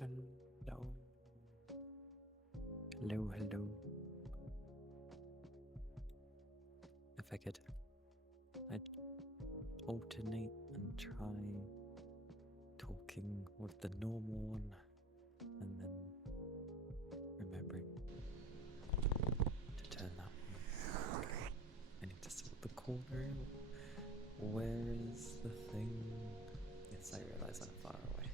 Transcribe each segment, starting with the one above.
Hello. Hello, hello. If I could, I'd alternate and try talking with the normal one and then remembering to turn that one. I need to sort the corner. Where is the thing? Yes, I realize I'm far away.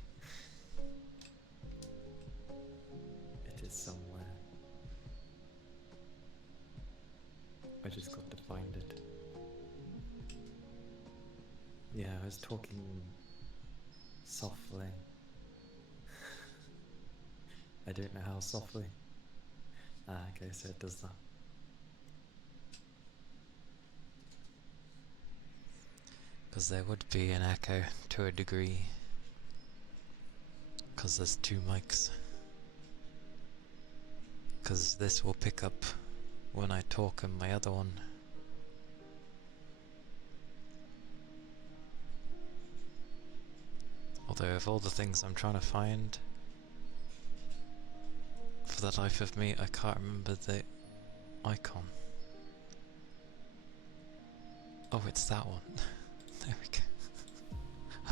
It is somewhere. I just got to find it. Yeah, I was talking softly. I don't know how softly. Okay, so it does that. Because there would be an echo to a degree. Because there's two mics. Because this will pick up when I talk and my other one Although of all the things I'm trying to find, for the life of me, I can't remember the icon. Oh, it's that one. There we go.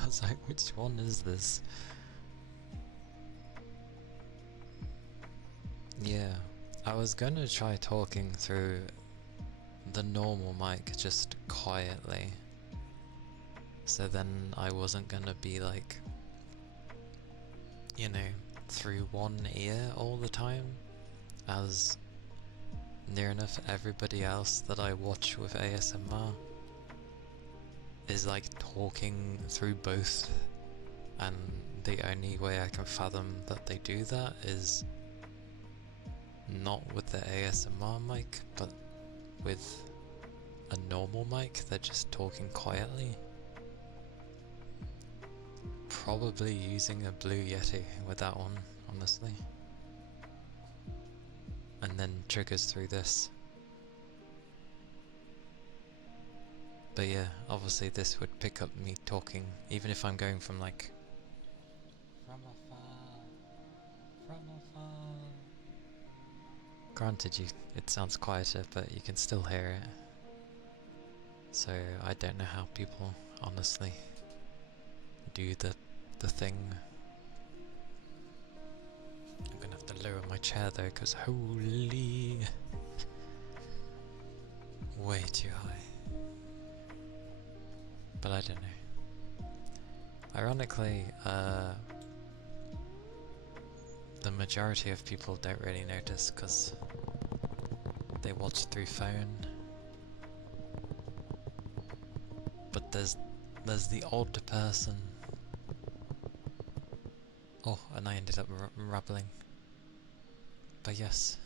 I was like, which one is this? Yeah, I was gonna try talking through the normal mic just quietly, so then I wasn't gonna be like, you know, through one ear all the time, as near enough everybody else that I watch with ASMR is like talking through both, and the only way I can fathom that they do that is not with the ASMR mic, but with a normal mic. They're just talking quietly. Probably using a Blue Yeti with that one, honestly. And then triggers through this. But yeah, obviously this would pick up me talking, even if I'm going from like from afar. Granted, it sounds quieter, but you can still hear it. So I don't know how people honestly do the thing. I'm gonna have to lower my chair though, because holy, way too high. But I don't know. Ironically, the majority of people don't really notice because they watch through phone. But there's the odd person. Oh, and I ended up rambling. But yes,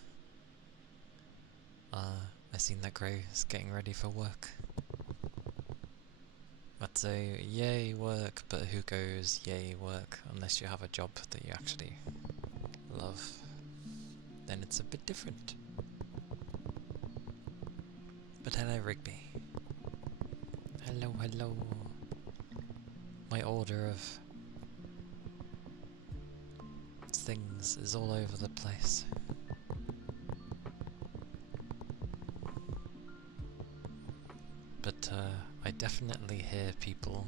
I seen that Grey is getting ready for work. I'd say yay work, but who goes yay work unless you have a job that you actually love? Then it's a bit different. But hello Rigby. Hello, hello. My order of things is all over the place. But I definitely hear people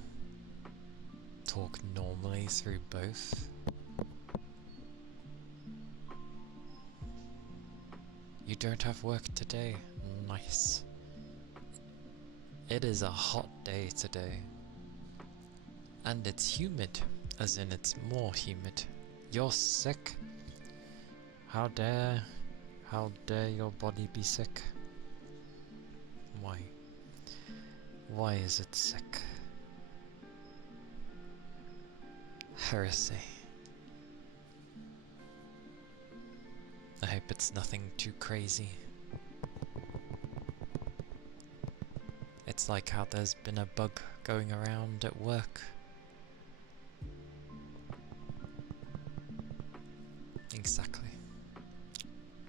talk normally through both. You don't have work today? Nice. It is a hot day today. And it's humid, as in it's more humid. You're sick? How dare your body be sick? Why? Why is it sick? Heresy. I hope it's nothing too crazy. It's like how there's been a bug going around at work. Exactly.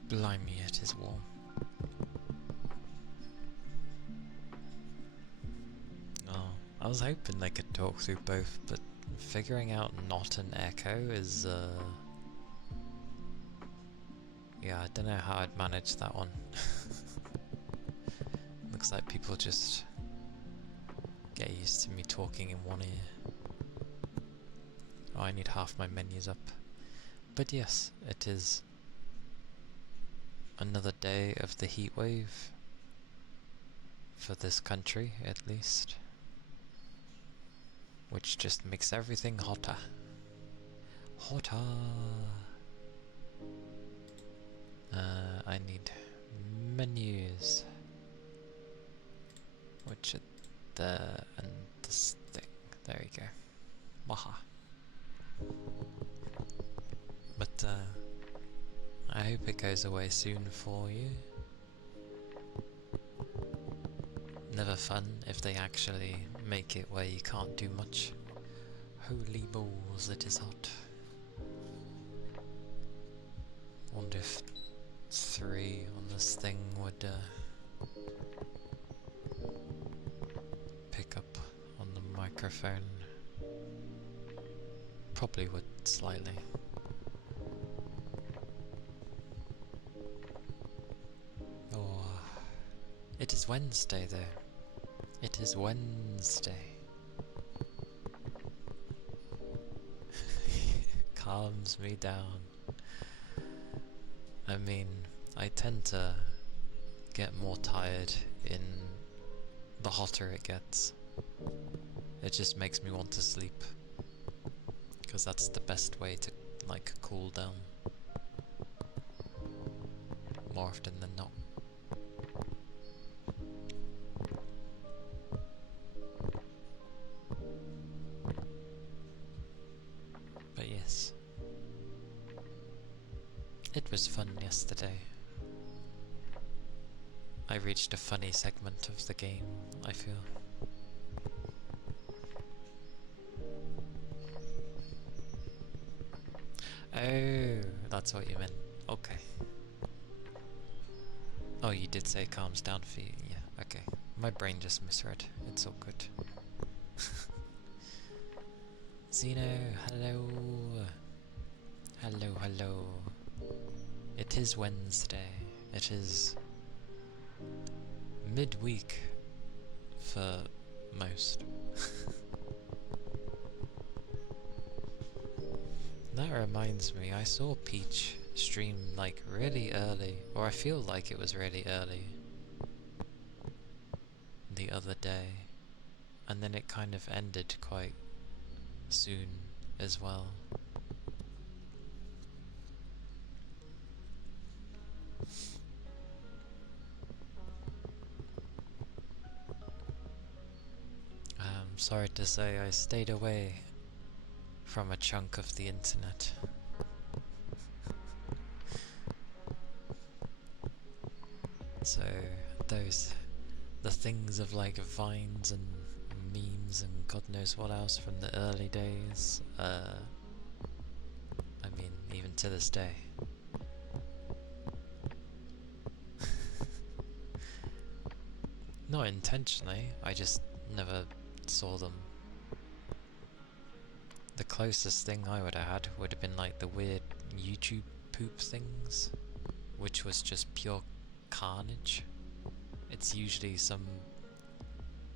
Blimey, it is warm. Oh, I was hoping they could talk through both, but figuring out not an echo is, yeah, I don't know how I'd manage that one. Looks like people just get used to me talking in one ear. Oh, I need half my menus up. But yes, it is another day of the heat wave. For this country, at least. Which just makes everything hotter. Hotter! I need menus. Which are there, and this thing. There you go. Waha. But I hope it goes away soon for you. Never fun if they actually make it where you can't do much. Holy balls, it is hot. Wonder if 3 on this thing would pick up on the microphone. probably would slightly. Oh, it is Wednesday though. It is Wednesday. Calms me down. I mean, I tend to get more tired in the hotter it gets. It just makes me want to sleep, because that's the best way to like cool down more often than not. But yes, it was fun yesterday. I reached a funny segment of the game, I feel. Oh, that's what you meant. Okay. Oh, you did say calms down for you. Yeah, okay. My brain just misread. It's all good. Zeno, hello. Hello, hello. It is Wednesday. It is midweek for most. That reminds me, I saw Peach stream like really early, or I feel like it was really early the other day, and then it kind of ended quite soon as well. Sorry to say I stayed away from a chunk of the internet. So the things of like vines and memes and God knows what else from the early days, I mean even to this day. Not intentionally, I just never saw them. The closest thing I would have had would have been like the weird YouTube poop things, which was just pure carnage. It's usually some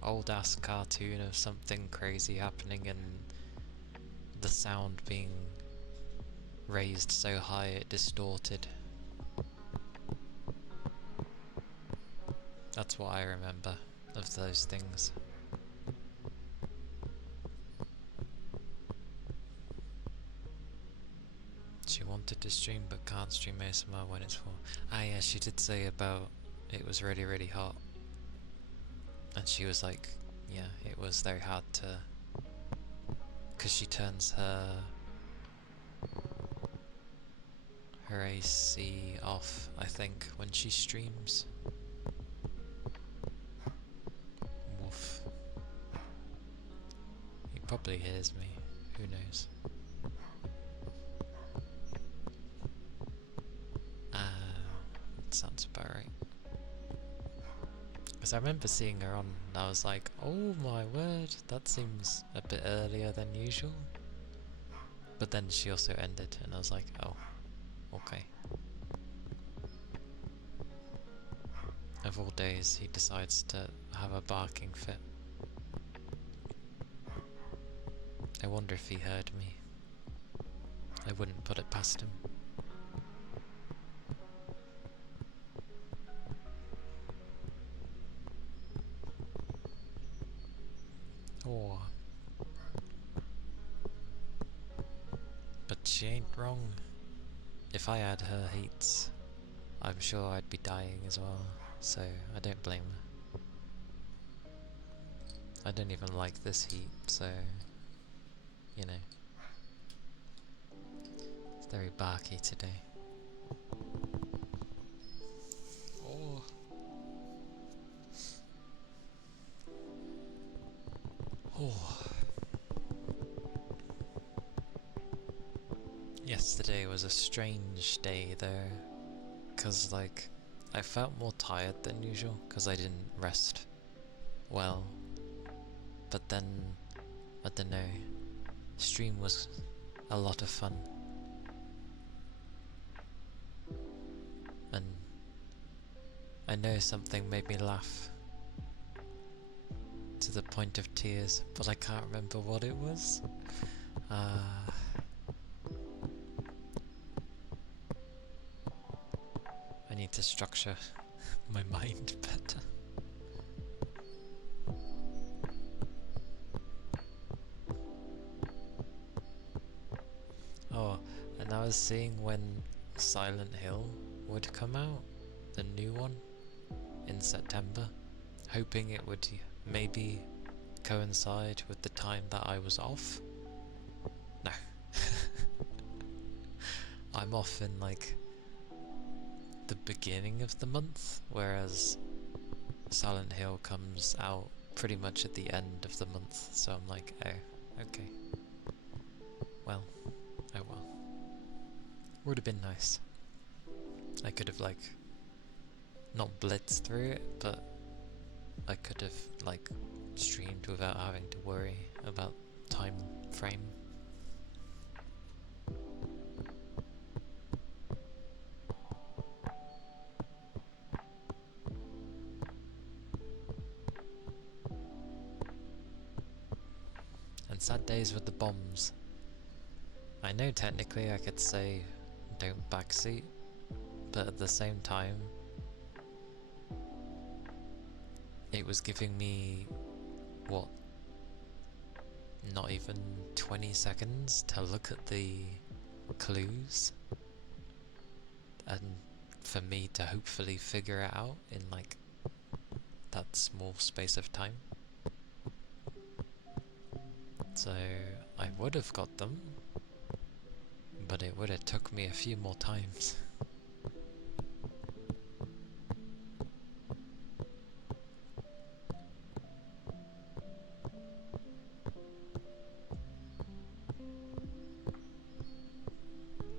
old ass cartoon of something crazy happening and the sound being raised so high it distorted. That's what I remember of those things. She wanted to stream but can't stream ASMR when it's full. Ah yeah, she did say about it was really really hot. And she was like, yeah, it was very hard to... because she turns her AC off, I think, when she streams. Woof. He probably hears me, who knows. That sounds about right. Because I remember seeing her on and I was like, oh my word, that seems a bit earlier than usual. But then she also ended and I was like, oh, okay. Of all days, he decides to have a barking fit. I wonder if he heard me. I wouldn't put it past him. Oh. But she ain't wrong. If I had her heats, I'm sure I'd be dying as well, so I don't blame her. I don't even like this heat, so, you know. It's very barky today. Oh. Oh. Yesterday was a strange day though, cause like, I felt more tired than usual, cause I didn't rest well. But then, I don't know, stream was a lot of fun. And I know something made me laugh to the point of tears, but I can't remember what it was. I need to structure my mind better. Oh, and I was seeing when Silent Hill would come out, the new one, in September, hoping it would maybe coincide with the time that I was off. No. I'm off in like the beginning of the month, whereas Silent Hill comes out pretty much at the end of the month, so I'm like, oh, okay. Well, oh well. Would have been nice. I could have like not blitzed through it, but I could have like streamed without having to worry about time frame. And sad days with the bombs. I know technically I could say don't backseat, but at the same time it was giving me, what, not even 20 seconds to look at the clues and for me to hopefully figure it out in like that small space of time. So I would have got them, but it would have took me a few more times.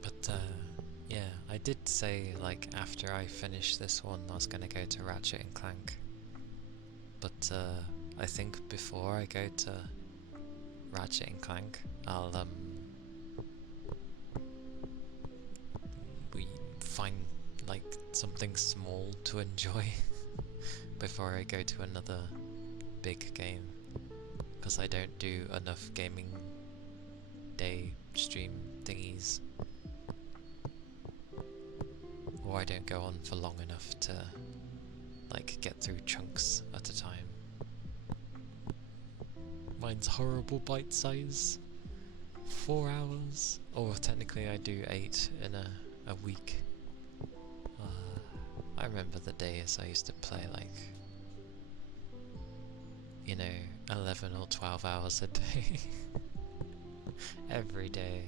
But yeah, I did say like after I finish this one I was gonna go to Ratchet and Clank. But I think before I go to Ratchet and Clank, I'll we find like something small to enjoy before I go to another big game, because I don't do enough gaming day stream thingies, or I don't go on for long enough to like get through chunks at a time. Mine's horrible bite size. 4 hours, or technically I do 8 in a week. I remember the days I used to play like, you know, 11 or 12 hours a day. Every day.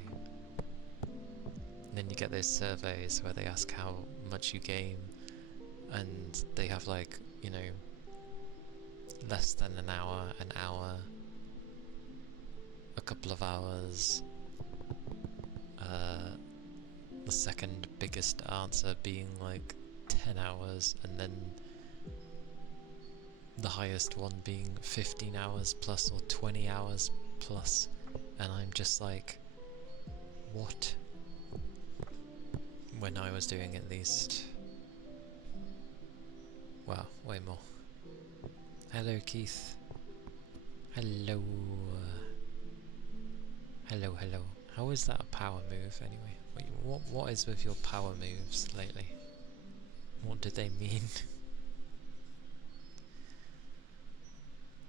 And then you get those surveys where they ask how much you game, and they have like, you know, less than an hour, a couple of hours, the second biggest answer being like 10 hours, and then the highest one being 15 hours plus or 20 hours plus, and I'm just like, what? When I was doing at least, well, way more. Hello Keith. Hello. Hello, hello. How is that a power move anyway? Wait, what is with your power moves lately? What do they mean?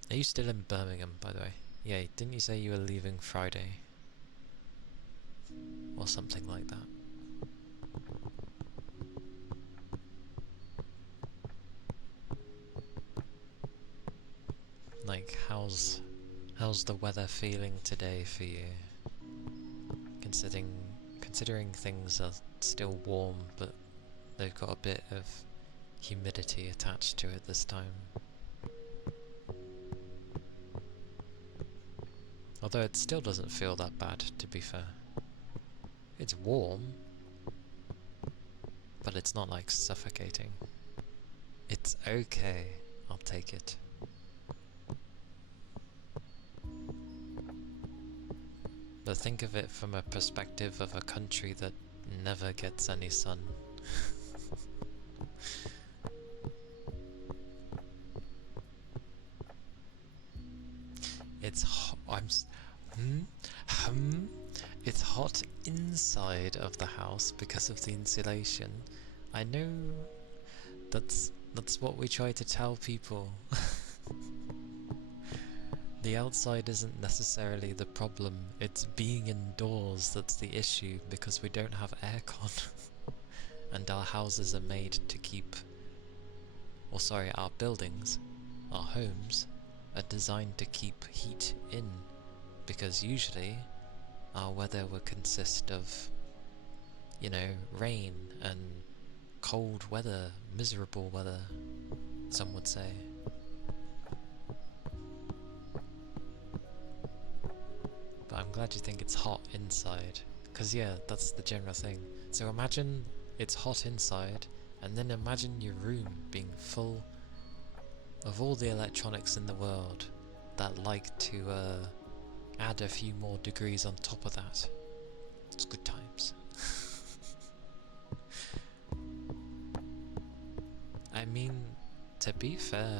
Are you still in Birmingham, by the way? Yeah, didn't you say you were leaving Friday? Or something like that. Like, how's the weather feeling today for you? Considering things are still warm, but they've got a bit of humidity attached to it this time. Although it still doesn't feel that bad, to be fair. It's warm, but it's not like suffocating. It's okay, I'll take it. But think of it from a perspective of a country that never gets any sun. It's it's hot inside of the house because of the insulation. I know that's what we try to tell people. The outside isn't necessarily the problem, it's being indoors that's the issue because we don't have aircon. And our houses are made to keep, or sorry, our buildings, our homes, are designed to keep heat in, because usually our weather would consist of, you know, rain and cold weather, miserable weather, some would say. But I'm glad you think it's hot inside, because yeah, that's the general thing. So imagine it's hot inside, and then imagine your room being full of all the electronics in the world that like to add a few more degrees on top of that. It's good times. I mean, to be fair,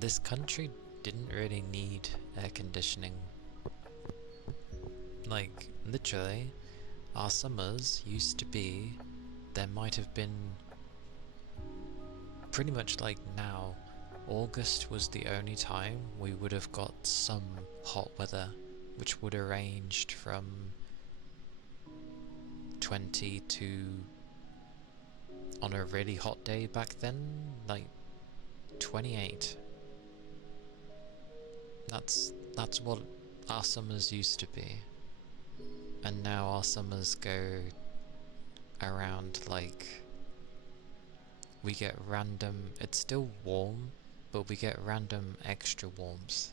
this country didn't really need air conditioning. Like, literally, our summers used to be, there might have been, pretty much like now, August was the only time we would have got some hot weather, which would have ranged from 20 to, on a really hot day back then, like 28. That's what our summers used to be. And now our summers go around like, we get random, it's still warm, but we get random extra warms.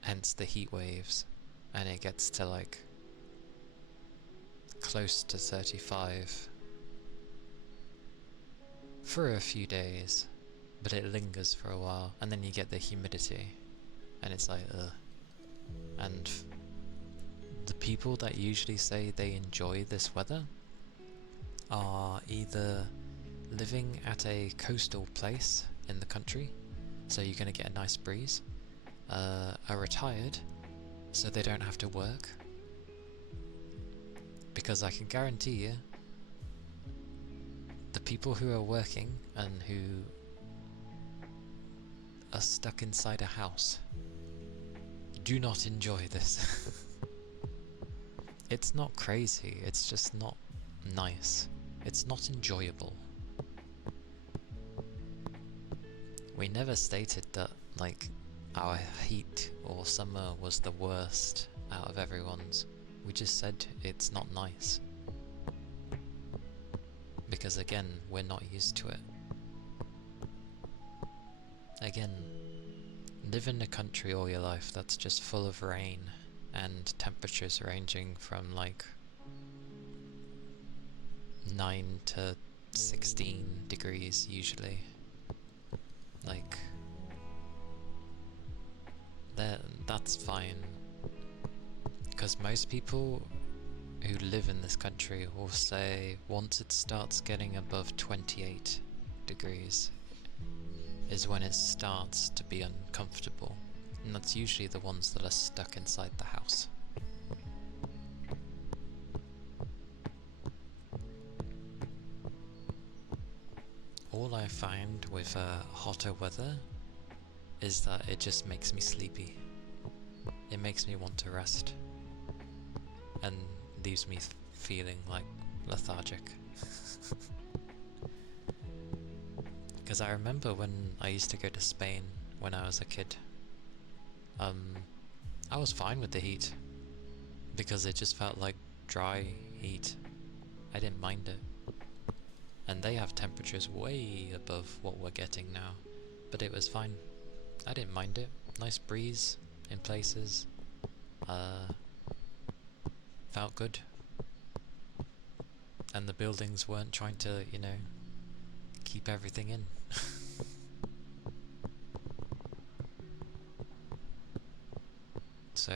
Hence the heat waves. And it gets to like close to 35 for a few days, but it lingers for a while, and then you get the humidity, and it's like ugh. And the people that usually say they enjoy this weather are either living at a coastal place in the country, so you're going to get a nice breeze, are retired, so they don't have to work, because I can guarantee you, the people who are working and who are stuck inside a house do not enjoy this. It's not crazy, it's just not nice. It's not enjoyable. We never stated that, like, our heat or summer was the worst out of everyone's. We just said it's not nice. Because again, we're not used to it. Again, live in a country all your life that's just full of rain and temperatures ranging from like 9 to 16 degrees usually. Like, that's fine. Because most people who live in this country will say once it starts getting above 28 degrees is when it starts to be uncomfortable, and that's usually the ones that are stuck inside the house. All I find with hotter weather is that it just makes me sleepy. It makes me want to rest and leaves me feeling like lethargic. Because I remember when I used to go to Spain when I was a kid, I was fine with the heat because it just felt like dry heat. I didn't mind it. And they have temperatures way above what we're getting now, but it was fine. I didn't mind it. Nice breeze in places. Felt good. And the buildings weren't trying to, you know, keep everything in. So,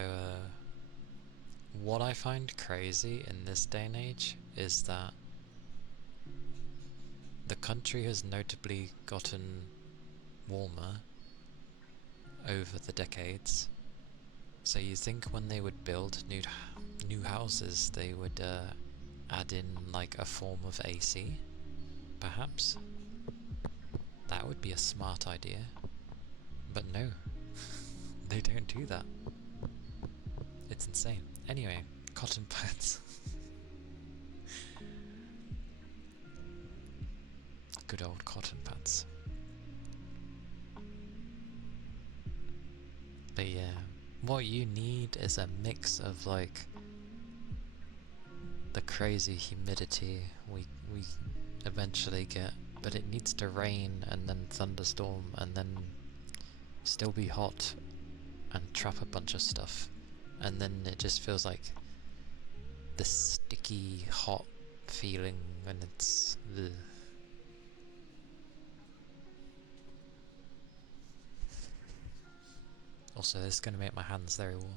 what I find crazy in this day and age is that the country has notably gotten warmer over the decades. So you think when they would build new houses, they would add in like a form of AC, perhaps? That would be a smart idea. But no, they don't do that. It's insane. Anyway, cotton pads. Good old cotton pads. But yeah, what you need is a mix of like the crazy humidity we eventually get, but it needs to rain and then thunderstorm and then still be hot and trap a bunch of stuff, and then it just feels like this sticky hot feeling, and it's ugh. Also, this is going to make my hands very warm.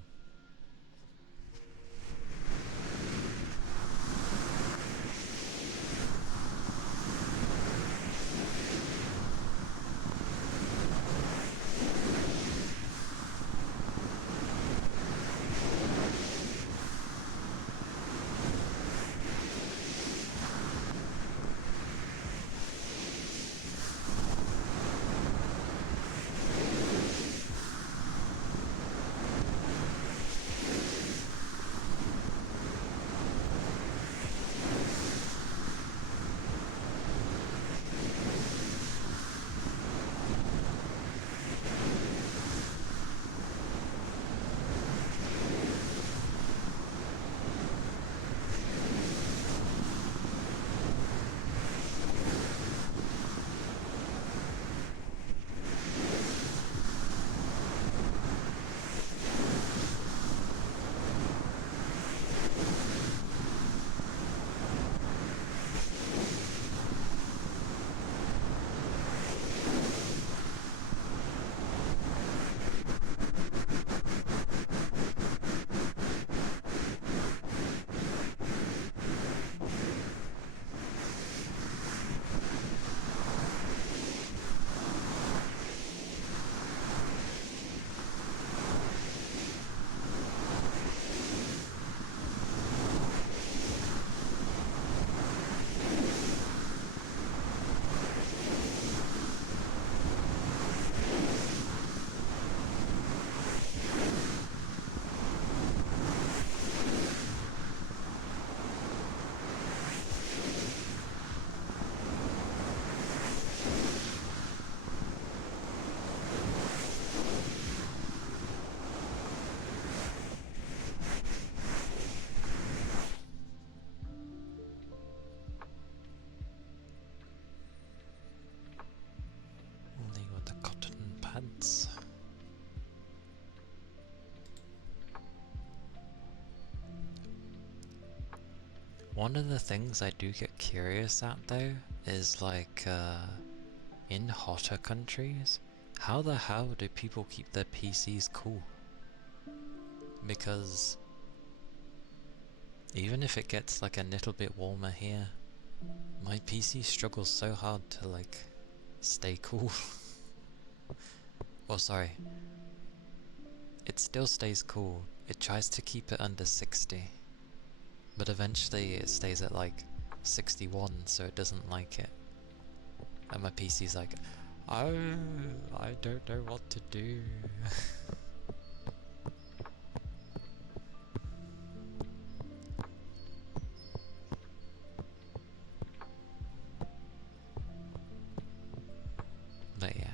Pads. One of the things I do get curious at though is like in hotter countries, how the hell do people keep their PCs cool? Because even if it gets like a little bit warmer here, my PC struggles so hard to like stay cool. Well, sorry. It still stays cool. It tries to keep it under 60. But eventually it stays at like 61, so it doesn't like it. And my PC's like, oh, I don't know what to do. But yeah.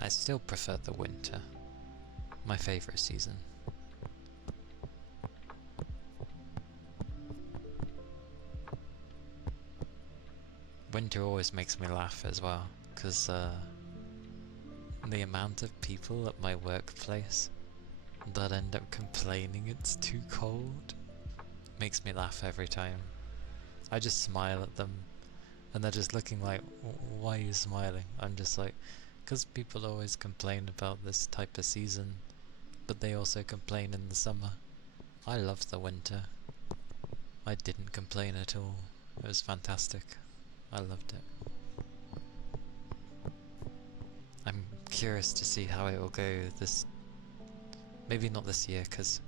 I still prefer the winter. My favourite season. Winter always makes me laugh as well, because the amount of people at my workplace that end up complaining it's too cold makes me laugh every time. I just smile at them and they're just looking like, why are you smiling? I'm just like, because people always complain about this type of season but they also complain in the summer. I love the winter. I didn't complain at all. It was fantastic. I loved it. I'm curious to see how it will go this... Maybe not this year, because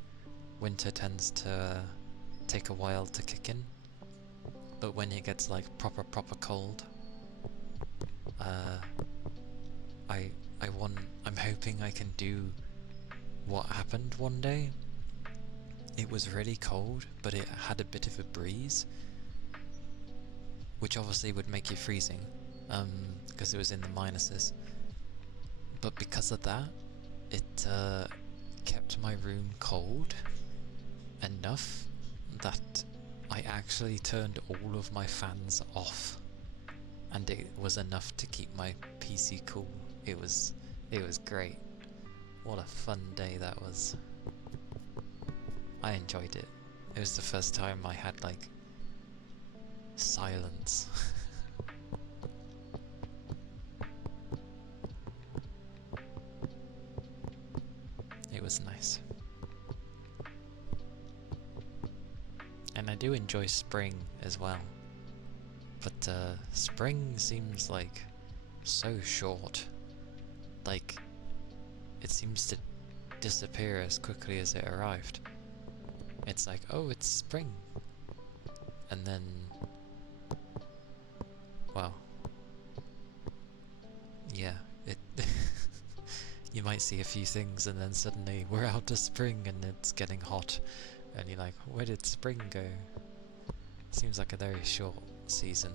winter tends to take a while to kick in. But when it gets like proper cold, I'm hoping I can do what happened one day. It was really cold, but it had a bit of a breeze, which obviously would make you freezing, because it was in the minuses. But because of that, it kept my room cold enough that I actually turned all of my fans off, and it was enough to keep my PC cool. It was great. What a fun day that was. I enjoyed it. It was the first time I had like silence. It was nice. And I do enjoy spring as well. But spring seems like so short. Like, it seems to disappear as quickly as it arrived. It's like, oh, it's spring. And then, well, yeah, it you might see a few things and then suddenly we're out of spring and it's getting hot. And you're like, where did spring go? Seems like a very short season.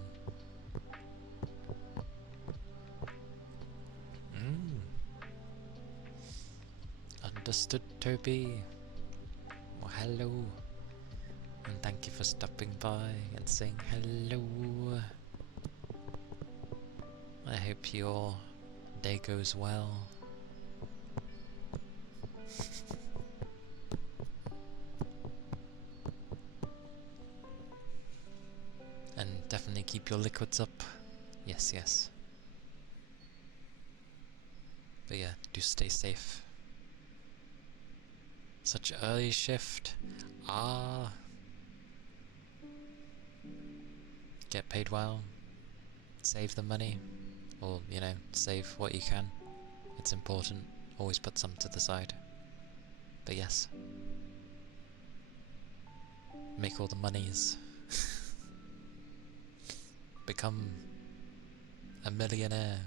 Understood, Toby. Well, hello. And thank you for stopping by and saying hello. I hope your day goes well. And definitely keep your liquids up. Yes, yes. But yeah, do stay safe. Such early shift. Ah. Get paid well. Save the money. Or, you know, save what you can. It's important. Always put some to the side. But yes. Make all the monies. Become a millionaire.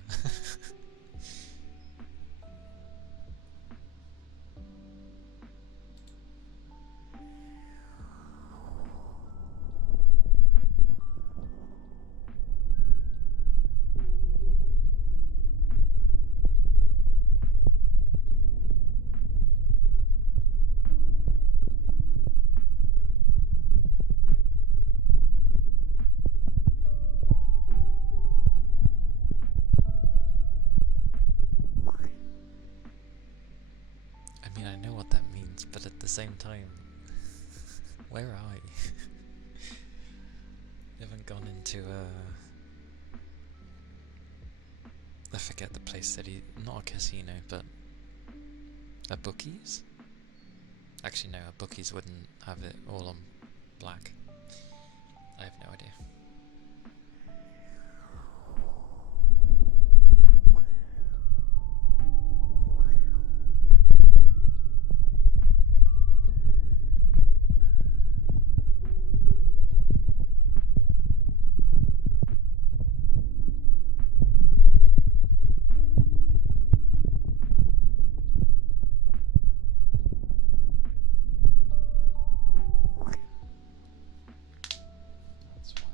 I mean, I know what that means, but at the same time, where are I? Haven't gone into I forget the place that not a casino, but a bookies? Actually no, a bookies wouldn't have it all on black. I have no idea. That's why.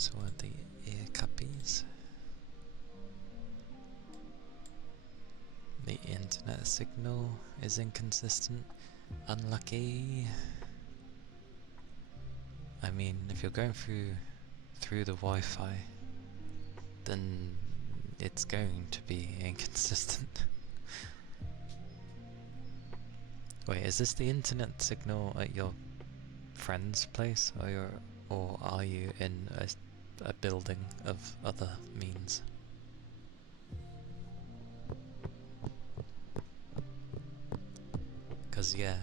those were the ear cuppies. The internet signal is inconsistent. Unlucky. I mean, if you're going through the Wi-Fi, then it's going to be inconsistent. Wait, is this the internet signal at your friend's place, or are you in a building of other means? Because yeah,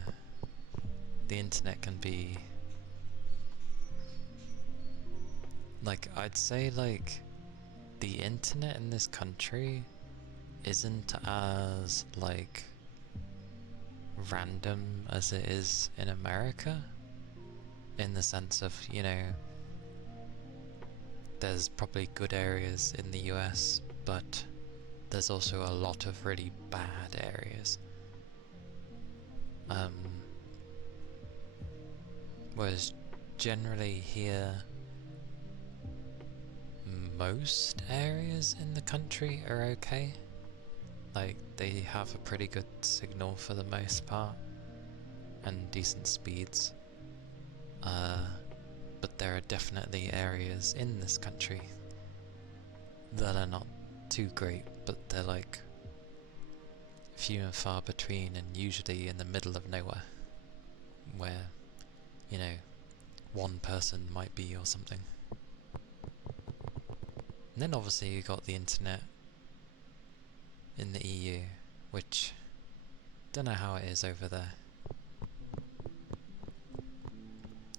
the internet can be like, I'd say like the internet in this country isn't as like random as it is in America, in the sense of, you know, there's probably good areas in the US, but there's also a lot of really bad areas. Whereas generally here, most areas in the country are okay. Like, they have a pretty good signal for the most part, and decent speeds. But there are definitely areas in this country that are not too great, but they're like few and far between, and usually in the middle of nowhere, where, you know, one person might be or something. And then obviously you got the internet in the EU, which don't know how it is over there.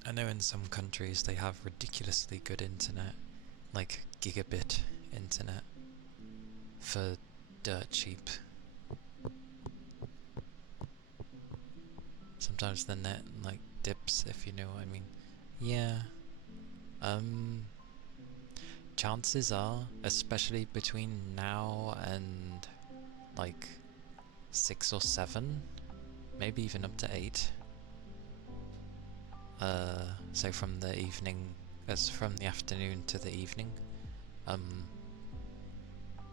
I know in some countries they have ridiculously good internet, like gigabit internet, for dirt cheap. Sometimes the net like dips, if you know what I mean. Yeah. Chances are, especially between now and like 6 or 7, maybe even up to 8. So from the evening, from the afternoon to the evening,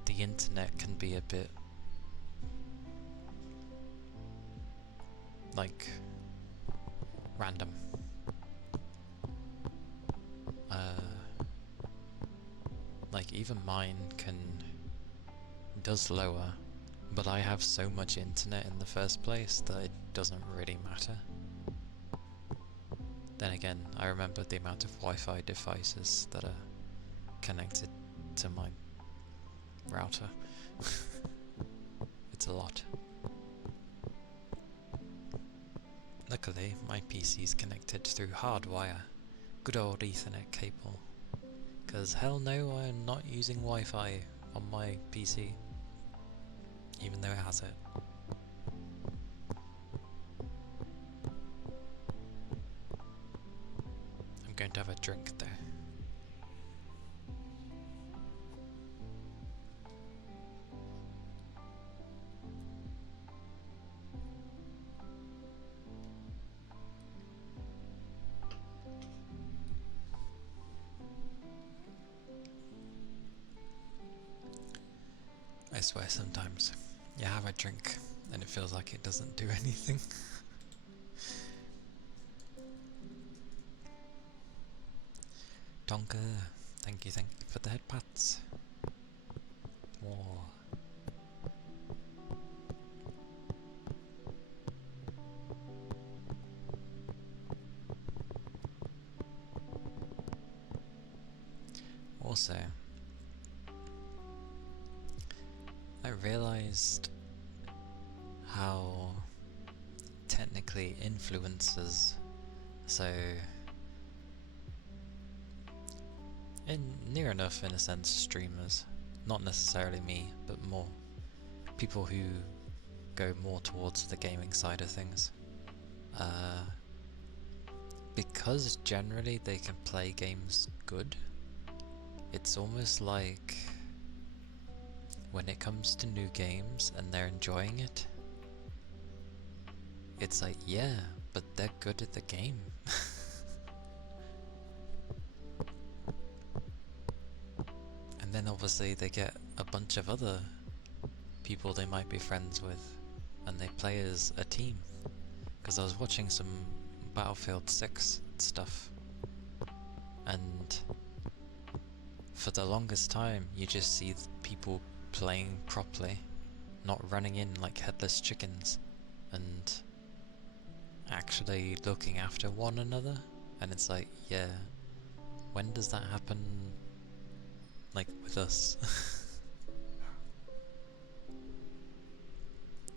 the internet can be a bit like random. Like even mine does lower, but I have so much internet in the first place that it doesn't really matter. Then again, I remember the amount of Wi-Fi devices that are connected to my router. It's a lot. Luckily, my PC is connected through hardwire, good old Ethernet cable. Because hell no, I'm not using Wi-Fi on my PC, even though it has it. I'm going to have a drink though. I swear sometimes you have a drink and it feels like it doesn't do anything. Tonka, thank you for the head pats. More. Also, I realized how technically influencers, so near enough in a sense streamers, not necessarily me, but more people who go more towards the gaming side of things, because generally they can play games good, it's almost like when it comes to new games and they're enjoying it, it's like, yeah, but they're good at the game. then obviously they get a bunch of other people they might be friends with, and they play as a team. Because I was watching some Battlefield 6 stuff, and for the longest time you just see people playing properly, not running in like headless chickens, and actually looking after one another. And it's like, yeah, when does that happen, like, with us?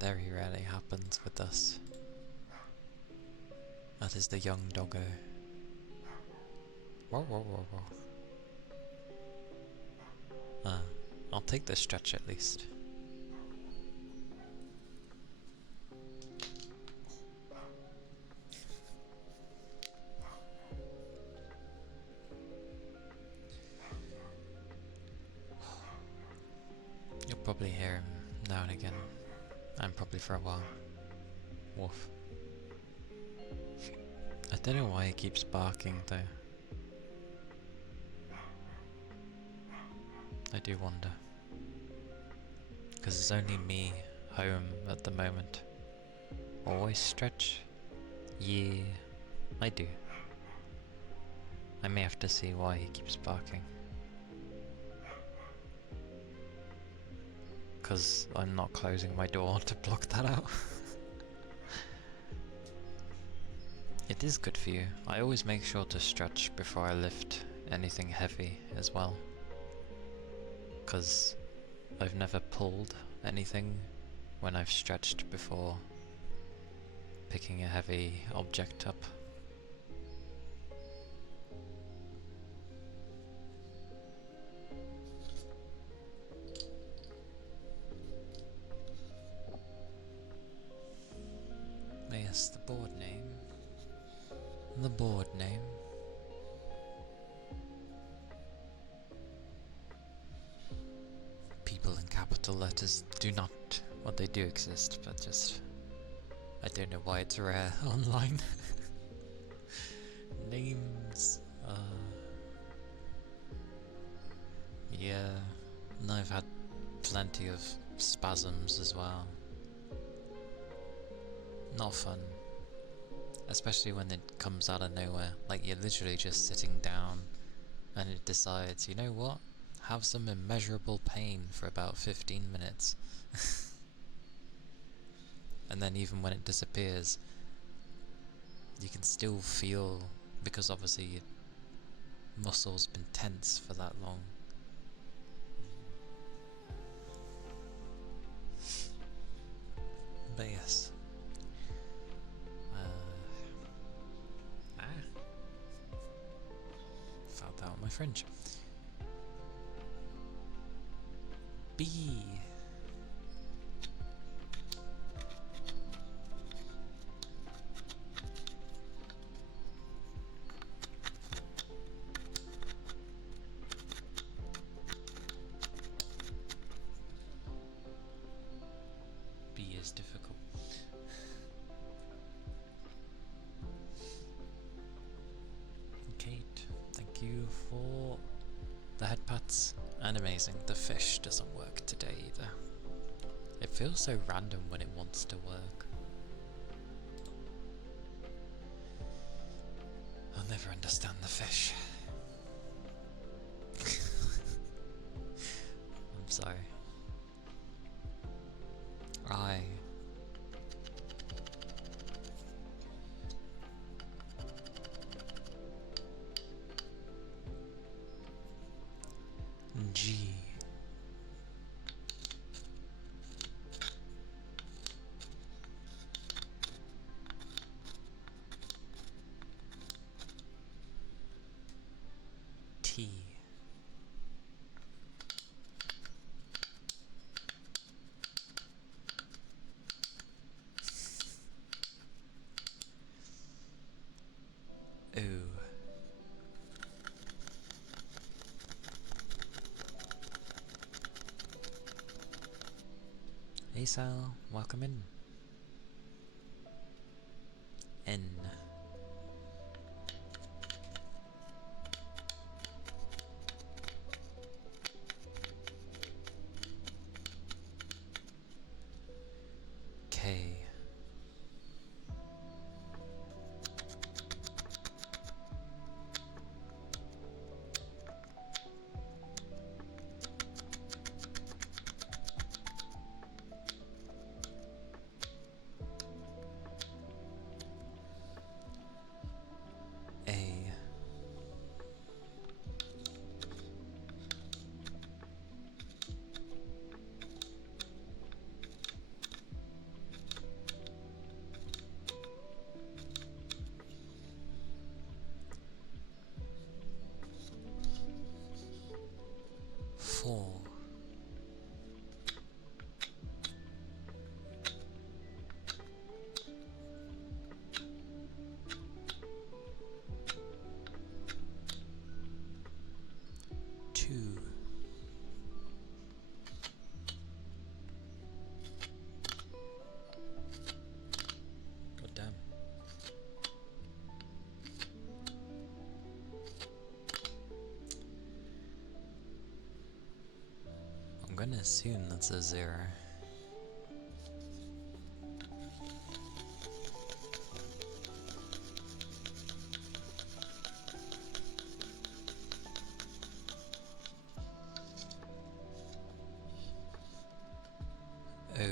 Very rarely happens with us. That is the young doggo. Whoa, whoa, whoa, whoa. I'll take this stretch at least. You'll probably hear him now and again, and probably for a while. Woof. I don't know why he keeps barking though. I do wonder. Because it's only me home at the moment. Always stretch? Yeah, I do. I may have to see why he keeps barking. Because I'm not closing my door to block that out. It is good for you. I always make sure to stretch before I lift anything heavy as well. Because I've never pulled anything when I've stretched before picking a heavy object up. Yes, the board name. The board name. People in capital letters do not, well, they do exist, but just, I don't know why it's rare online. Names, yeah, and I've had plenty of spasms as well. Not fun. Especially when it comes out of nowhere, like you're literally just sitting down and it decides, you know what, have some immeasurable pain for about 15 minutes. And then even when it disappears, you can still feel, because obviously your muscle's been tense for that long. But yes. Found out my French. B. B is difficult. Kate, thank you for the head pats. And amazing, the fish doesn't work today either. It feels so random when it wants to work. I'll never understand the fish. I'm sorry. G. T. O. Hey Sal, welcome in. N. When assume that's a 0. Oh.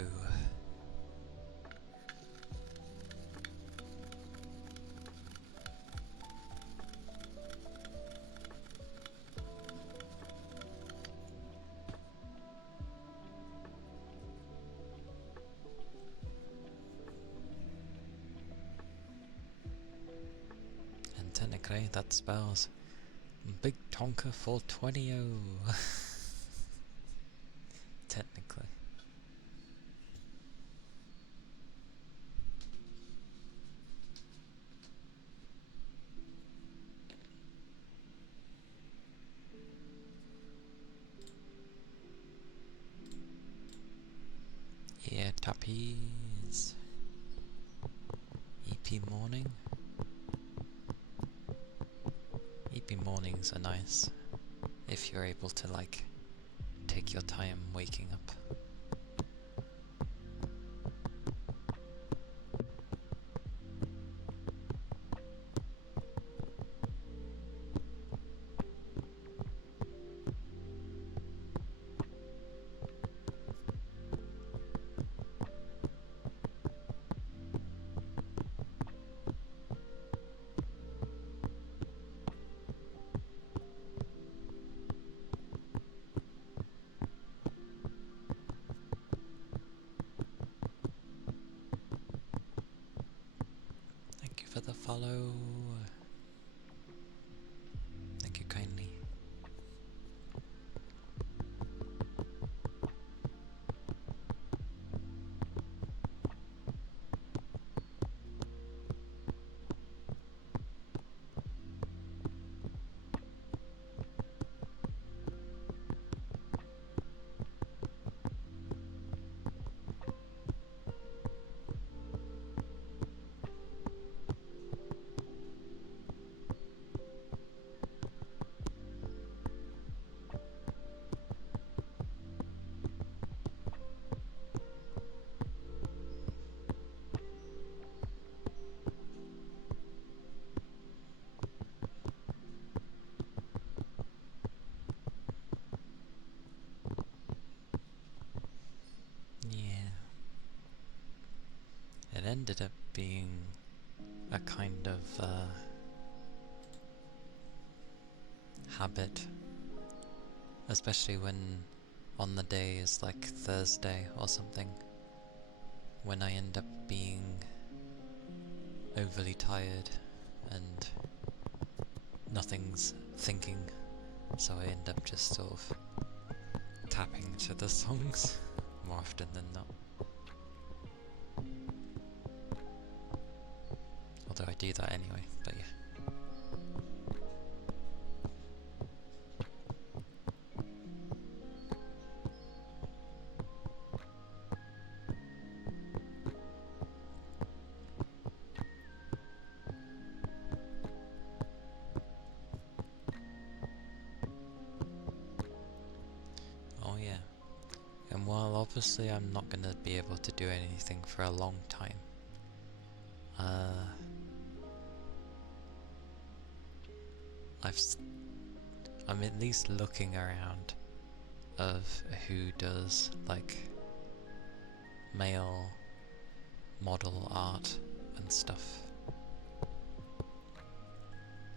And technically that spells Big Tonka 420. Technically. Yeah, tappies. EP morning. EP mornings are nice if you're able to like take your time waking up. Thank you for the follow. Thank you kindly. Yeah. It ended up being a kind of habit, especially when on the days like Thursday or something, when I end up being overly tired and nothing's thinking, so I end up just sort of tapping to the songs more often than not. Although I do that anyway, but yeah. Oh yeah. And while obviously I'm not going to be able to do anything for a long time, I'm at least looking around of who does like male model art and stuff,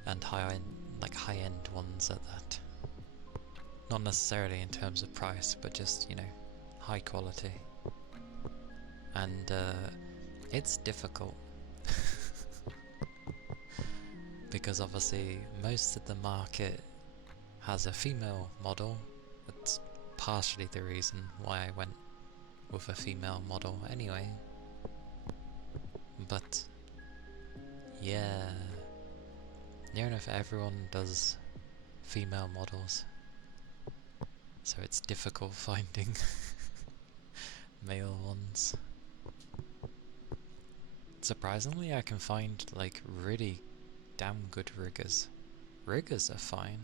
and high-end ones at that. Not necessarily in terms of price, but just, you know, high quality. And it's difficult because obviously most of the market has a female model. That's partially the reason why I went with a female model anyway. But yeah, near enough everyone does female models, so it's difficult finding male ones. Surprisingly, I can find like really damn good riggers. Riggers are fine.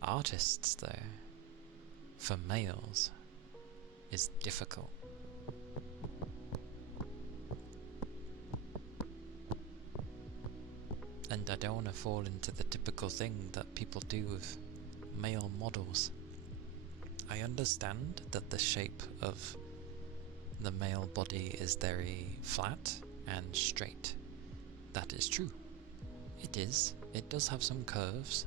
Artists though, for males is difficult. And I don't want to fall into the typical thing that people do with male models. I understand that the shape of the male body is very flat and straight. That is true. It is. It does have some curves.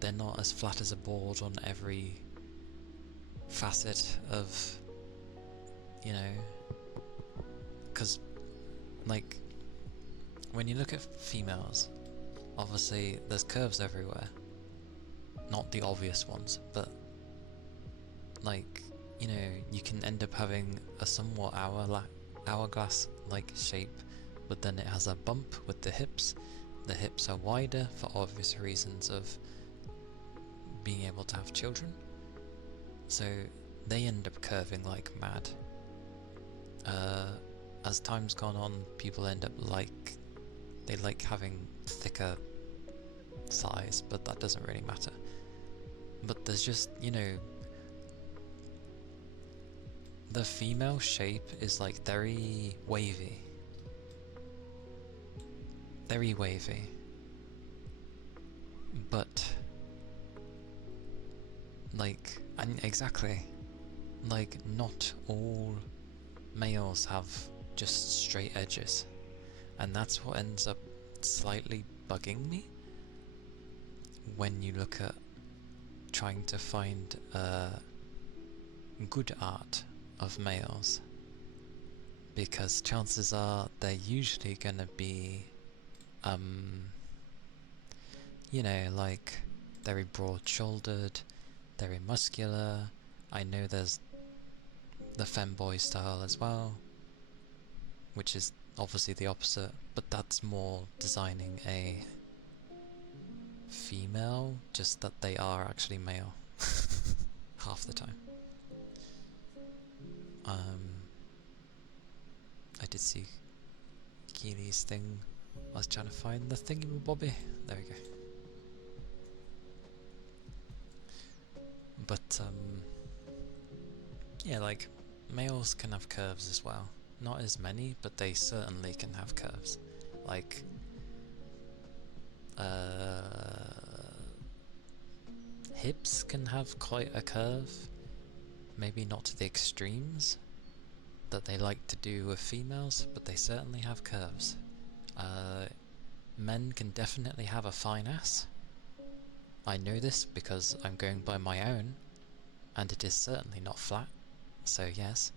They're not as flat as a board on every facet of, you know, because, like, when you look at females, obviously there's curves everywhere. Not the obvious ones, but, like, you know, you can end up having a somewhat hourglass-like shape, but then it has a bump with the hips. The hips are wider for obvious reasons of being able to have children, so they end up curving like mad. As time's gone on, people end up they like having thicker thighs, but that doesn't really matter. But there's just, you know, the female shape is like very wavy. Very wavy. But like, and exactly, like, not all males have just straight edges, and that's what ends up slightly bugging me when you look at trying to find good art of males, because chances are they're usually gonna be you know, like, very broad-shouldered, very muscular. I know there's the femboy style as well, which is obviously the opposite, but that's more designing a female, just that they are actually male half the time. I did see Keely's thing. I was trying to find the thingy-bobby. There we go. But yeah, like, males can have curves as well. Not as many, but they certainly can have curves. Like, hips can have quite a curve. Maybe not to the extremes that they like to do with females, but they certainly have curves. Men can definitely have a fine ass. I know this because I'm going by my own, and it is certainly not flat, so yes.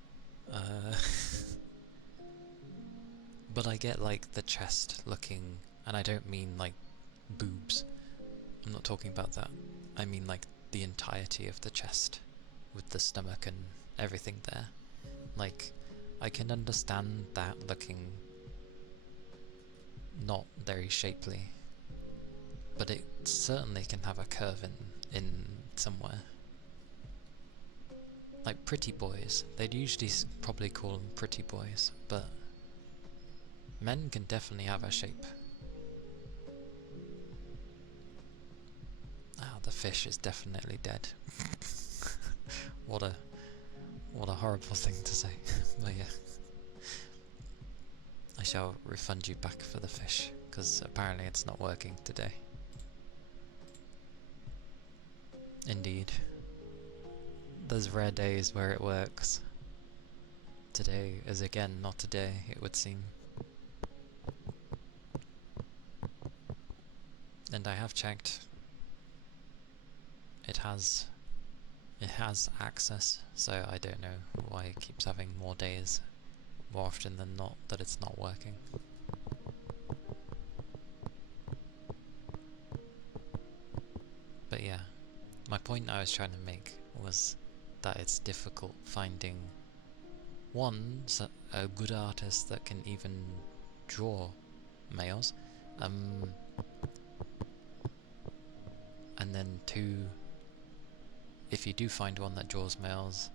But I get, like, the chest looking, and I don't mean, like, boobs. I'm not talking about that. I mean, like, the entirety of the chest, with the stomach and everything there. Like, I can understand that looking not very shapely, but it certainly can have a curve in somewhere. Like pretty boys, they'd usually probably call them pretty boys, but men can definitely have a shape. Ah, the fish is definitely dead. What a horrible thing to say. But yeah, I shall refund you back for the fish, because apparently it's not working today. Indeed. There's rare days where it works. Today is again not a day, it would seem. And I have checked. It has access, so I don't know why it keeps having more days, more often than not, that it's not working. But yeah, my point I was trying to make was that it's difficult finding a good artist that can even draw males, and then two, if you do find one that draws males,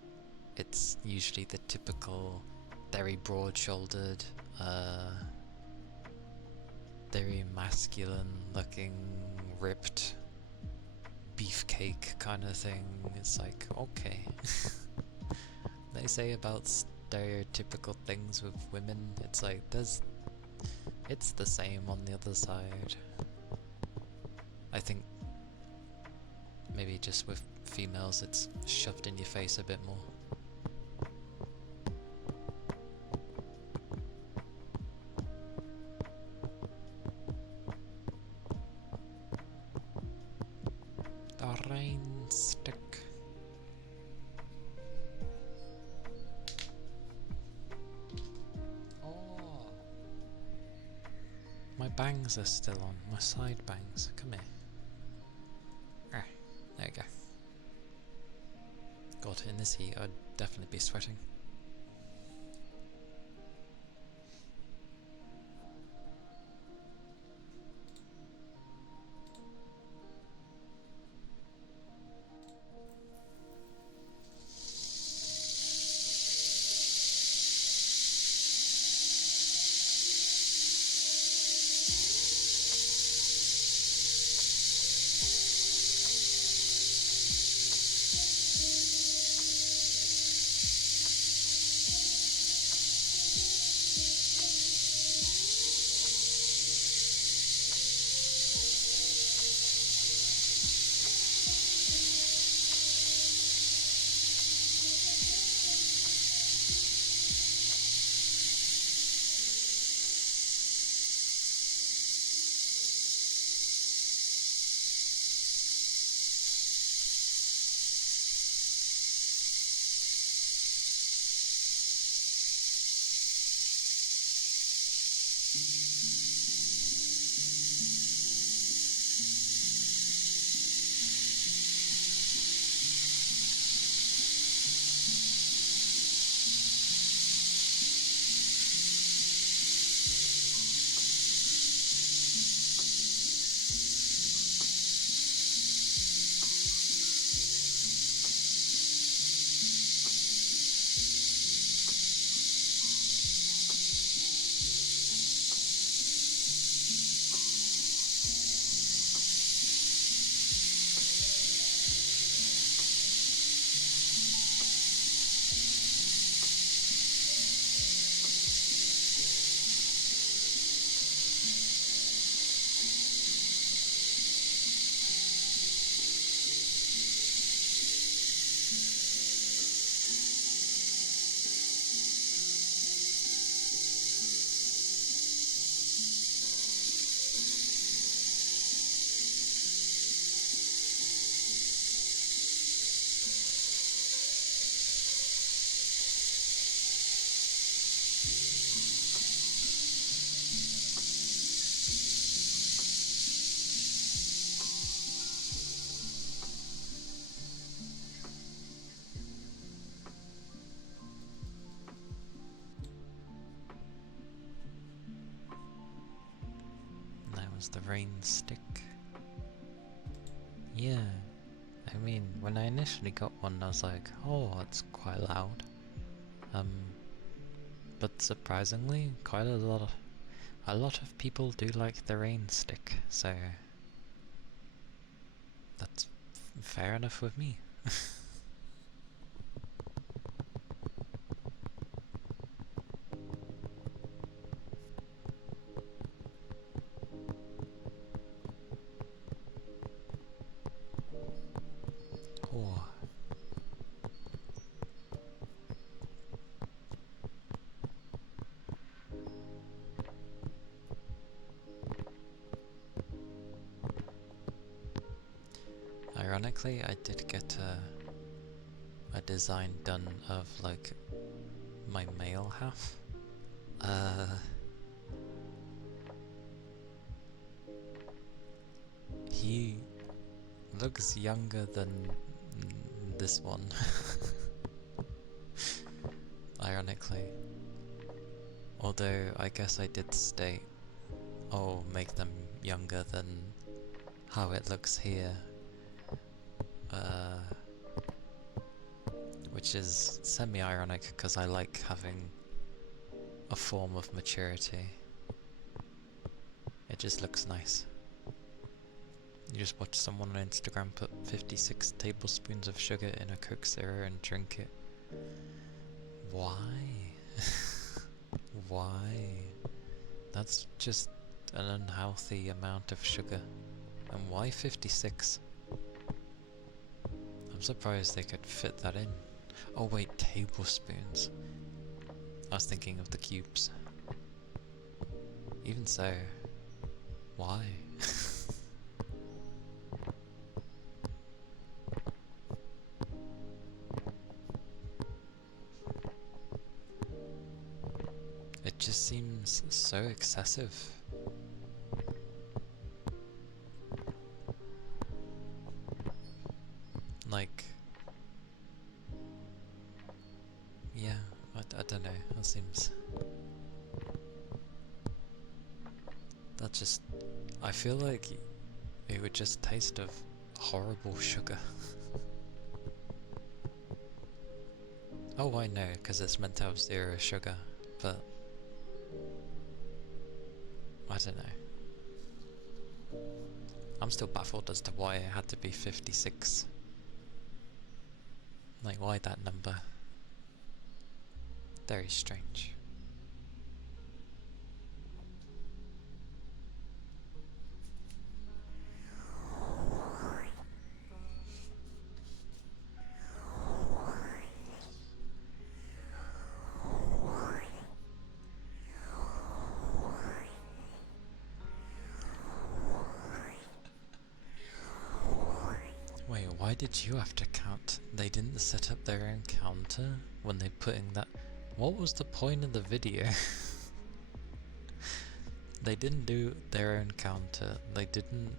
it's usually the typical very broad-shouldered, very masculine looking, ripped beefcake cake kind of thing. It's like, okay. They say about stereotypical things with women, it's like, it's the same on the other side. I think maybe just with females it's shoved in your face a bit more. The rain stick. Oh, my bangs are still on, my side bangs. Come here. Ah, there you go. God, in this heat I'd definitely be sweating. The rain stick. Yeah, I mean, when I initially got one I was like, oh, it's quite loud. But surprisingly, quite a lot of people do like the rain stick, so that's fair enough with me. Oh. Ironically, I did get a design done of like my male half. He looks younger than this one. Ironically. Although I guess I did state, oh, make them younger than how it looks here. Which is semi-ironic because I like having a form of maturity. It just looks nice. You just watch someone on Instagram put 56 tablespoons of sugar in a Coke Zero and drink it. Why? Why? That's just an unhealthy amount of sugar. And why 56? I'm surprised they could fit that in. Oh wait, tablespoons. I was thinking of the cubes. Even so, why? It just seems so excessive. Like, yeah, I don't know, that seems... That just... I feel like it would just taste of horrible sugar. Oh, I know, because it's meant to have 0 sugar, but... I don't know. I'm still baffled as to why it had to be 56. Like, why that number? Very strange. Wait, why did you have to count? They didn't set up their own counter when they put in that... What was the point of the video? They didn't do their own counter. They didn't...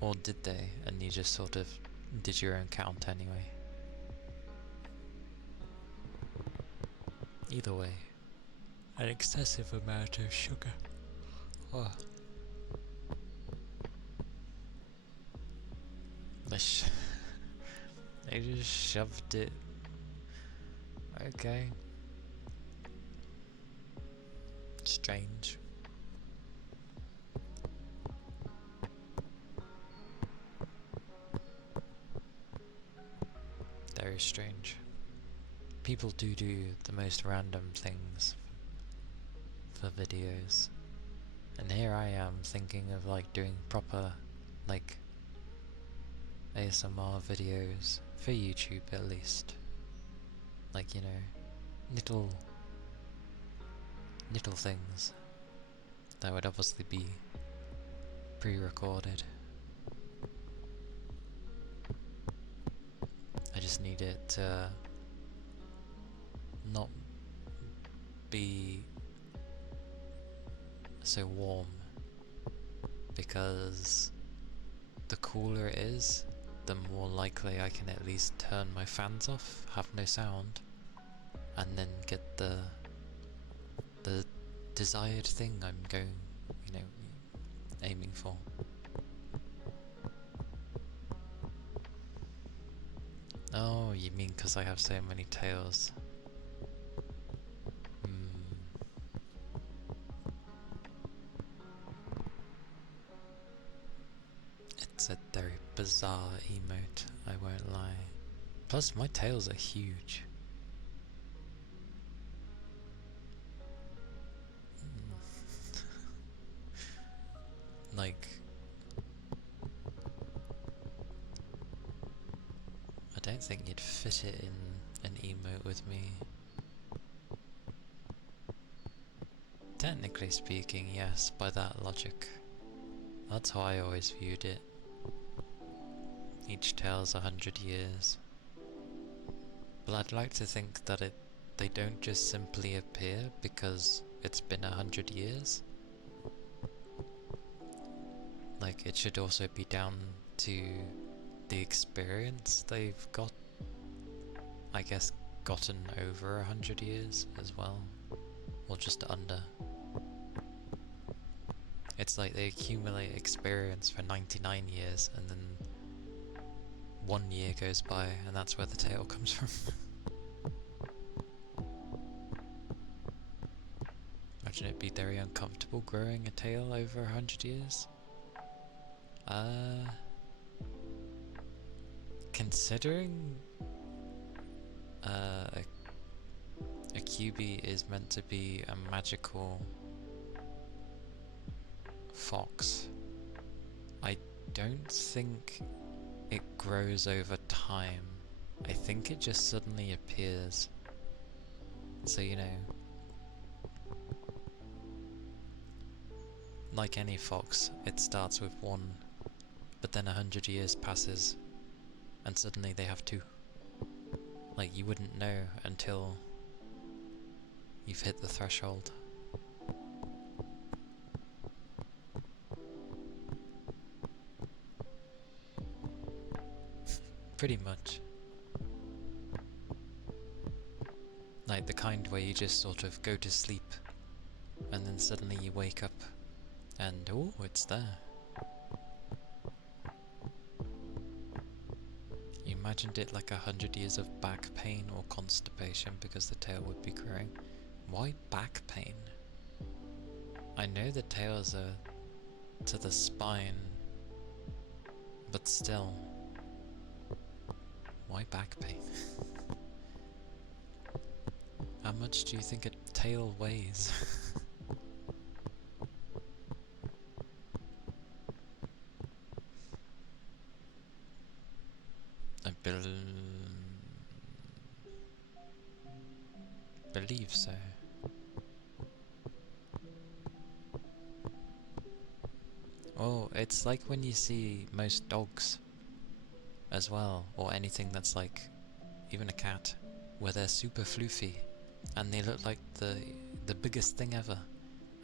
Or did they? And you just sort of did your own count anyway. Either way, an excessive amount of sugar. Oh. They just shoved it. Okay. Strange. Very strange. People do the most random things for videos. And here I am thinking of like doing proper like ASMR videos for YouTube at least. Like, you know, little things that would obviously be pre-recorded. I just need it to not be so warm, because the cooler it is, the more likely I can at least turn my fans off, have no sound, and then get the desired thing I'm going, you know, aiming for. Oh, you mean because I have so many tails? It's a very bizarre emote, I won't lie. Plus, my tails are huge. Like, I don't think you'd fit it in an emote with me. Technically speaking, yes, by that logic. That's how I always viewed it. Each tail's 100 years. But I'd like to think that they don't just simply appear because it's been 100 years. Like, it should also be down to the experience they've got, I guess, gotten over 100 years as well, or just under. It's like they accumulate experience for 99 years and then 1 year goes by and that's where the tail comes from. Imagine it'd be very uncomfortable growing a tail over 100 years. Uh, considering a QB is meant to be a magical fox, I don't think it grows over time. I think it just suddenly appears. So, you know, like any fox, it starts with one, but then 100 years passes, and suddenly they have two. Like, you wouldn't know until you've hit the threshold. Pretty much. Like the kind where you just sort of go to sleep, and then suddenly you wake up, and oh, it's there. You imagined it like 100 years of back pain or constipation because the tail would be growing. Why back pain? I know the tails are to the spine, but still, why back pain? How much do you think a tail weighs? I believe so. Oh, it's like when you see most dogs as well, or anything that's like, even a cat, where they're super floofy and they look like the biggest thing ever,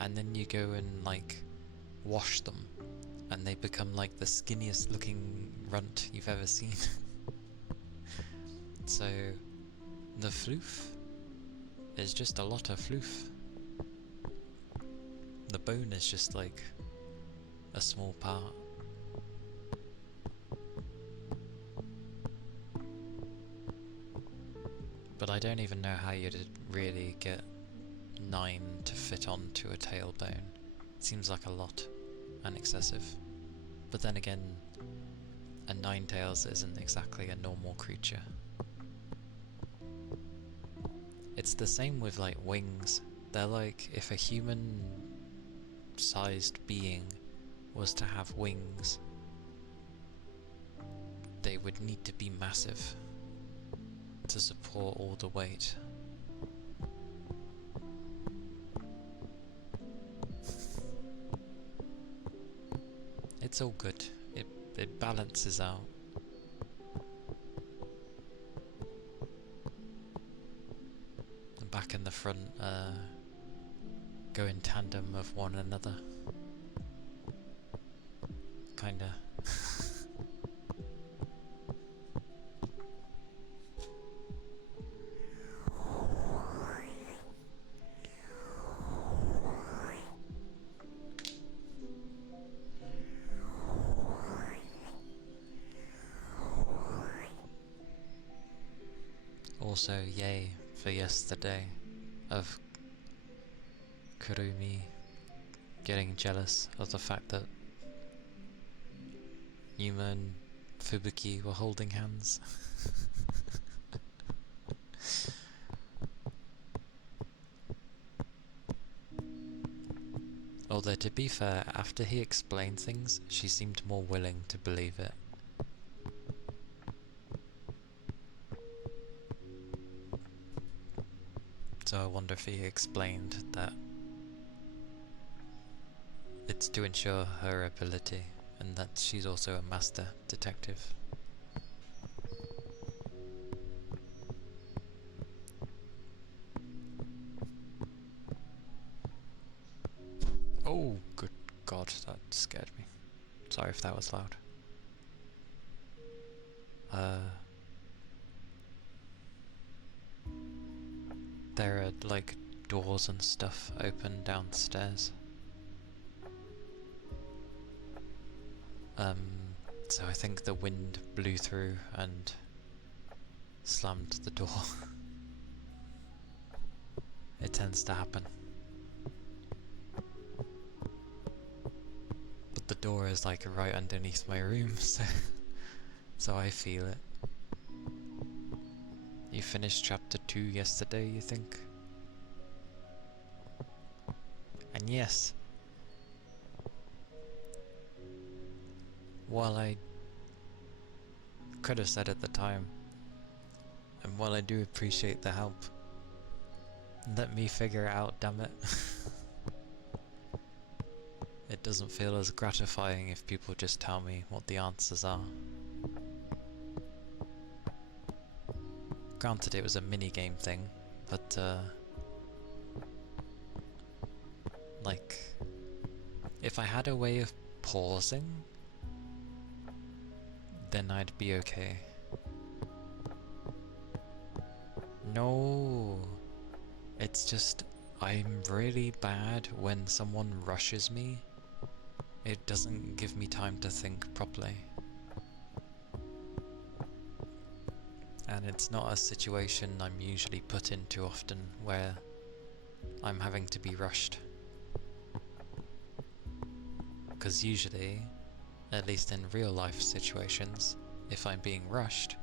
and then you go and like wash them and they become like the skinniest looking runt you've ever seen. So the floof is just a lot of floof. The bone is just like a small part. But I don't even know how you'd really get 9 to fit onto a tailbone. It seems like a lot and excessive. But then again, a 9-tails isn't exactly a normal creature. It's the same with like wings. They're like, if a human-sized being was to have wings, they would need to be massive to support all the weight. It's all good. It balances out. The back and the front go in tandem of one another. Kinda. Also, yay for yesterday of Kurumi getting jealous of the fact that Yuma and Fubuki were holding hands. Although to be fair, after he explained things, she seemed more willing to believe it. So I wonder if he explained that it's to ensure her ability and that she's also a master detective. Oh, good God, that scared me. Sorry if that was loud. There are like doors and stuff open downstairs. So I think the wind blew through and slammed the door. It tends to happen. But the door is like right underneath my room, so I feel it. You finished chapter 2 yesterday, you think? And yes, while I could have said at the time, and while I do appreciate the help, let me figure it out, damn it. It doesn't feel as gratifying if people just tell me what the answers are. Granted, it was a mini-game thing, but like, if I had a way of pausing, then I'd be okay. No, it's just I'm really bad when someone rushes me. It doesn't give me time to think properly. And it's not a situation I'm usually put in too often where I'm having to be rushed. Because usually, at least in real life situations, if I'm being rushed,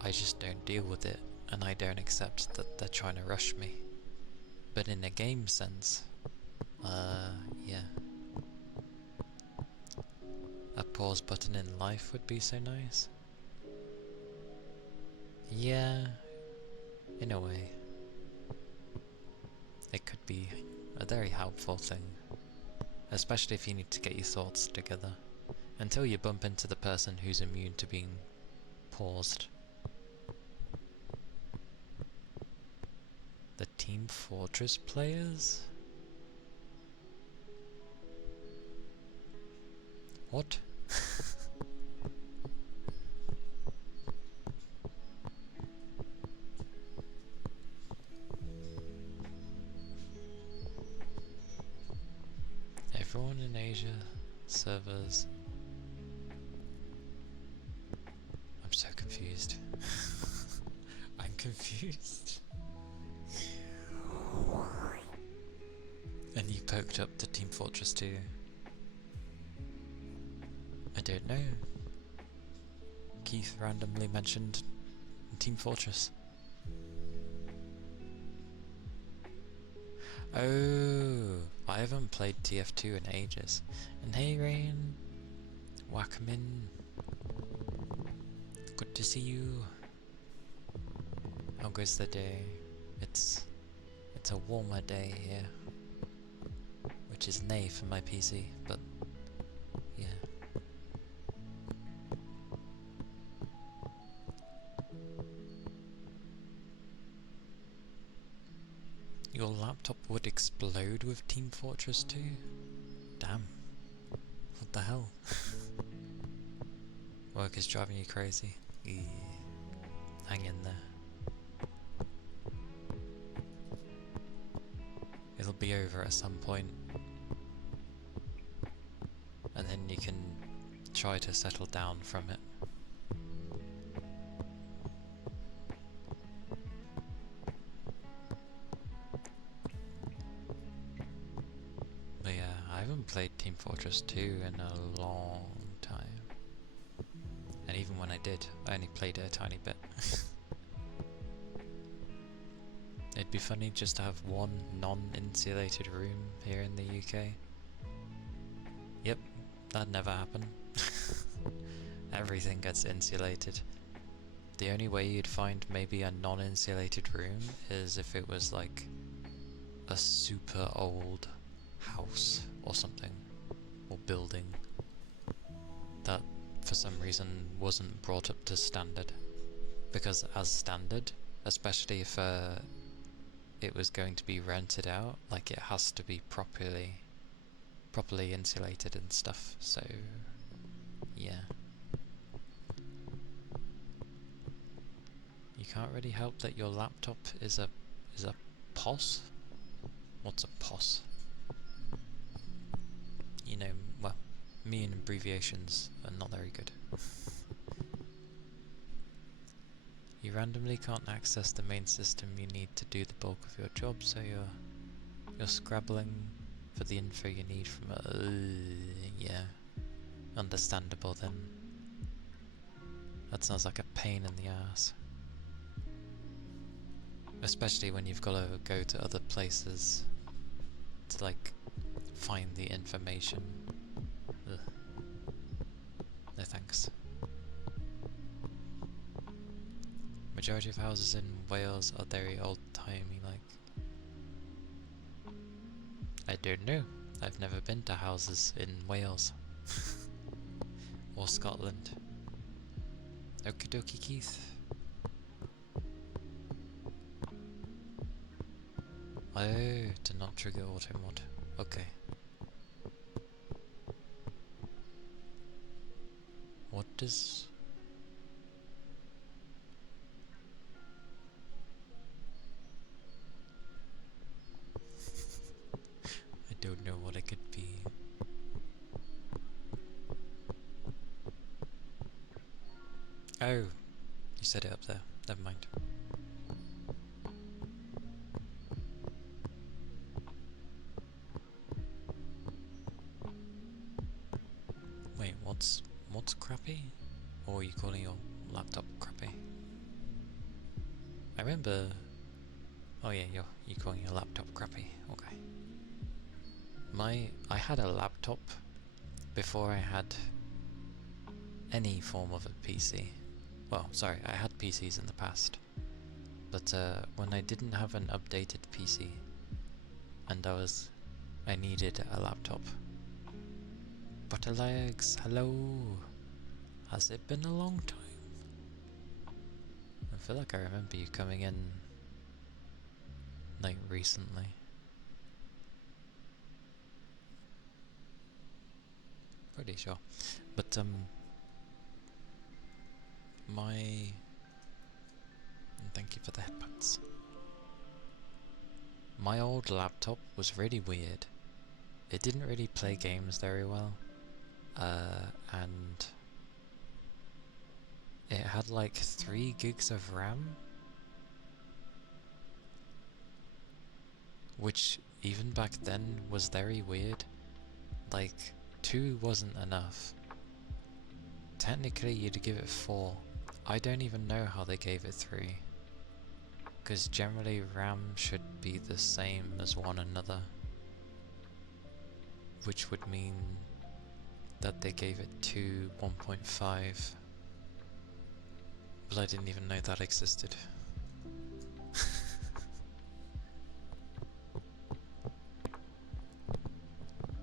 I just don't deal with it and I don't accept that they're trying to rush me. But in a game sense, yeah. A pause button in life would be so nice. Yeah, in a way. It could be a very helpful thing, especially if you need to get your thoughts together, until you bump into the person who's immune to being paused. The Team Fortress players? What? Everyone in Asia servers. I'm so confused. I'm confused. And you poked up to Team Fortress 2. I don't know. Keith randomly mentioned Team Fortress. Oh, I haven't played TF2 in ages. And hey Rain, welcome in. Good to see you. How goes the day? It's a warmer day here, which is nay for my PC, but yeah. Your laptop would explode with Team Fortress 2? Damn. What the hell? Work is driving you crazy. Hang in there. It'll be over at some point. And then you can try to settle down from it. But yeah, I haven't played Team Fortress 2 in a long time. And even when I did, I only played it a tiny bit. It'd be funny just to have one non-insulated room here in the UK. Yep, that'd never happen. Everything gets insulated. The only way you'd find maybe a non-insulated room is if it was like a super old house or something, or building, that for some reason wasn't brought up to standard. Because as standard, especially if it was going to be rented out, like it has to be properly insulated and stuff, so yeah. You can't really help that your laptop is a POS? What's a POS? You know, well, me and abbreviations are not very good. You randomly can't access the main system you need to do the bulk of your job, so you're scrabbling for the info you need from Yeah, understandable then. That sounds like a pain in the ass. Especially when you've got to go to other places to like find the information. Ugh. No thanks. Majority of houses in Wales are very old-timey like. I don't know. I've never been to houses in Wales. Or Scotland. Okie dokie Keith. Oh, to not trigger auto mod. Okay. What does... I don't know what it could be. Oh, you set it up there. Never mind. Wait, what's crappy? Or are you calling your laptop crappy? I remember... Oh yeah, you're calling your laptop crappy. Okay. I had a laptop before I had any form of a PC. Well, sorry, I had PCs in the past. But when I didn't have an updated PC and I needed a laptop. Butterlegs, hello! Has it been a long time? I feel like I remember you coming in like recently. Pretty sure. But thank you for the headbuds. My old laptop was really weird. It didn't really play games very well. And it had like 3 gigs of RAM, which even back then was very weird. Like 2 wasn't enough. Technically you'd give it 4. I don't even know how they gave it 3. Because generally RAM should be the same as one another. Which would mean that they gave it 2 1.5. But I didn't even know that existed.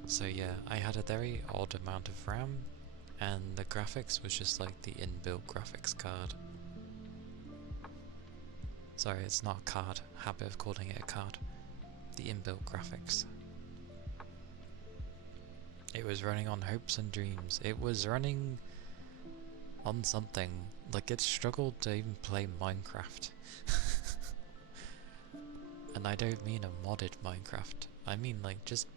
So yeah, I had a very odd amount of RAM, and the graphics was just like the inbuilt graphics card. Sorry, it's not a card. Habit of calling it a card. The inbuilt graphics. It was running on hopes and dreams. It was running on something. Like, it struggled to even play Minecraft. And I don't mean a modded Minecraft. I mean like just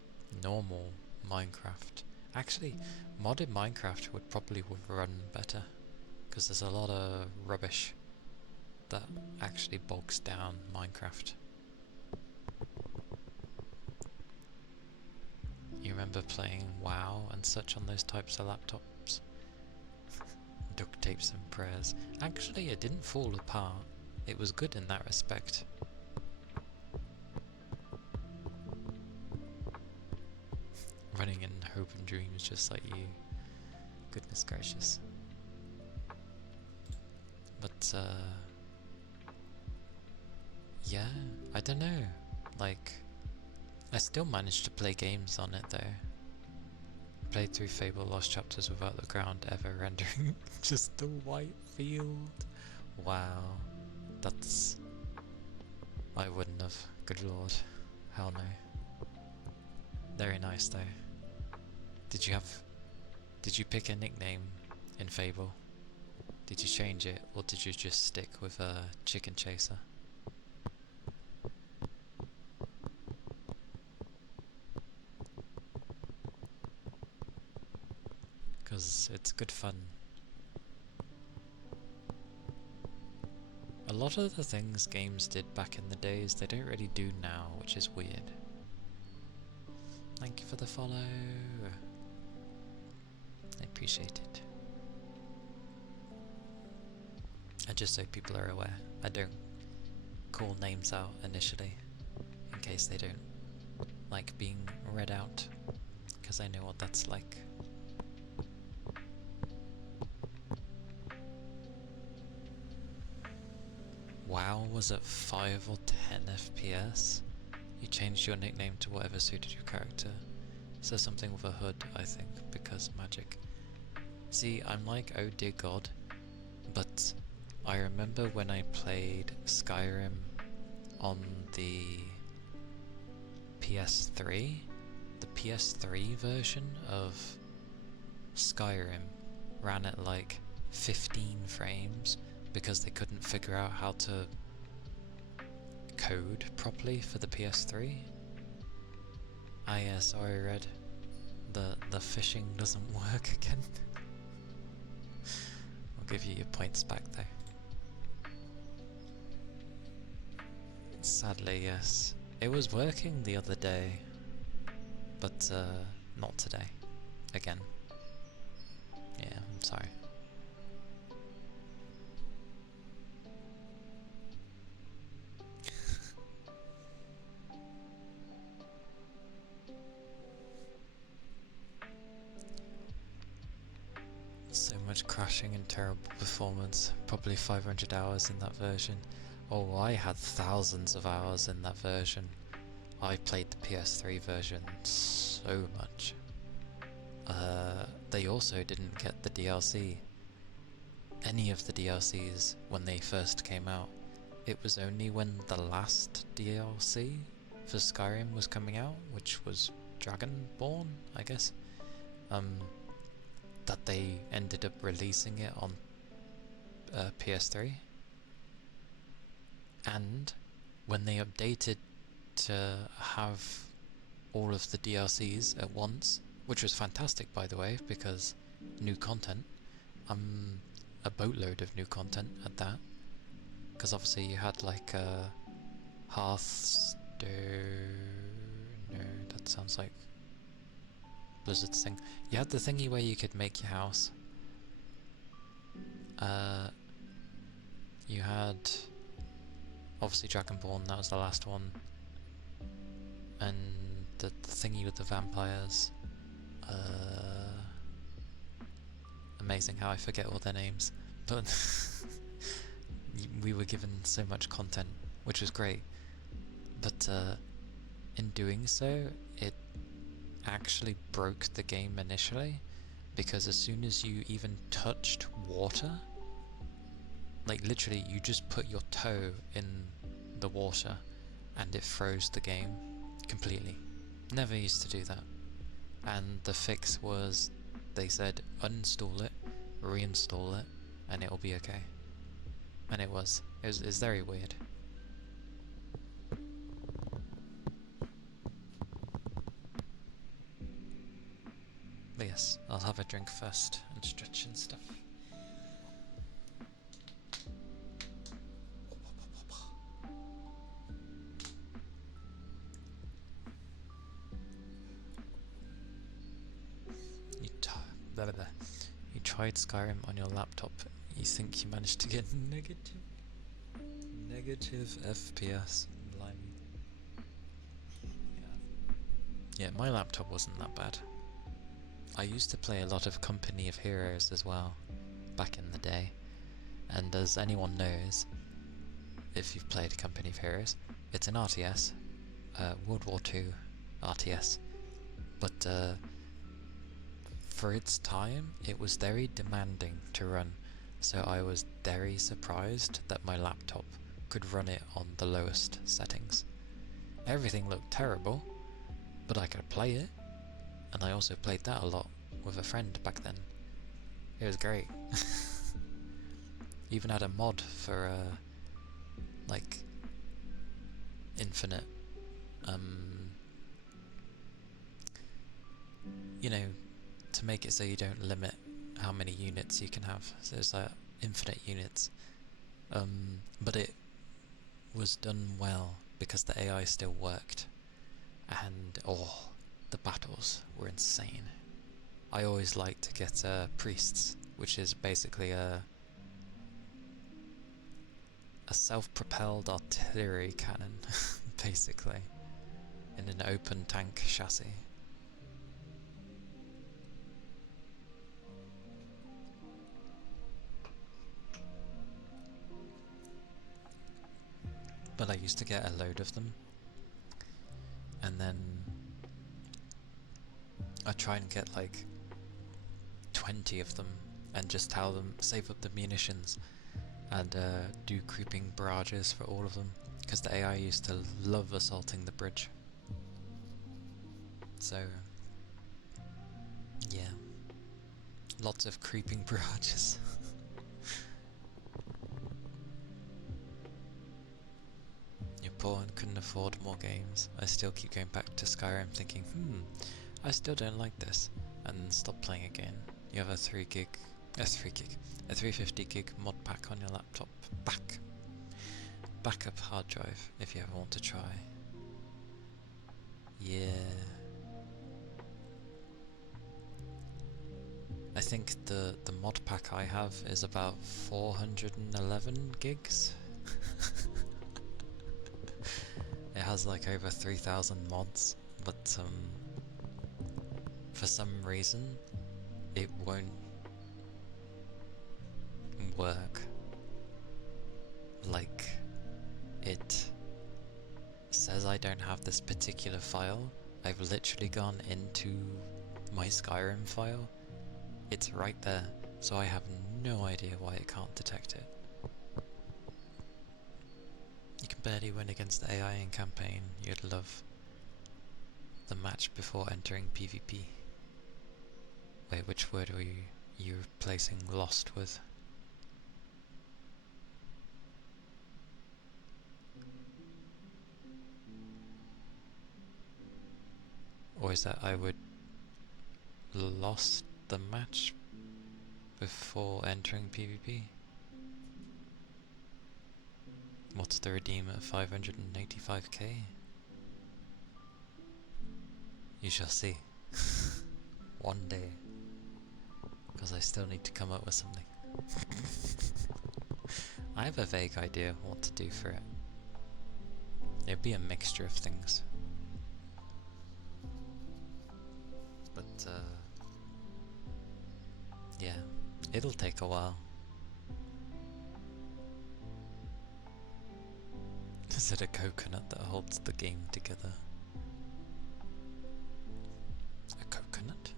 normal Minecraft. Actually, modded Minecraft would probably run better, because there's a lot of rubbish that actually bogs down Minecraft. You remember playing WoW and such on those types of laptops? Duct tapes and prayers. Actually, it didn't fall apart. It was good in that respect. Running in hope and dreams just like you. Goodness gracious. But, yeah, I don't know. Like, I still managed to play games on it though. Played through Fable Lost Chapters without the ground ever rendering just a white field. Wow. That's... I wouldn't have. Good lord. Hell no. Very nice though. Did you pick a nickname in Fable? Did you change it, or did you just stick with Chicken Chaser? Because it's good fun. A lot of the things games did back in the days, they don't really do now, which is weird. Thank you for the follow. I appreciate it. And just so people are aware, I don't call names out initially, in case they don't like being read out, because I know what that's like. WoW was at 5 or 10 FPS. You changed your nickname to whatever suited your character. So something with a hood, I think, because magic. See, I'm like, oh dear god, but I remember when I played Skyrim on the PS3, the PS3 version of Skyrim ran at like 15 frames because they couldn't figure out how to code properly for the PS3. Ah yeah, sorry Red, the fishing doesn't work again. I'll give you your points back though. Sadly, yes. It was working the other day, but not today. Again. Yeah, I'm sorry. So much crashing and terrible performance. Probably 500 hours in that version. Oh, I had thousands of hours in that version. I played the PS3 version so much. They also didn't get the DLC. Any of the DLCs when they first came out. It was only when the last DLC for Skyrim was coming out, which was Dragonborn, I guess, that they ended up releasing it on PS3. And when they updated to have all of the DLCs at once, which was fantastic by the way, because new content, a boatload of new content at that, because obviously you had like Hearthstone, no, that sounds like Blizzard's thing. You had the thingy where you could make your house. You had obviously Dragonborn, that was the last one, and the thingy with the vampires. Amazing how I forget all their names, but we were given so much content, which was great, but in doing so, it actually broke the game initially, because as soon as you even touched water, like literally you just put your toe in the water and it froze the game completely. Never used to do that. And the fix was, they said uninstall it, reinstall it, and it'll be okay. And it was very weird. But yes, I'll have a drink first and stretch and stuff. You tried Skyrim on your laptop. You think you managed to get negative FPS. Blimey. Yeah, my laptop wasn't that bad. I used to play a lot of Company of Heroes as well, back in the day. And as anyone knows, if you've played Company of Heroes, it's an RTS, World War II RTS. But for its time, it was very demanding to run, so I was very surprised that my laptop could run it on the lowest settings. Everything looked terrible, but I could play it, and I also played that a lot with a friend back then. It was great. Even had a mod for like infinite, you know, to make it so you don't limit how many units you can have. So it's like infinite units. But it was done well because the AI still worked. And the battles were insane. I always like to get priests, which is basically a self-propelled artillery cannon, basically, in an open tank chassis. But I used to get a load of them, and then I try and get like 20 of them and just tell them save up the munitions and do creeping barrages for all of them, because the AI used to love assaulting the bridge. So yeah, lots of creeping barrages. You're poor and couldn't afford more games. I still keep going back to Skyrim thinking, I still don't like this, and then stop playing again. You have a 350 gig mod pack on your laptop. Backup hard drive if you ever want to try. Yeah. I think the mod pack I have is about 411 gigs. It has like over 3,000 mods, but for some reason it won't work. Like, it says I don't have this particular file. I've literally gone into my Skyrim file. It's right there, so I have no idea why it can't detect it. You can barely win against the AI in campaign. You'd love the match before entering PvP. Wait, which word were you replacing lost with? Or is that I would lost the match before entering PvP? What's the redeem at 585k? You shall see. One day. Because I still need to come up with something. I have a vague idea of what to do for it. It'd be a mixture of things. But, yeah, it'll take a while. Is it a coconut that holds the game together? A coconut?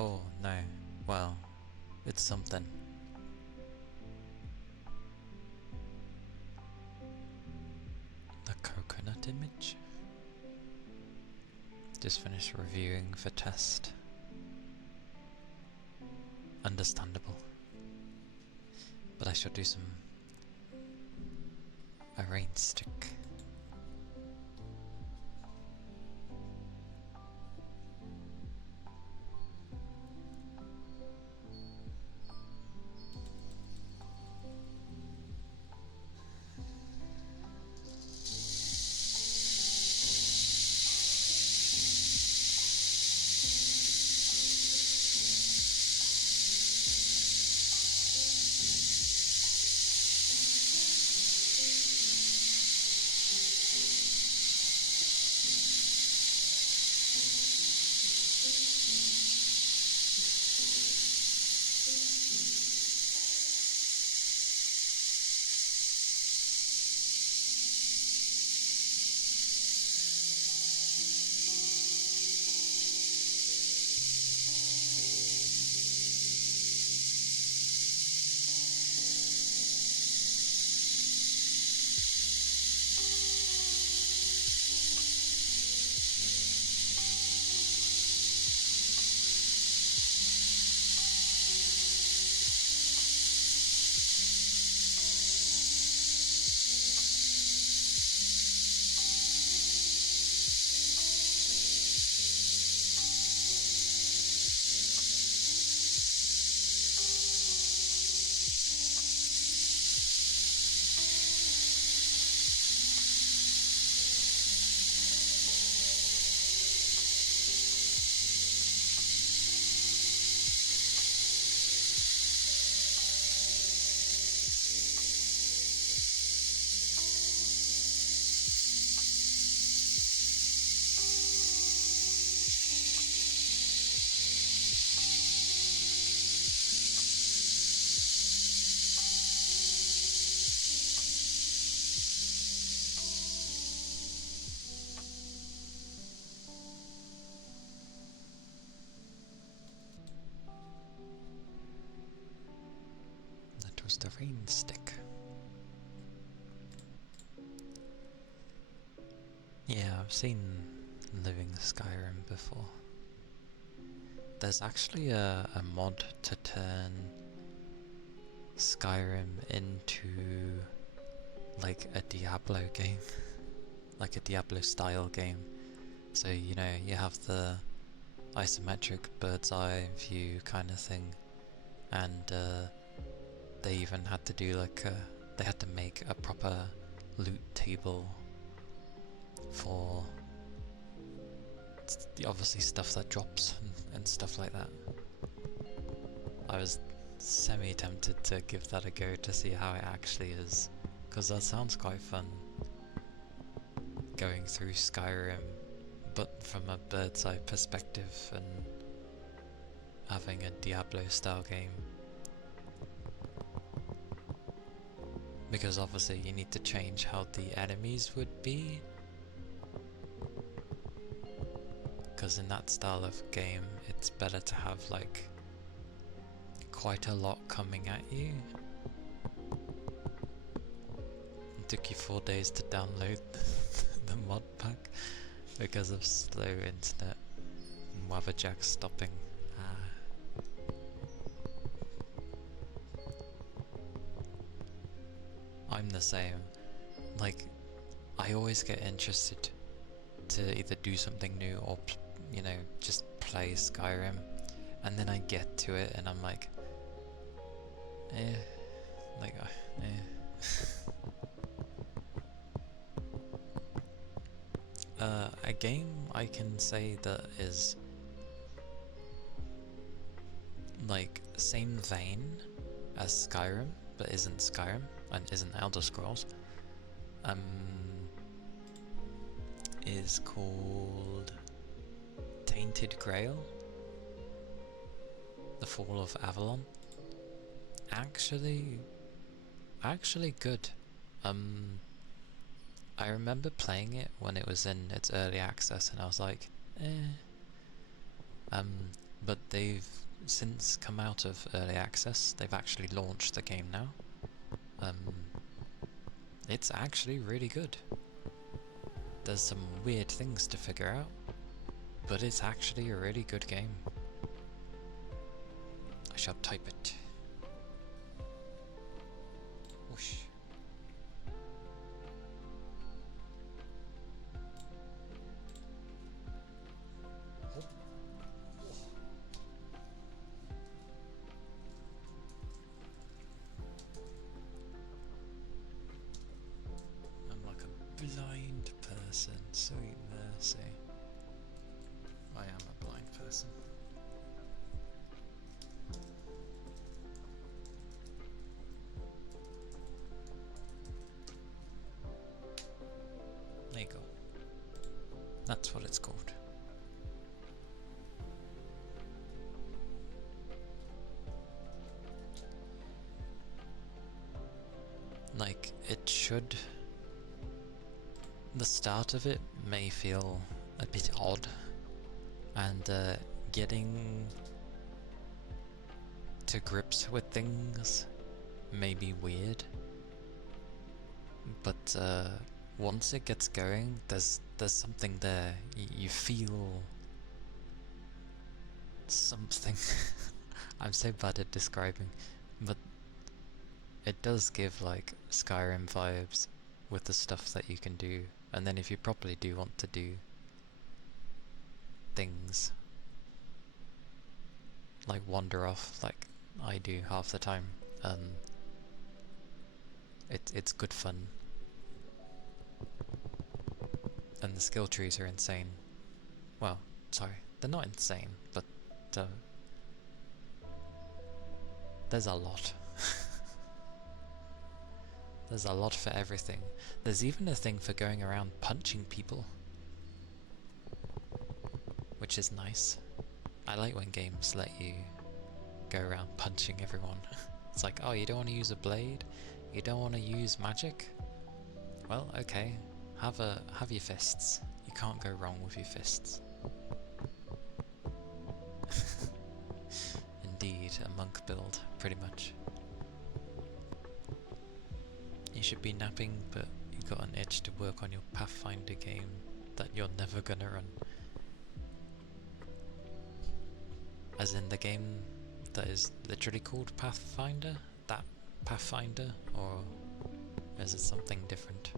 Oh, no. Well, it's something. The coconut image? Just finished reviewing for test. Understandable. But I should do a rain stick. use the rain stick. Yeah, I've seen Living Skyrim before. There's actually a mod to turn Skyrim into like a Diablo game, like a Diablo style game. So you know, you have the isometric bird's eye view kind of thing, and they even had to do like they had to make a proper loot table for obviously stuff that drops and stuff like that. I was semi-tempted to give that a go to see how it actually is, because that sounds quite fun. Going through Skyrim, but from a bird's eye perspective and having a Diablo style game. Because obviously you need to change how the enemies would be. Because in that style of game, it's better to have like quite a lot coming at you. It took you 4 days to download the mod pack because of slow internet and Wabberjack stopping. I'm the same. Like, I always get interested to either do something new or, you know, just play Skyrim, and then I get to it and I'm like, a game I can say that is like same vein as Skyrim, but isn't Skyrim and isn't Elder Scrolls, is called Tainted Grail, The Fall of Avalon. Actually good. I remember playing it when it was in its early access and I was like, but they've since come out of early access. They've actually launched the game now. It's actually really good. There's some weird things to figure out, but it's actually a really good game. I shall type it. Whoosh. I'm like a blind person, sweet mercy. I am a blind person. There you go. That's what it's called. Like, it should... The start of it may feel a bit odd, and getting to grips with things may be weird, but once it gets going, there's something there. You feel something. I'm so bad at describing, but it does give like Skyrim vibes with the stuff that you can do. And then if you properly do want to do things like wander off like I do half the time, it's good fun. And the skill trees are insane. Well, sorry, they're not insane, but there's a lot. There's a lot for everything. There's even a thing for going around punching people, which is nice. I like when games let you go around punching everyone. It's like, oh, you don't want to use a blade? You don't want to use magic? Well, okay, have your fists. You can't go wrong with your fists. Indeed, a monk build, pretty much. you should be napping, but you got an itch to work on your Pathfinder game that you're never gonna run. As in the game that is literally called Pathfinder? That Pathfinder? Or is it something different?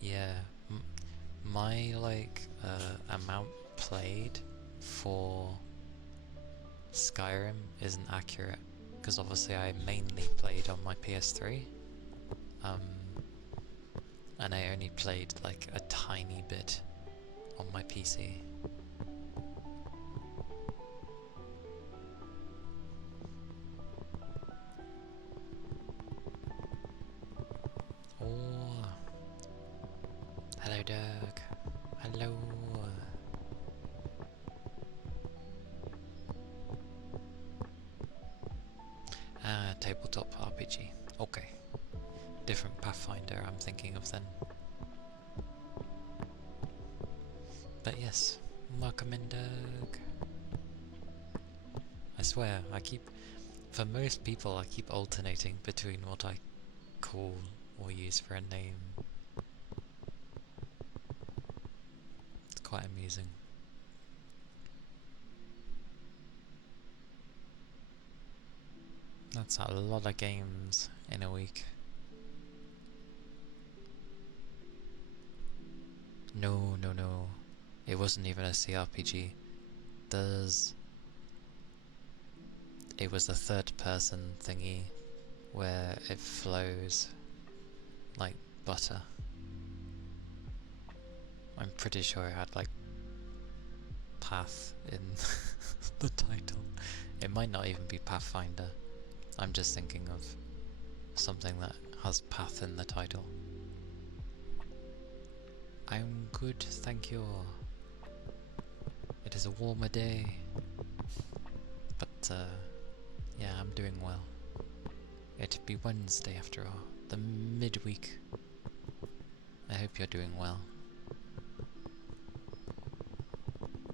Yeah, my amount played for Skyrim isn't accurate, because obviously I mainly played on my PS3, and I only played like a tiny bit on my PC. Oh, hello Doug. Hello. Tabletop RPG. Okay. Different Pathfinder I'm thinking of then. But yes, welcome in Doug. I swear, for most people I keep alternating between what I call or use for a name. It's quite amusing. That's a lot of games in a week. No. It wasn't even a CRPG. It was a third person thingy where it flows like butter. I'm pretty sure it had like Path in the title. It might not even be Pathfinder. I'm just thinking of something that has Path in the title. I'm good, thank you. It is a warmer day, but yeah, I'm doing well. It'd be Wednesday after all, the midweek. I hope you're doing well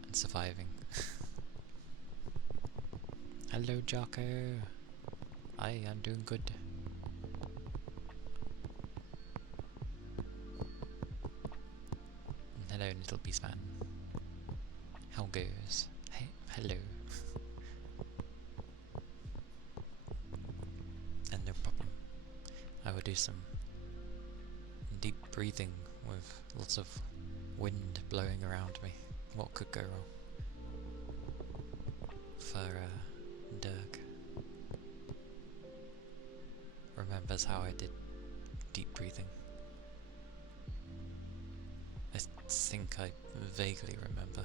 and surviving. Hello, Jocko. I am doing good. Hello, Little Beastman. How goes? Hey, hello. And no problem. I will do some deep breathing with lots of wind blowing around me. What could go wrong? For Dirk remembers how I did deep breathing. I think I vaguely remember.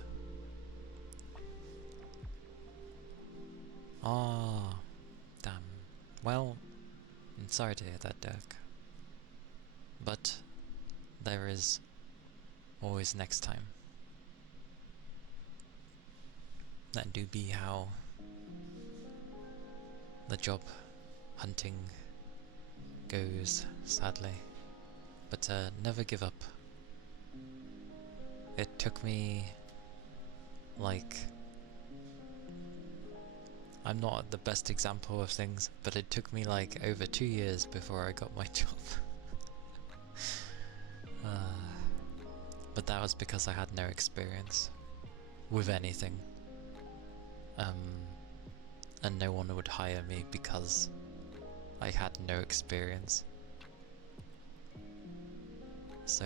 Ah, damn. Well, I'm sorry to hear that, Dirk. But there is always next time. That do be how the job hunting goes, sadly. But never give up. It took me I'm not the best example of things, but it took me over 2 years before I got my job. But that was because I had no experience with anything. And no one would hire me because I had no experience. So,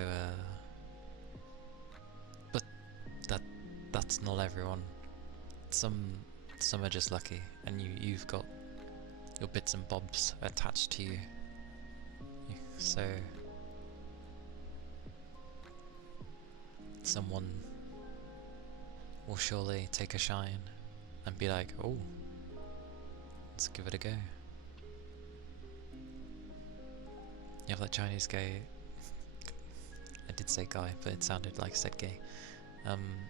but that's not everyone. Some are just lucky, and you've got your bits and bobs attached to you. So someone will surely take a shine and be like, oh, let's give it a go. You have that Chinese guy, I did say guy, but it sounded like I said gay.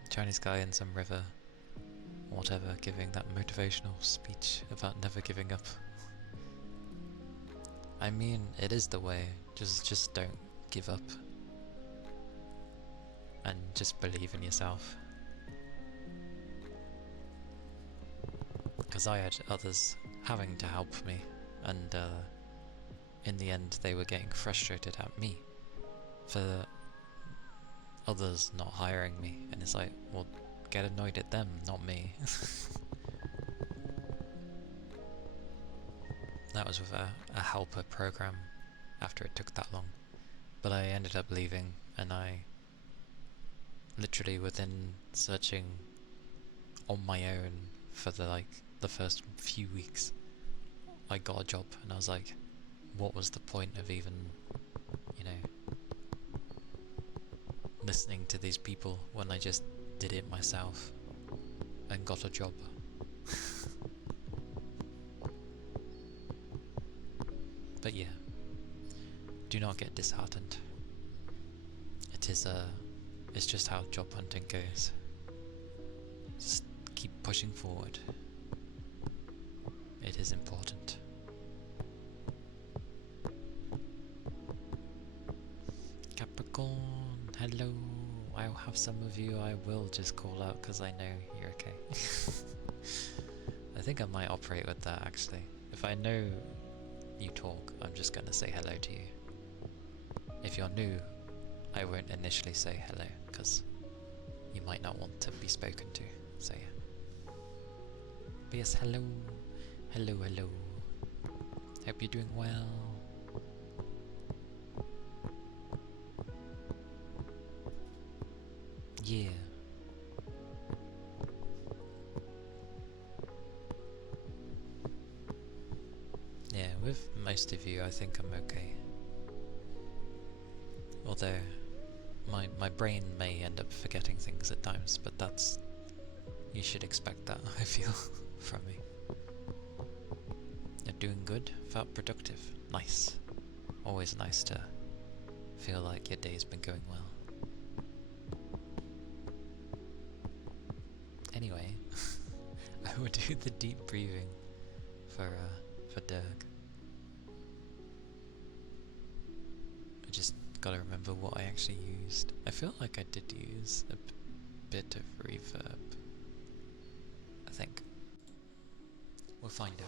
Chinese guy in some river, whatever, giving that motivational speech about never giving up. I mean, it is the way. Just don't give up. And just believe in yourself. Because I had others having to help me, and in the end they were getting frustrated at me for others not hiring me, and it's like, well, get annoyed at them, not me. That was with a helper program after it took that long, but I ended up leaving, and I literally within searching on my own for the first few weeks, I got a job, and I was like, what was the point of even, you know, listening to these people when I just did it myself and got a job? But yeah, do not get disheartened. It's just how job hunting goes. Just keep pushing forward. It is important. Capricorn, hello. I'll have some of you I will just call out because I know you're okay. I think I might operate with that actually. If I know you talk, I'm just gonna say hello to you. If you're new, I won't initially say hello because you might not want to be spoken to. So yeah. But yes, hello. Hello, hello. Hope you're doing well. Yeah. Yeah, with most of you I think I'm okay. Although my brain may end up forgetting things at times, but that's, you should expect that, I feel, from me. You're doing good, felt productive, nice. Always nice to feel like your day's been going well. Anyway, I will do the deep breathing for Dirk. I just gotta remember what I actually used. I feel like I did use a bit of reverb. I think. We'll find out.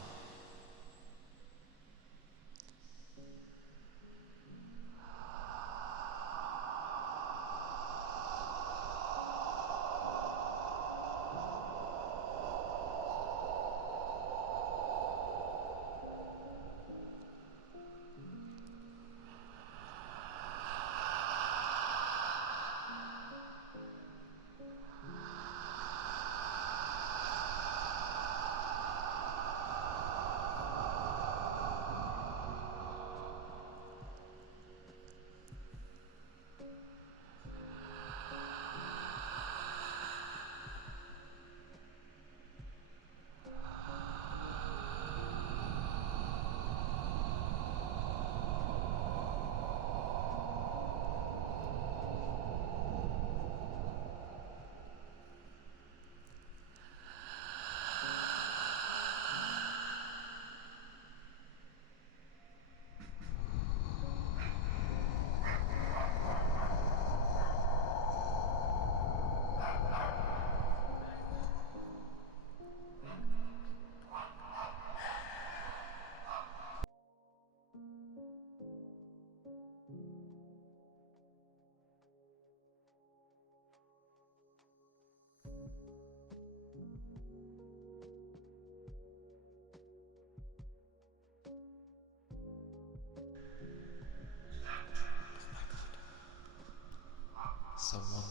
Someone.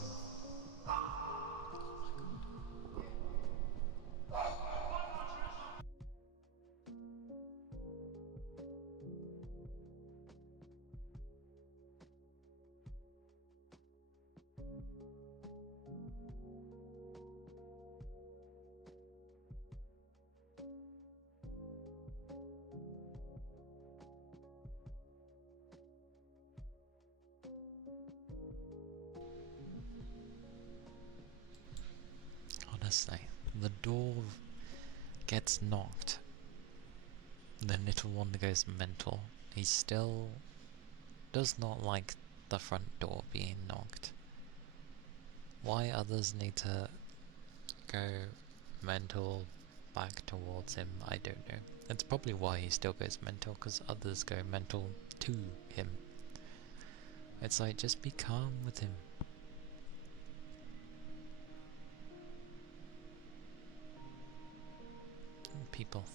Honestly, the door gets knocked, the little one goes mental he still does not like the front door being knocked. Why others need to go mental back towards him, I don't know. That's probably why he still goes mental, because others go mental to him. It's like, just be calm with him. People.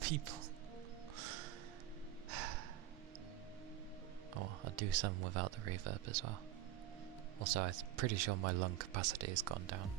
People. Oh, I'll do some without the reverb as well. Also, I'm pretty sure my lung capacity has gone down.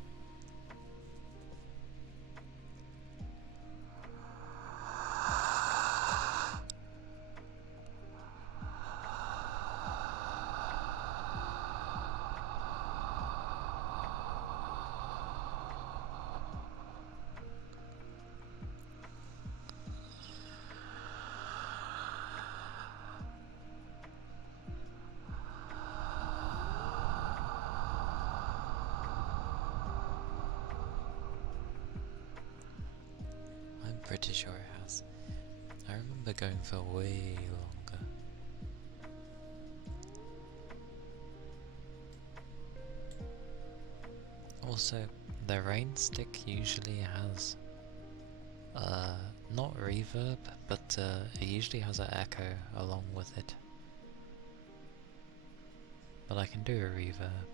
I'm pretty sure it has. I remember going for way longer. Also, the rain stick usually has not reverb, but it usually has an echo along with it. But I can do a reverb.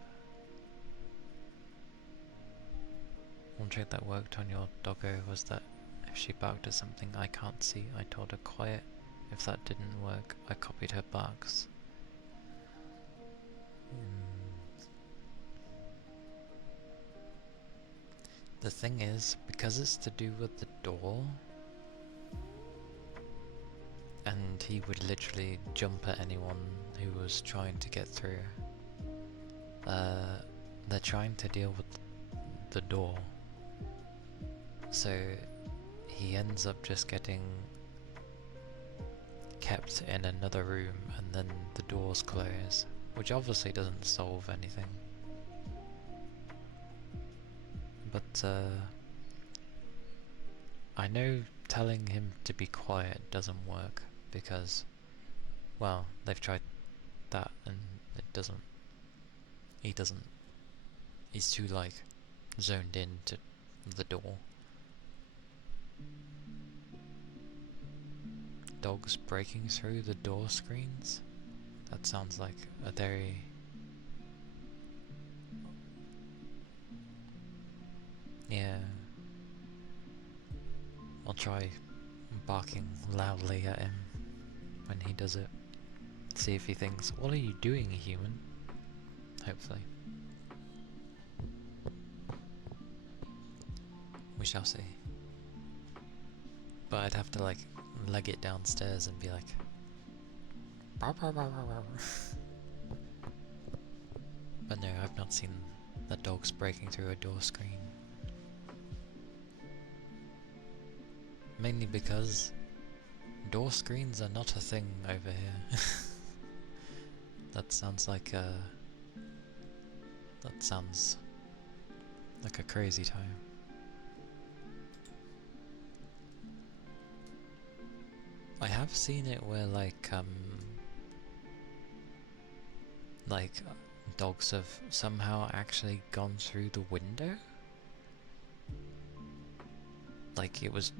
One trick that worked on your doggo was that if she barked at something I can't see, I told her quiet. If that didn't work, I copied her barks. The thing is, because it's to do with the door, and he would literally jump at anyone who was trying to get through, they're trying to deal with the door. So he ends up just getting kept in another room and then the doors close, which obviously doesn't solve anything. But I know telling him to be quiet doesn't work because, well, they've tried that and it doesn't. He's too like zoned in to the door. Dogs breaking through the door screens? That sounds like a very... Yeah. I'll try barking loudly at him when he does it. See if he thinks, what are you doing, human? Hopefully. We shall see. But I'd have to like leg it downstairs and be like, "Bar, bar, bar, bar, bar." But no, I've not seen the dogs breaking through a door screen. Mainly because door screens are not a thing over here. That sounds like a crazy time. I have seen it where like dogs have somehow actually gone through the window. Like it was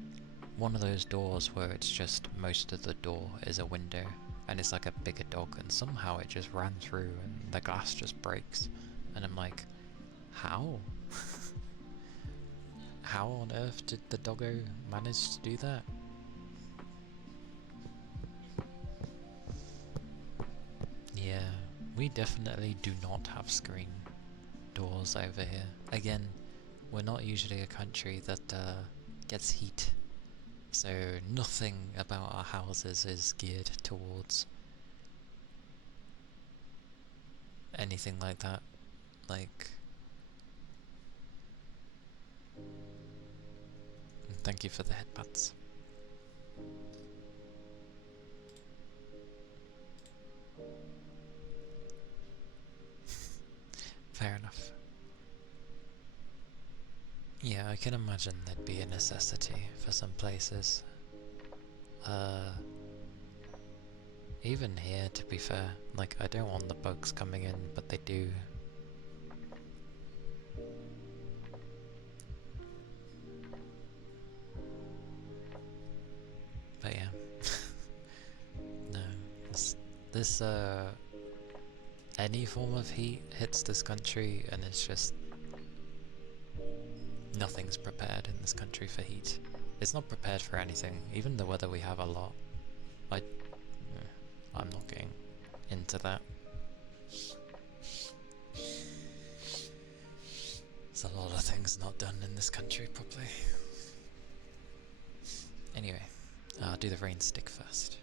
one of those doors where it's just most of the door is a window and it's like a bigger dog and somehow it just ran through and the glass just breaks and I'm like, how? How on earth did the doggo manage to do that? Yeah, we definitely do not have screen doors over here. Again, we're not usually a country that gets heat, so nothing about our houses is geared towards anything like that. Like, thank you for the headbuds. Fair enough. Yeah, I can imagine there'd be a necessity for some places. Even here, to be fair, like, I don't want the bugs coming in, but they do. But yeah. No. This, any form of heat hits this country and it's just... nothing's prepared in this country for heat. It's not prepared for anything, even the weather we have a lot. I'm not getting into that. There's a lot of things not done in this country properly. Anyway, I'll do the rain stick first.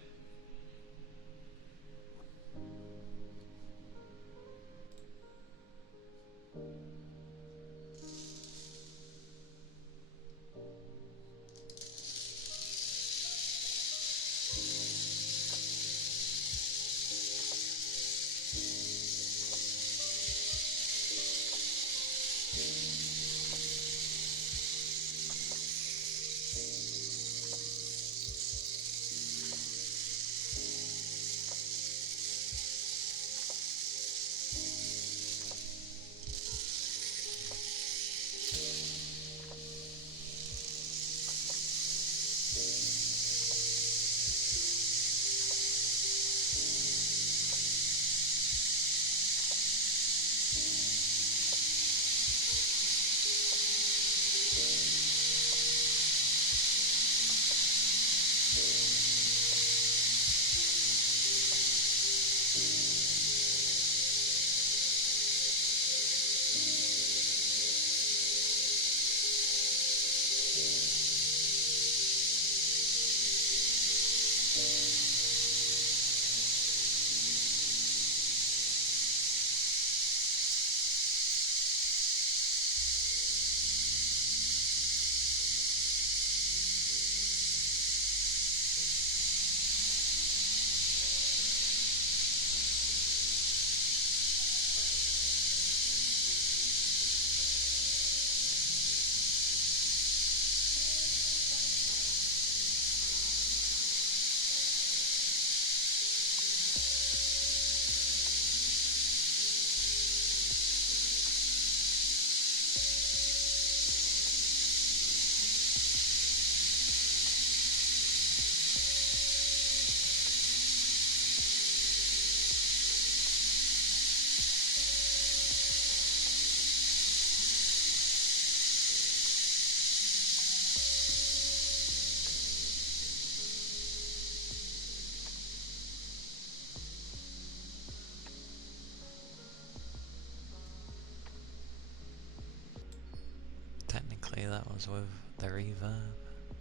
Technically that was with the reverb.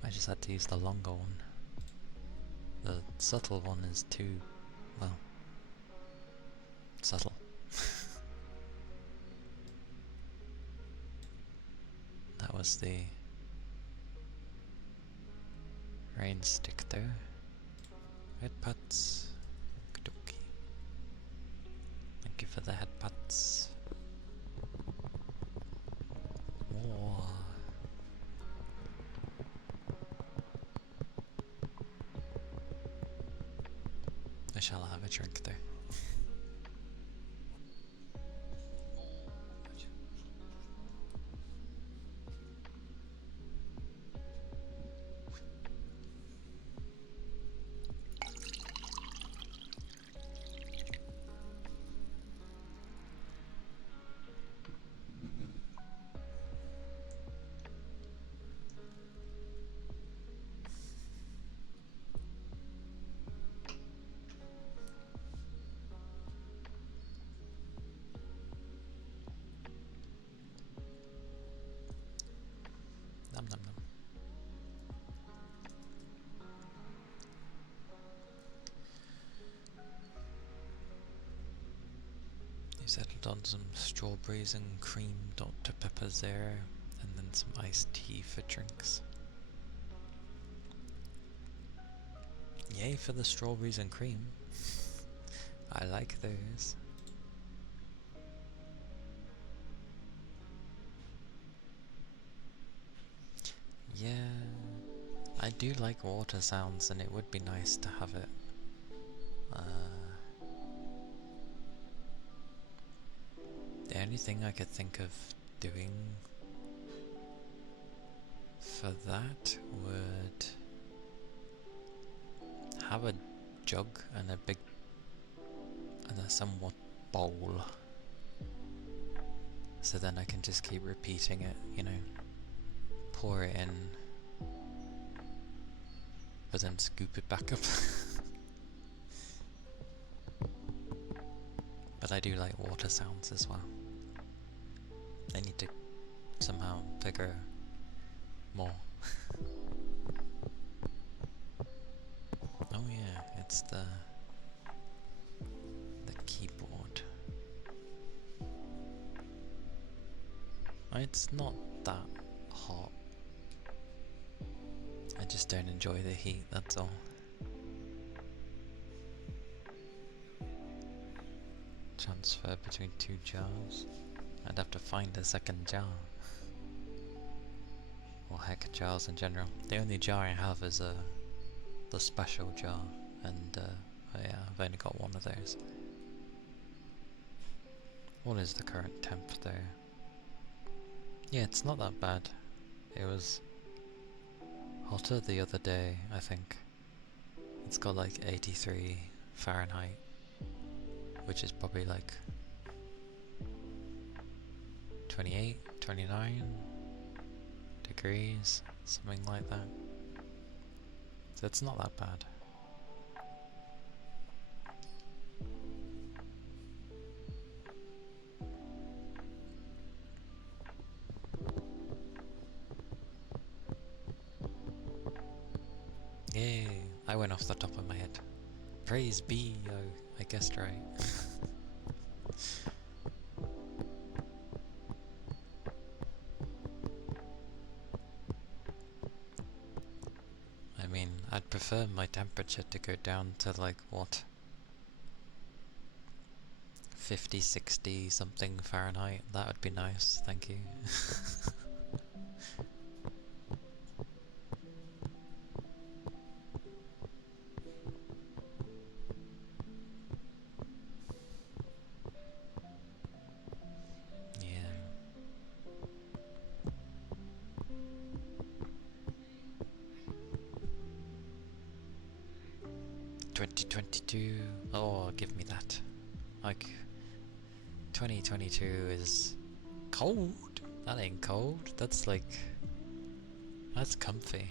I just had to use the longer one. The subtle one is too, well, subtle. That was the rain stick there. Headpats. Okie-dokie. Thank you for the headpats. More. I shall have a drink there. Nom nom nom. You settled on some strawberries and cream Dr. Peppers there, and then some iced tea for drinks. Yay for the strawberries and cream. I like those. Yeah, I do like water sounds, and it would be nice to have it The only thing I could think of doing for that would have a jug and a big and a somewhat bowl, so then I can just keep repeating it, you know, pour it in, but then scoop it back up. But I do like water sounds as well. I need to somehow figure more. Oh yeah, it's the keyboard. It's not that hot. I just don't enjoy the heat, that's all. Transfer between 2 jars. I'd have to find a second jar. Or heck, jars in general. The only jar I have is the special jar, and yeah, I've only got one of those. What is the current temp there? Yeah, it's not that bad. It was hotter the other day, I think. It's got like 83 Fahrenheit, which is probably like 28, 29 degrees, something like that. So it's not that bad. Yay, I went off the top of my head. Praise be, I guessed right. I mean, I'd prefer my temperature to go down to like, what? 50, 60 something Fahrenheit. That would be nice, thank you. Yeah. 2022. Oh, give me that. Like, 2022 is cold. That ain't cold. That's like, that's comfy.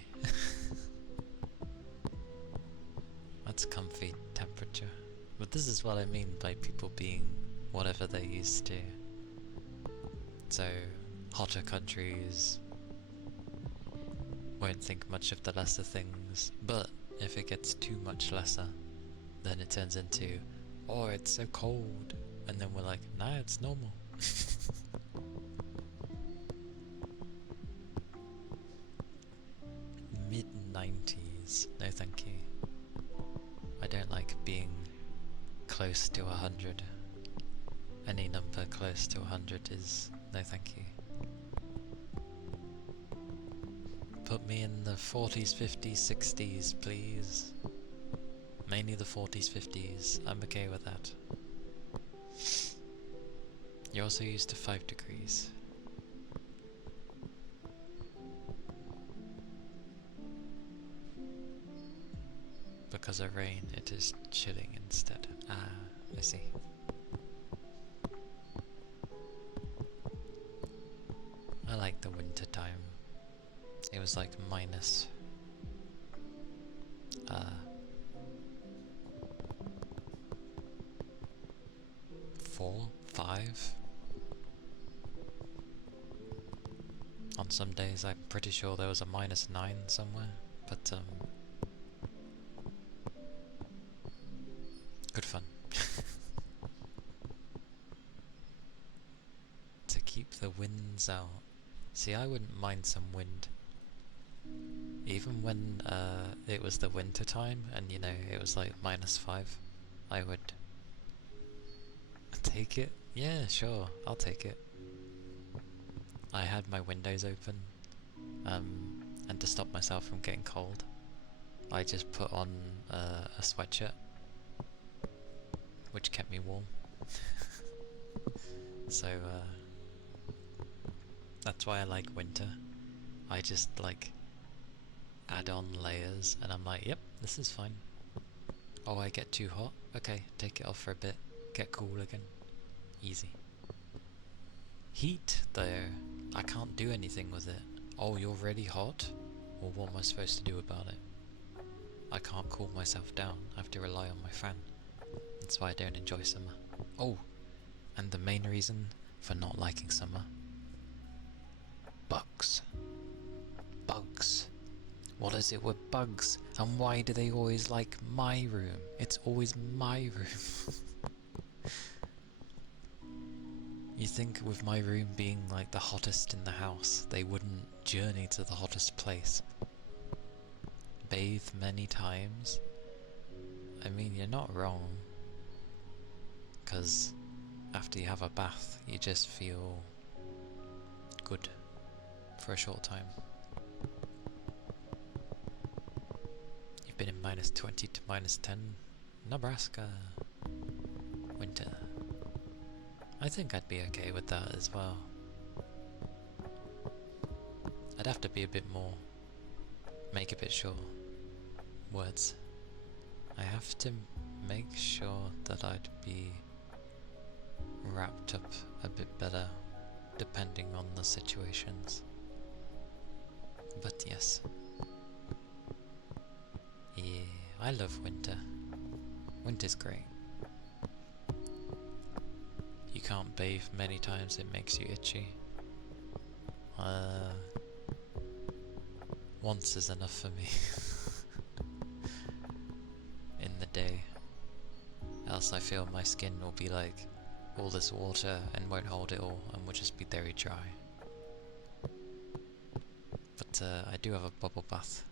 That's comfy temperature. But this is what I mean by people being whatever they're used to. So, hotter countries won't think much of the lesser things, but if it gets too much lesser, then it turns into, oh, it's so cold, and then we're like, nah, it's normal. Mid-90s, no thank you. I don't like being close to 100. Any number close to 100 is no thank you. Put me in the 40s, 50s, 60s, please. Mainly the 40s, 50s. I'm okay with that. You're also used to 5 degrees. Because of rain, it is chilling instead. Ah, I see. I like the winter time. It was like minus 4, 5. On some days I'm pretty sure there was a minus 9 somewhere, but good fun. To keep the winds out. See, I wouldn't mind some wind. Even when it was the winter time and, you know, it was like minus 5, I would take it. Yeah, sure, I'll take it. I had my windows open, and to stop myself from getting cold, I just put on a sweatshirt which kept me warm. So that's why I like winter. I just like add on layers and I'm like, yep, this is fine. Oh, I get too hot? Okay, take it off for a bit. Get cool again. Easy. Heat, though, I can't do anything with it. Oh, you're really hot? Well, what am I supposed to do about it? I can't cool myself down. I have to rely on my fan. That's why I don't enjoy summer. Oh, and the main reason for not liking summer. Bugs. Bugs. What is it with bugs? And why do they always like my room? It's always my room. You think with my room being like the hottest in the house, they wouldn't journey to the hottest place? Bathe many times? I mean, you're not wrong. 'Cause after you have a bath, you just feel good for a short time. You've been in -20 to -10. Nebraska. Winter. I think I'd be okay with that as well. I'd have to be a bit more, make a bit sure. Words. I have to make sure that I'd be wrapped up a bit better depending on the situations. But yes. Yeah, I love winter. Winter's great. You can't bathe many times, it makes you itchy. Once is enough for me. In the day. Else I feel my skin will be like all this water and won't hold it all and will just be very dry. But I do have a bubble bath.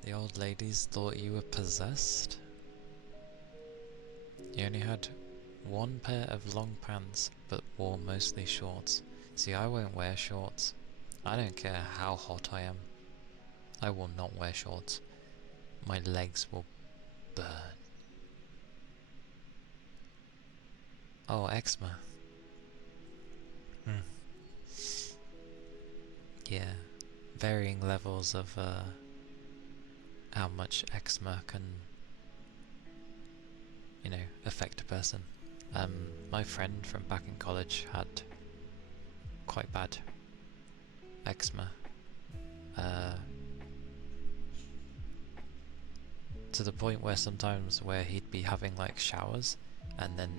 The old ladies thought you were possessed? You only had one pair of long pants, but wore mostly shorts. See, I won't wear shorts. I don't care how hot I am. I will not wear shorts. My legs will burn. Oh, eczema. Yeah, varying levels of how much eczema can, you know, affect a person. My friend from back in college had quite bad eczema. To the point where sometimes where he'd be having like showers and then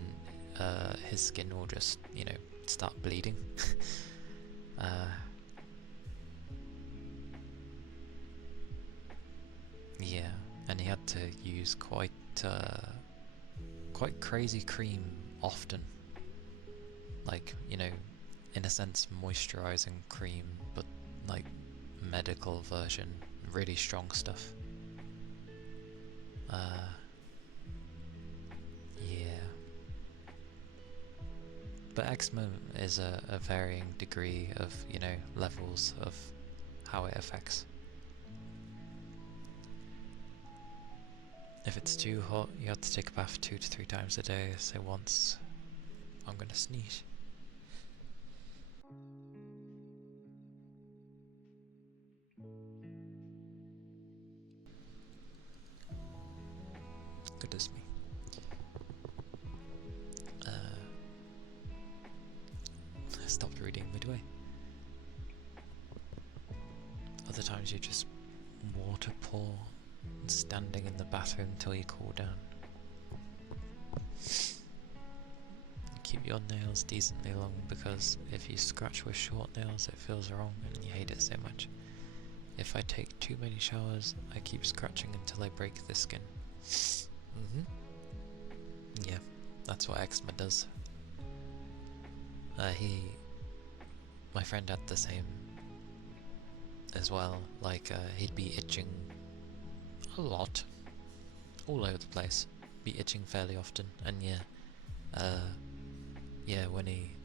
his skin will just, you know, start bleeding. Yeah, and he had to use quite crazy cream often. Like, you know, in a sense moisturizing cream, but like medical version, really strong stuff. Yeah. But eczema is a varying degree of, you know, levels of how it affects. If it's too hot, you have to take a bath 2 to 3 times a day, so once I'm gonna sneeze. Goodness me. I stopped reading midway. Other times you just water pour and standing in the bathroom until you cool down. Keep your nails decently long, because if you scratch with short nails it feels wrong and you hate it so much. If I take too many showers, I keep scratching until I break the skin. Yeah, that's what eczema does. My friend had the same as well, like he'd be itching a lot, all over the place, be itching fairly often, and yeah, when he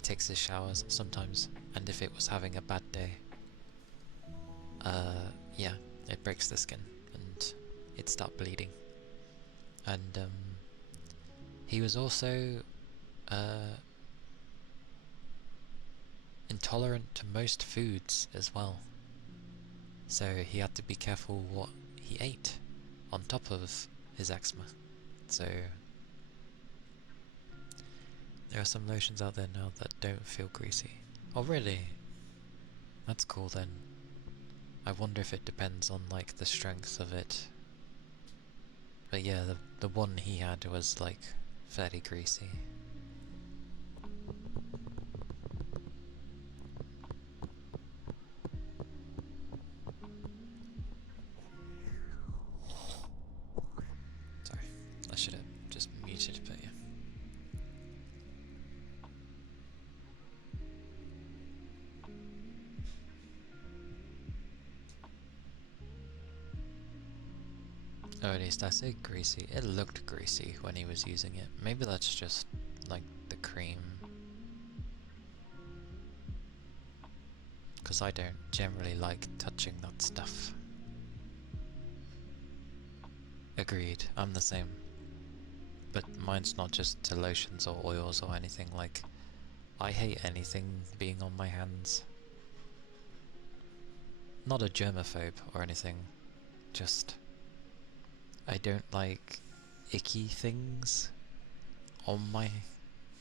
takes his showers sometimes, and if it was having a bad day, yeah, it breaks the skin and it stopped bleeding. And he was also intolerant to most foods as well. So he had to be careful what he ate on top of his eczema. So there are some lotions out there now that don't feel greasy. Oh really? That's cool then. I wonder if it depends on like the strength of it. But yeah, the one he had was like fairly greasy. Sorry, I should have just muted, but yeah. Oh, at least I say greasy. It looked greasy when he was using it. Maybe that's just like the cream. Because I don't generally like touching that stuff. Agreed, I'm the same. But mine's not just to lotions or oils or anything. Like, I hate anything being on my hands. Not a germaphobe or anything, just I don't like icky things on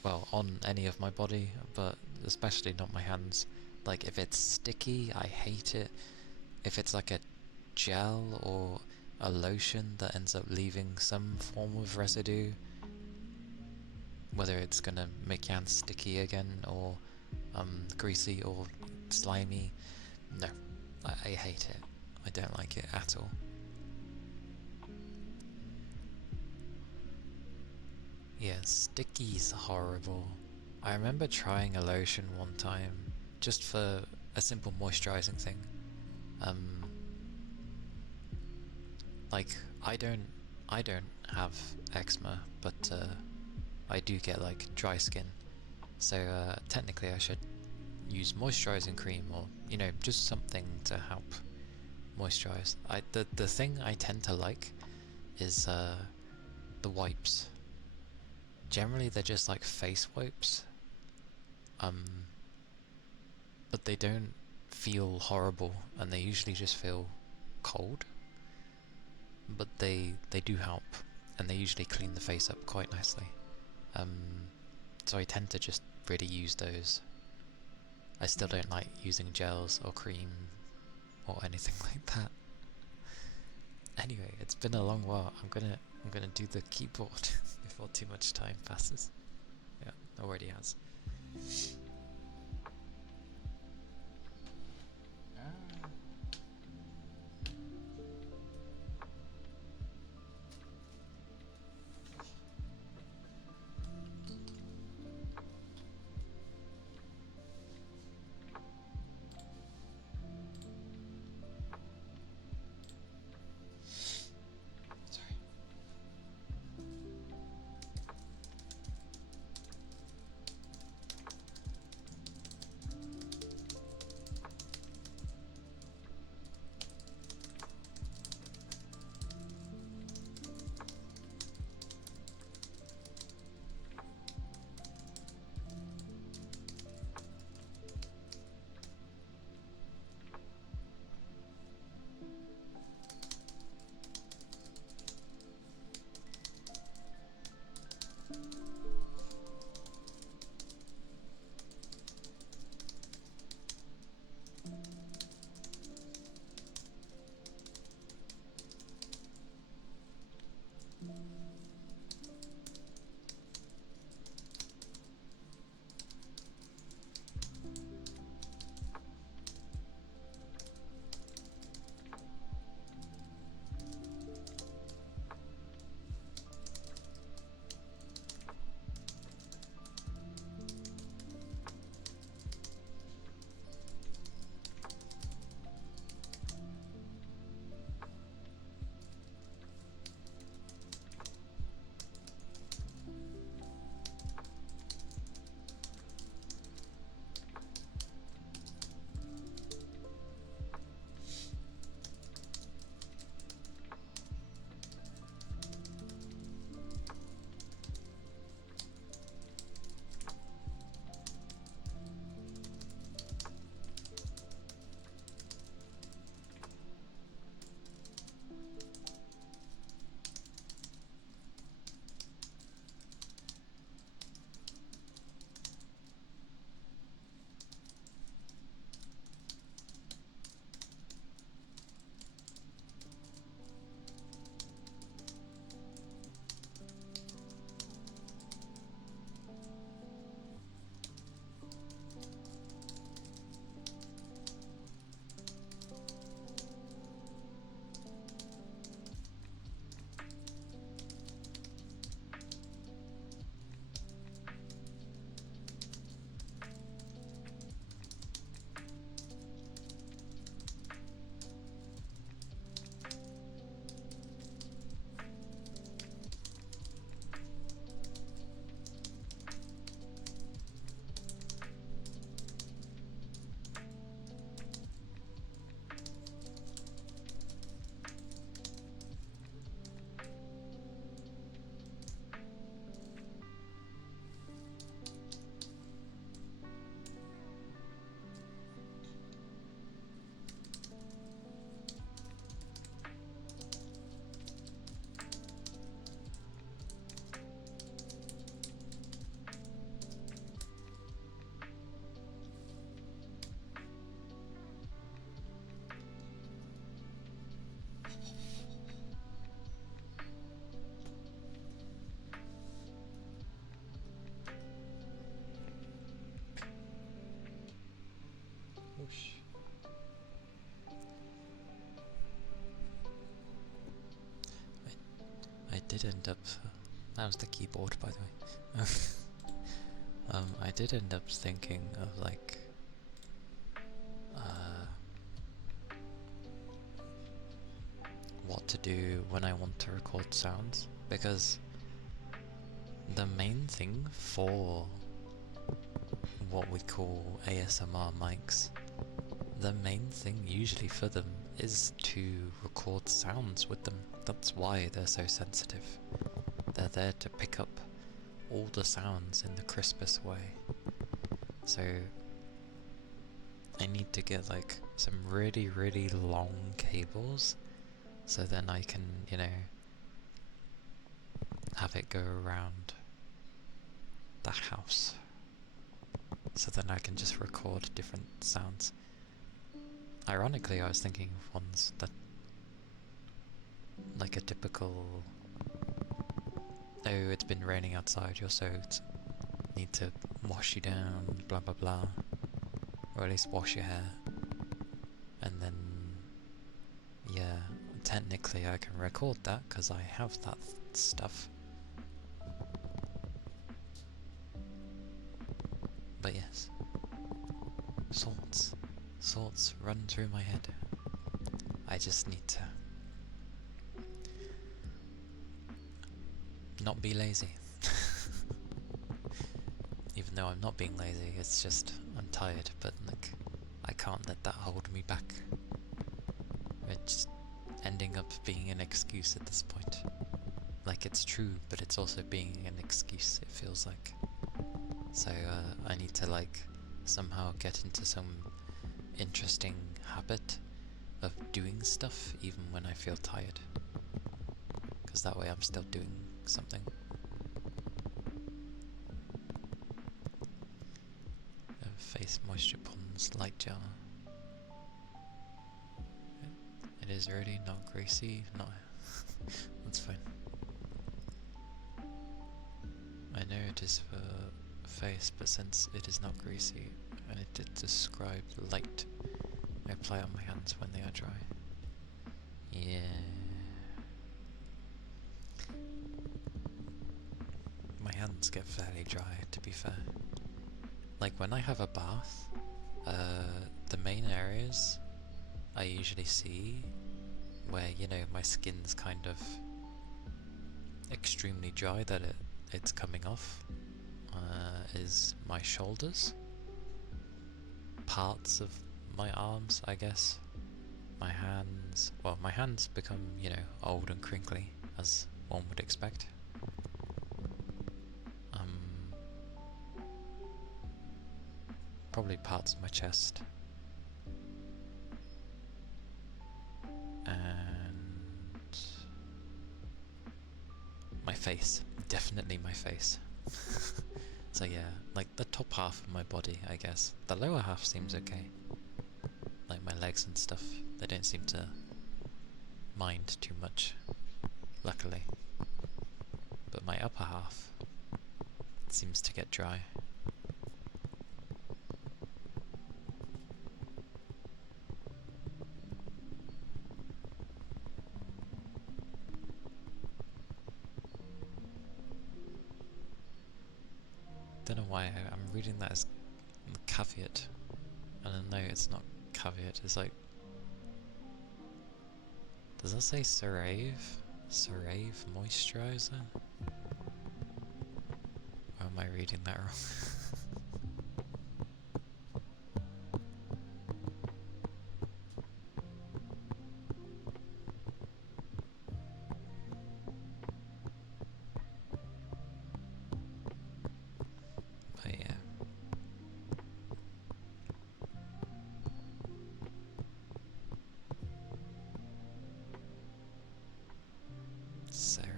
on any of my body, but especially not my hands. Like if it's sticky, I hate it. If it's like a gel or a lotion that ends up leaving some form of residue, whether it's gonna make your hands sticky again or greasy or slimy, no, I hate it. I don't like it at all. Yeah, sticky's horrible. I remember trying a lotion one time, just for a simple moisturizing thing. Like I don't have eczema, but I do get like dry skin. So technically I should use moisturizing cream or just something to help moisturize. The thing I tend to like is the wipes. Generally they're just like face wipes, but they don't feel horrible and they usually just feel cold, but they do help and they usually clean the face up quite nicely. So I tend to just really use those. I still don't like using gels or cream or anything like that. Anyway, it's been a long while. I'm gonna do the keyboard before too much time passes. Yeah, already has. Whoosh. I did end up. That was the keyboard, by the way. I did end up thinking of like what to do when I want to record sounds, because the main thing for what we call ASMR mics, the main thing usually for them is to record sounds with them. That's why they're so sensitive. They're there to pick up all the sounds in the crispest way. So I need to get like some really, really long cables, so then I can, you know, have it go around the house. So then I can just record different sounds. Ironically, I was thinking of ones that, like a typical, oh, it's been raining outside, you're soaked, need to wash you down, blah blah blah, or at least wash your hair. And then, yeah, technically I can record that because I have that stuff. But yes, thoughts run through my head. I just need to not be lazy. Even though I'm not being lazy, it's just I'm tired, but like I can't let that hold me back. It's ending up being an excuse at this point. Like, it's true, but it's also being an excuse, it feels like. So I need to like somehow get into some interesting habit of doing stuff even when I feel tired, because that way I'm still doing something. Face moisture ponds light gel. It is already not greasy, not that's fine. I know it is for face, but since it is not greasy and it did describe light, I apply on my hands when they are dry. Yeah. My hands get fairly dry, to be fair. Like when I have a bath, the main areas I usually see where, you know, my skin's kind of extremely dry that it's coming off, is my shoulders, parts of my arms, I guess, my hands. Well, my hands become, you know, old and crinkly, as one would expect. Probably parts of my chest. And my face. Definitely my face. So yeah, like the top half of my body, I guess. The lower half seems okay. Like my legs and stuff, they don't seem to mind too much, luckily. But my upper half seems to get dry. Don't know why I'm reading that as caveat, and I know it's not caveat. It's like, does that say CeraVe? CeraVe moisturizer? Or am I reading that wrong? But yeah. CeraVe.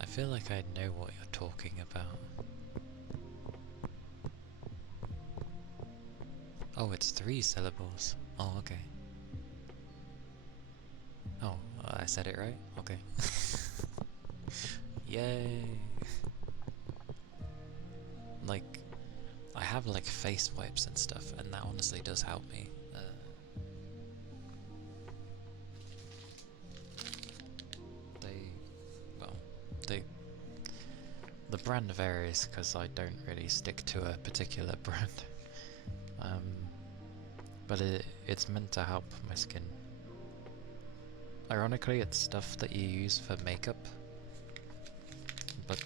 I feel like I know what you're talking about. Oh, it's 3 syllables. Oh, okay. said it right? Okay. Yay! Like, I have like face wipes and stuff, and that honestly does help me. Well, they, the brand varies because I don't really stick to a particular brand. But it's meant to help my skin. Ironically, it's stuff that you use for makeup, but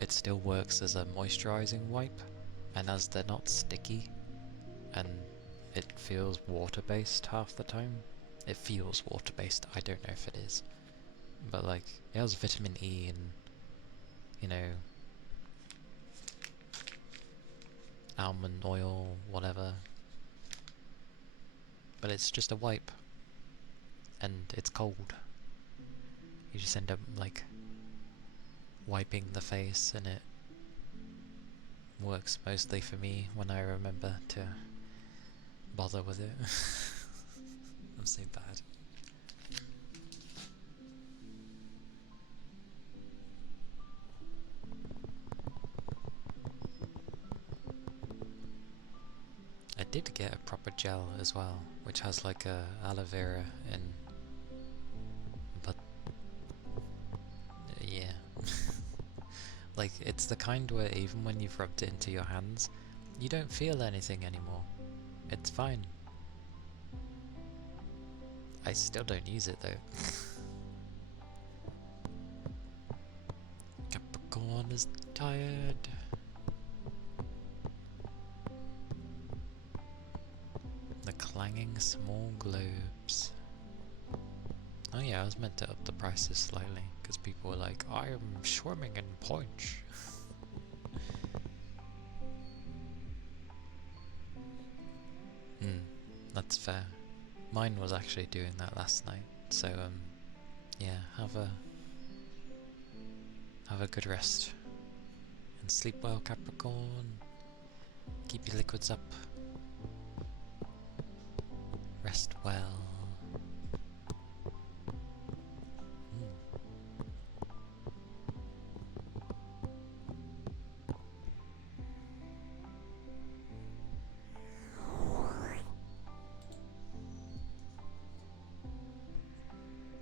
it still works as a moisturizing wipe, and as they're not sticky, and it feels water-based half the time. It feels water-based, I don't know if it is. But like, it has vitamin E and, you know, almond oil, whatever. But it's just a wipe. And it's cold. You just end up like wiping the face, and it works mostly for me when I remember to bother with it. I'm so bad. I did get a proper gel as well, which has like a aloe vera in, but yeah. Like, it's the kind where even when you've rubbed it into your hands, you don't feel anything anymore. It's fine. I still don't use it though. Capricorn is tired. The clanging small globes. Oh yeah, I was meant to up the prices slightly, because people were like, I am swimming in points. That's fair. Mine was actually doing that last night, so yeah, have a good rest. And sleep well, Capricorn. Keep your liquids up. Rest well.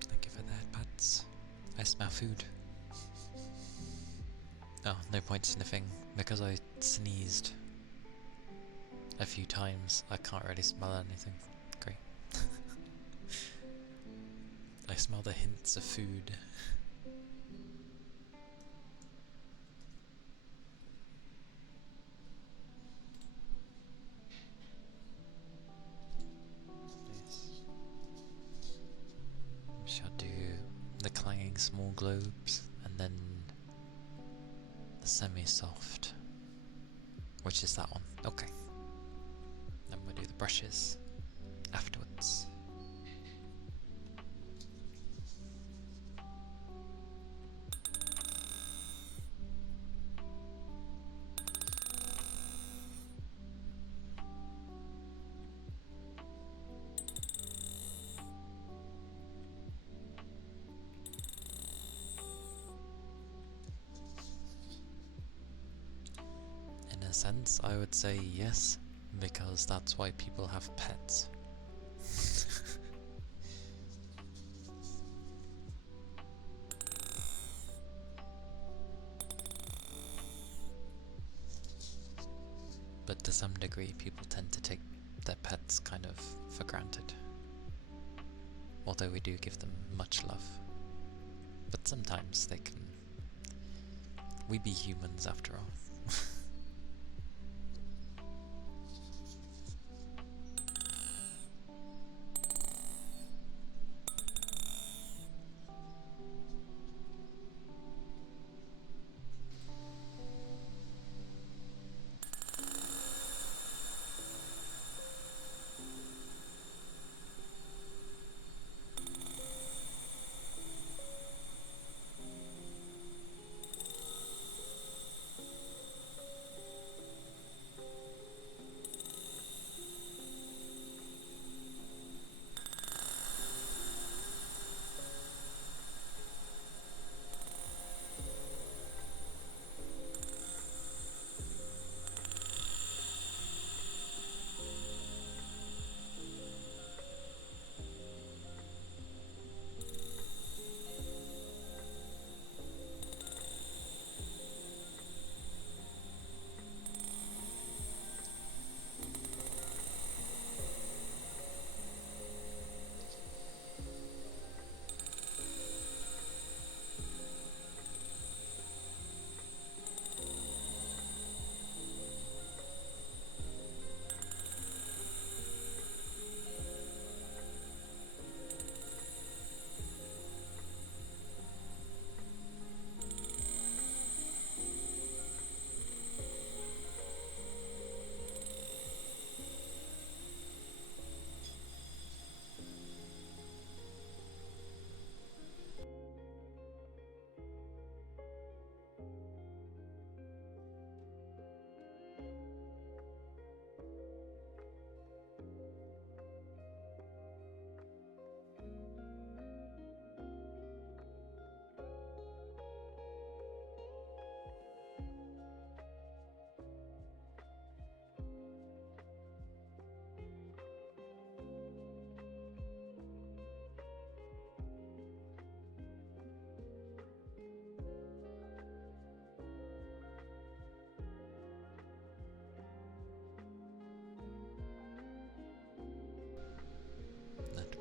Thank you for that, Pats. I smell food. Oh, no point sniffing, because I sneezed a few times. I can't really smell anything. Great. I smell the hints of food. We shall do the clanging small globes, and then the semi-soft, which is that one. Okay. Then we'll do the brushes afterwards. In a sense, I would say yes, because that's why people have pets. But to some degree, people tend to take their pets kind of for granted. Although we do give them much love. But sometimes they can... We be humans after all.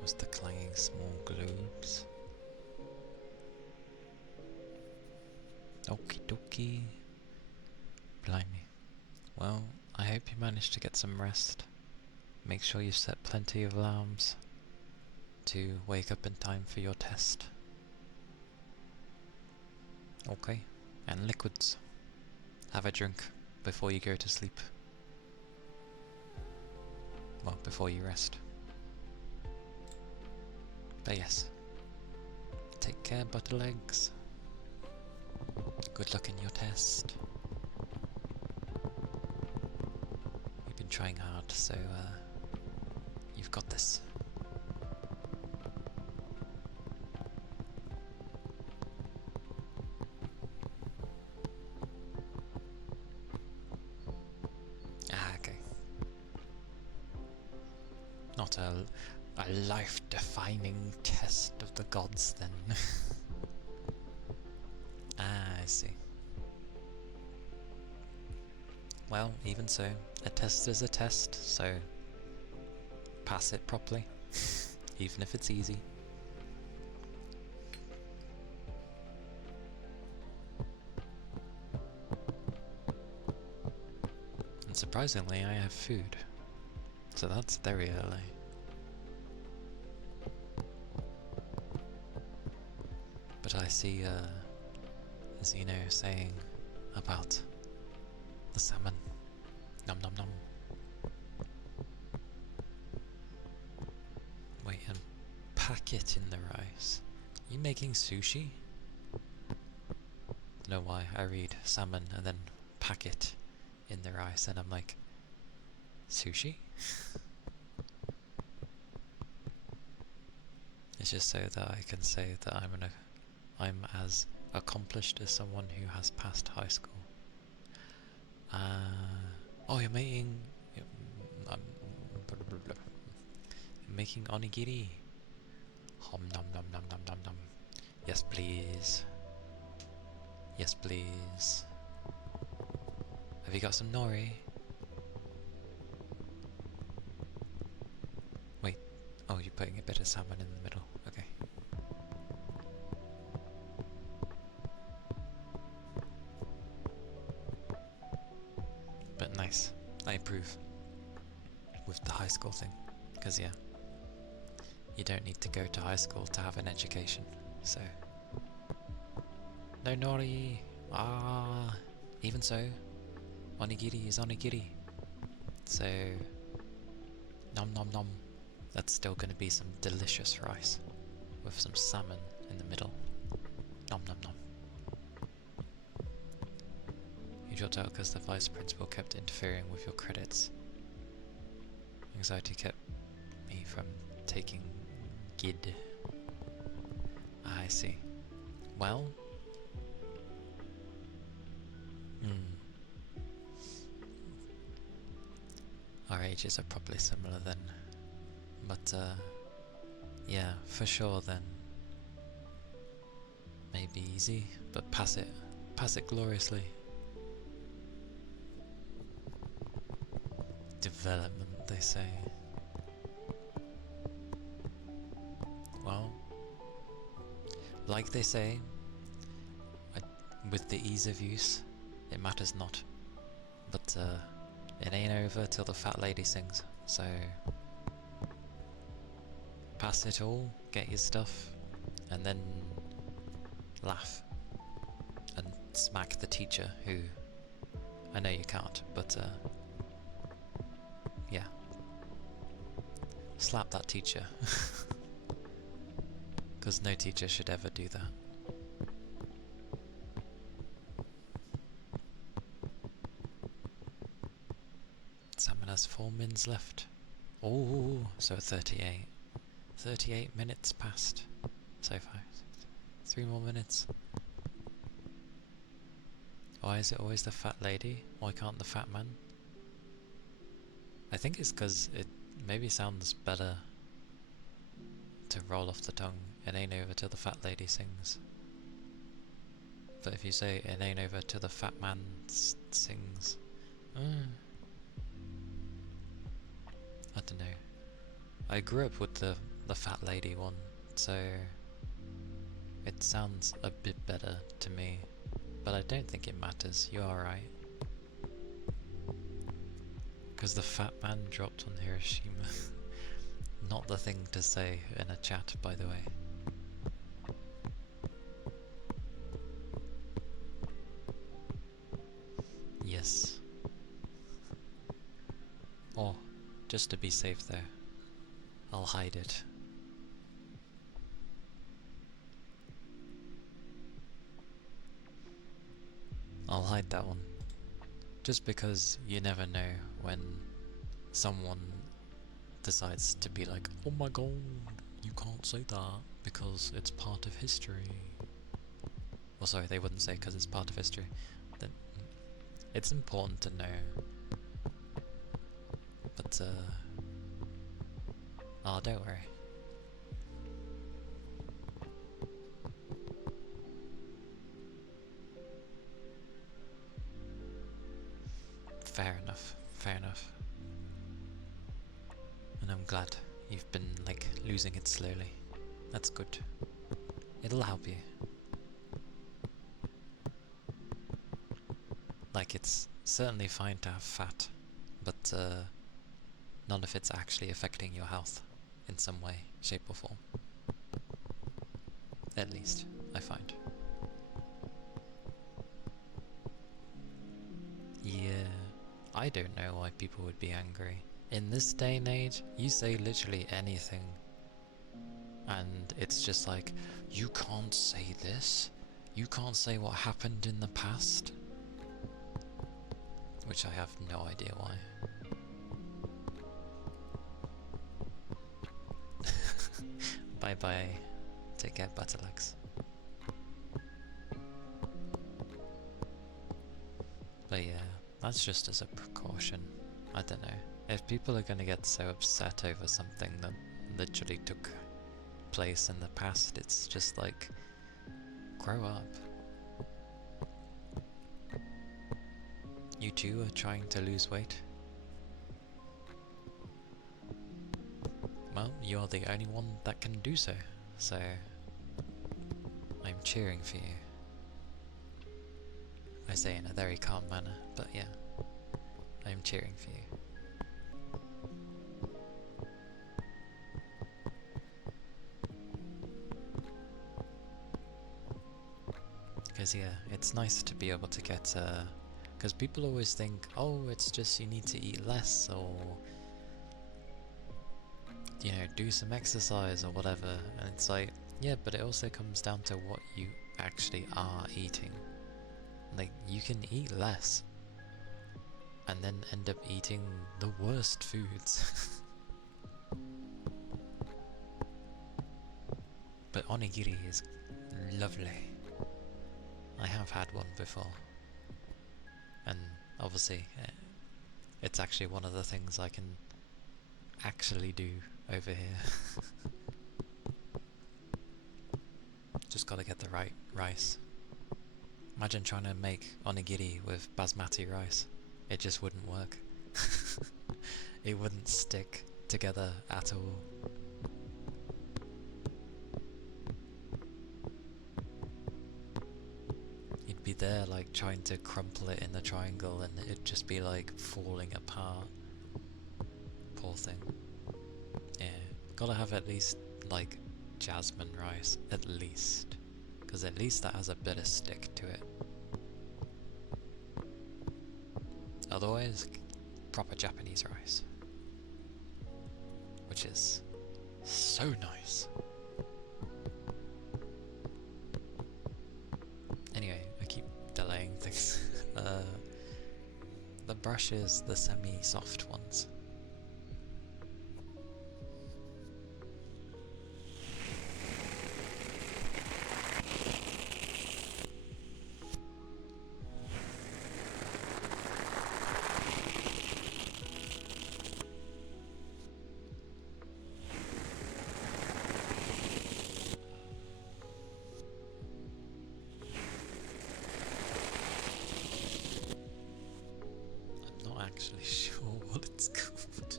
Was the clanging small globes. Okie dokie. Blimey. Well, I hope you managed to get some rest. Make sure you set plenty of alarms to wake up in time for your test. Okay, and liquids. Have a drink before you go to sleep. Well, before you rest. But yes, take care, butterlegs. Good luck in your test. You've been trying hard, so you've got this. Okay. Not a life-defining test of the gods, then. I see. Well, even so, a test is a test, so pass it properly, even if it's easy. And surprisingly, I have food, so that's very early. But I see Zeno saying about the salmon. Nom nom nom. Wait, and pack it in the rice. You making sushi? Know why I read salmon and then pack it in the rice, and I'm like, sushi? It's just so that I can say that I'm as accomplished as someone who has passed high school. Oh, you're making onigiri. Hom nom nom nom nom nom nom. Yes, please. Yes, please. Have you got some nori? Wait. Oh, you're putting a bit of salmon in the middle. Okay. But nice. I approve. With the high school thing. Because, yeah. You don't need to go to high school to have an education. So. No nori! Ah! Even so, onigiri is onigiri. So. Nom nom nom. That's still going to be some delicious rice. With some salmon in the middle. Nom nom nom. You dropped out because the vice principal kept interfering with your credits. Anxiety kept me from taking GID. I see. Well... Our ages are probably similar then. But, yeah, for sure then. Maybe easy, but pass it. Pass it gloriously. Development, they say. Well, like they say, with the ease of use, it matters not. But it ain't over till the fat lady sings, so pass it all, get your stuff, and then laugh and smack the teacher who, I know you can't, but yeah, slap that teacher, because no teacher should ever do that. Salmon has 4 mins left. Oh, so 38. 38 minutes passed so far. 3 more minutes. Why is it always the fat lady? Why can't the fat man? I think it's because it maybe sounds better to roll off the tongue. It ain't over till the fat lady sings. But if you say it ain't over till the fat man sings, I don't know. I grew up with the the fat lady one, so it sounds a bit better to me, but I don't think it matters. You're alright. Because the fat man dropped on Hiroshima. Not the thing to say in a chat, by the way. Yes. Oh, just to be safe there, I'll hide it. I'll hide that one. Just because you never know when someone decides to be like, oh my god, you can't say that because it's part of history. Well, sorry, they wouldn't say because it's part of history. Then it's important to know. But, oh, don't worry. Fair enough, fair enough. And I'm glad you've been, like, losing it slowly. That's good. It'll help you. Like, it's certainly fine to have fat, but none of it's actually affecting your health in some way, shape or form. At least, I find. Yeah, I don't know why people would be angry. In this day and age, you say literally anything, and it's just like, you can't say this, you can't say what happened in the past. Which I have no idea why. Bye bye. Take care, Butterlegs. But yeah, that's just as a precaution. I don't know. If people are gonna get so upset over something that literally took place in the past, it's just like, grow up. You too are trying to lose weight? Well, you're the only one that can do so, so I'm cheering for you. I say in a very calm manner, but yeah, I'm cheering for you. Because yeah, it's nice to be able to get, because people always think, oh, it's just you need to eat less, or you know, do some exercise or whatever, and it's like, yeah, but it also comes down to what you actually are eating. Like, you can eat less and then end up eating the worst foods. But onigiri is lovely. I have had one before, and obviously it's actually one of the things I can actually do over here. Just gotta get the right rice. Imagine trying to make onigiri with basmati rice. It just wouldn't work. It wouldn't stick together at all. You'd be there like trying to crumple it in the triangle and it'd just be like falling apart. Poor thing. Yeah, gotta have at least like jasmine rice, at least. Because at least that has a bit of stick to it. Otherwise, proper Japanese rice. Which is so nice. Anyway, I keep delaying things. The brushes, the semi-soft ones. Actually sure what it's called.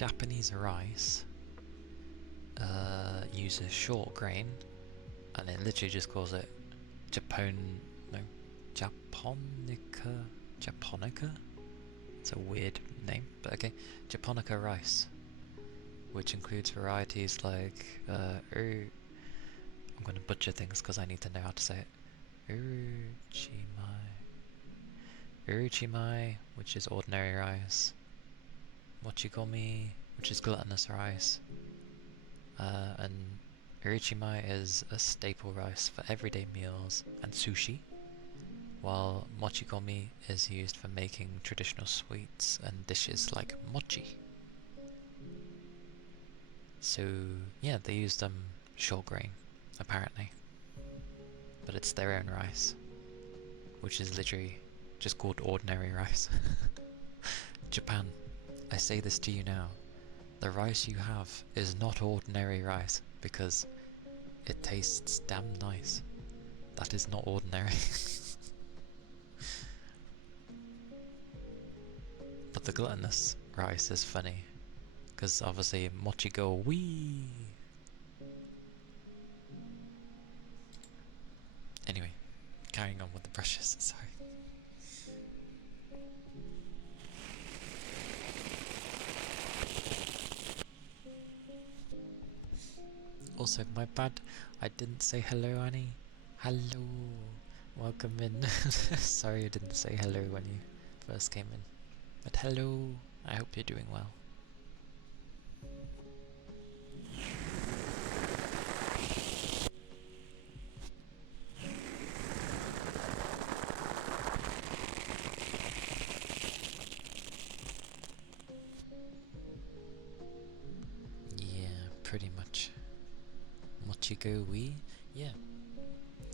Japanese rice uses short grain, and it literally just calls it Japonica? Japonica? It's a weird name, but okay. Japonica rice, which includes varieties like I'm gonna butcher things because I need to know how to say it. Uruchimai, which is ordinary rice. Mochikomi, which is gluttonous rice. And uruchimai is a staple rice for everyday meals and sushi, while mochikomi is used for making traditional sweets and dishes like mochi. So yeah, they use short grain, apparently. But it's their own rice, which is literally just called ordinary rice. Japan, I say this to you now. The rice you have is not ordinary rice because it tastes damn nice. That is not ordinary. But the gluttonous rice is funny because obviously mochi go wee. Anyway, carrying on with the brushes, sorry. Also, my bad, I didn't say hello, Annie. Hello. Welcome in. Sorry I didn't say hello when you first came in. But hello, I hope you're doing well. Yeah, pretty much. Mochigo Wii? Yeah.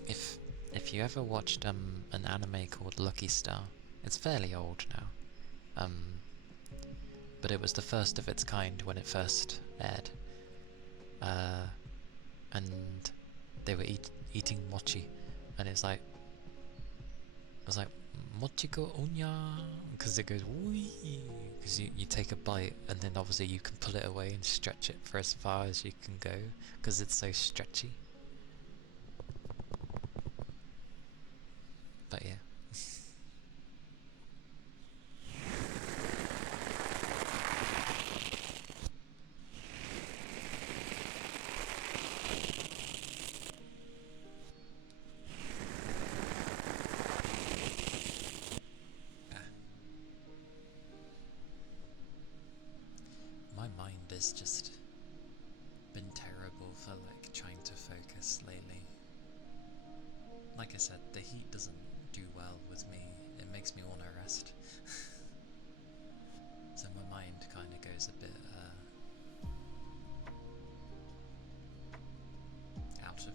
If you ever watched an anime called Lucky Star, it's fairly old now. But it was the first of its kind when it first aired. And they were eating mochi, and it was like mochiko onya, because it goes wee, because you take a bite and then obviously you can pull it away and stretch it for as far as you can go because it's so stretchy. But yeah. My mind has just been terrible for like trying to focus lately. Like I said, the heat doesn't do well with me. It makes me want to rest. So my mind kind of goes a bit out of it.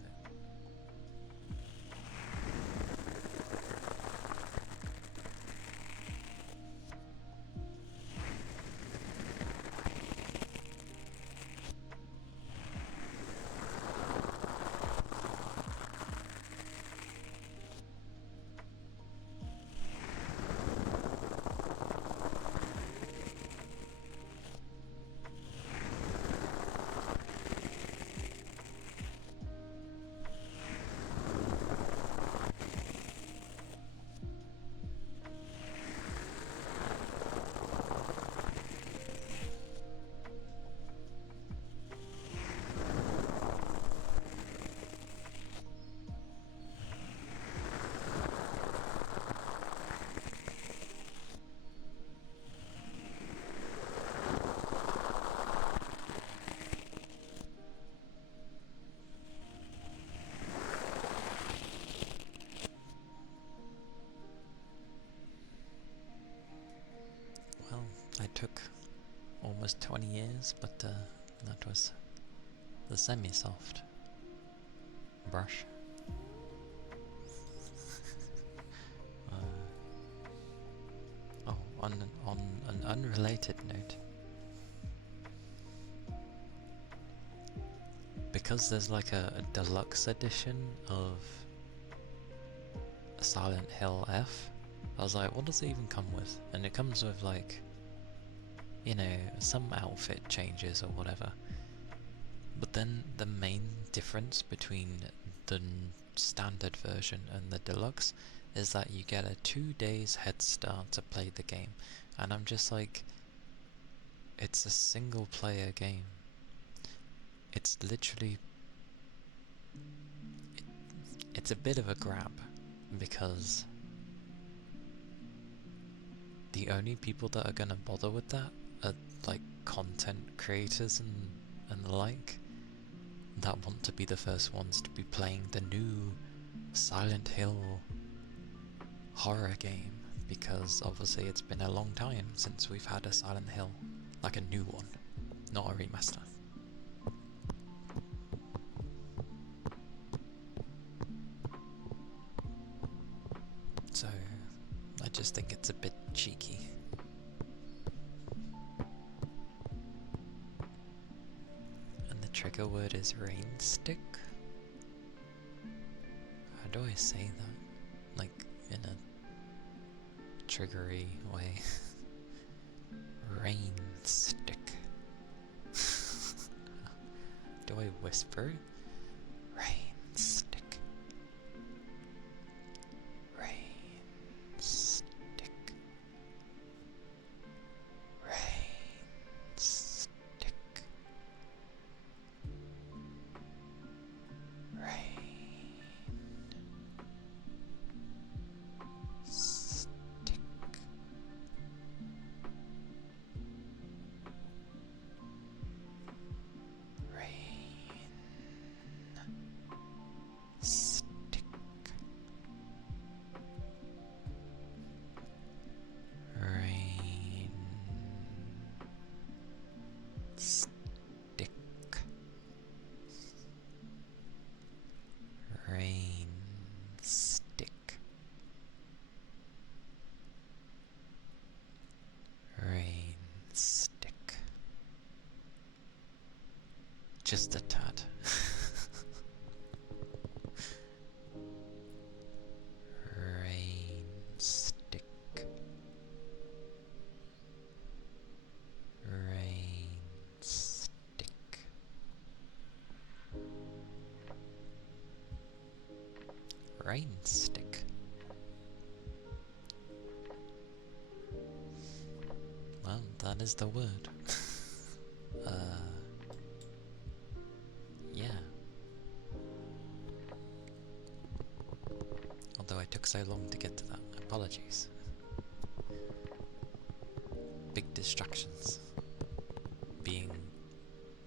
Well, I took almost 20 years, but that was the semi-soft brush. Oh, on an unrelated note, because there's like a deluxe edition of Silent Hill F, I was like, what does it even come with? And it comes with like you know, some outfit changes or whatever. But then the main difference between the standard version and the deluxe is that you get a 2 days head start to play the game. And I'm just like, it's a single player game. It's literally, it's a bit of a grab, because the only people that are gonna bother with that are like content creators and the like, that want to be the first ones to be playing the new Silent Hill horror game, because obviously it's been a long time since we've had a Silent Hill, like a new one, not a remaster. So I just think it's a bit cheeky. And the trigger word is rain stick. How do I say that? Like in a triggery way. Rain stick. Do I whisper? Rain stick. Rain stick. Rain stick. Rain stick. Just a tad. Rain stick. Rain stick. Rain stick. Well, that is the word. Yeah. Although I took so long to get to that, apologies. Big distractions. Being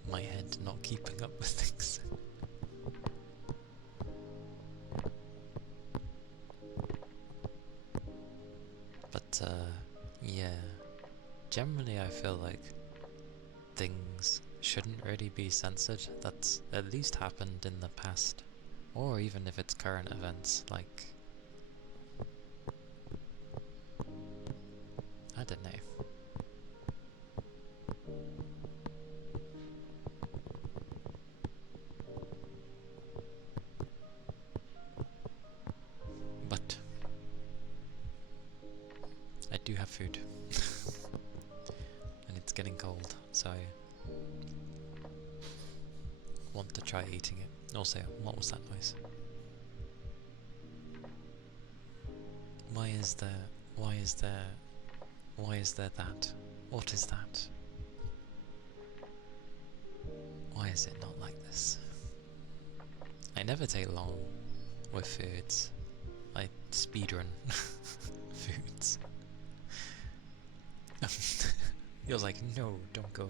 my head not keeping up with things. But, yeah. Generally I feel like things shouldn't really be censored that's at least happened in the past, or even if it's current events, like, I don't know. But I do have food and it's getting cold, so want to try eating it. Also, what was that noise? Why is there that? What is that? Why is it not like this? I never take long with foods. I speedrun foods. You're like, no, don't go.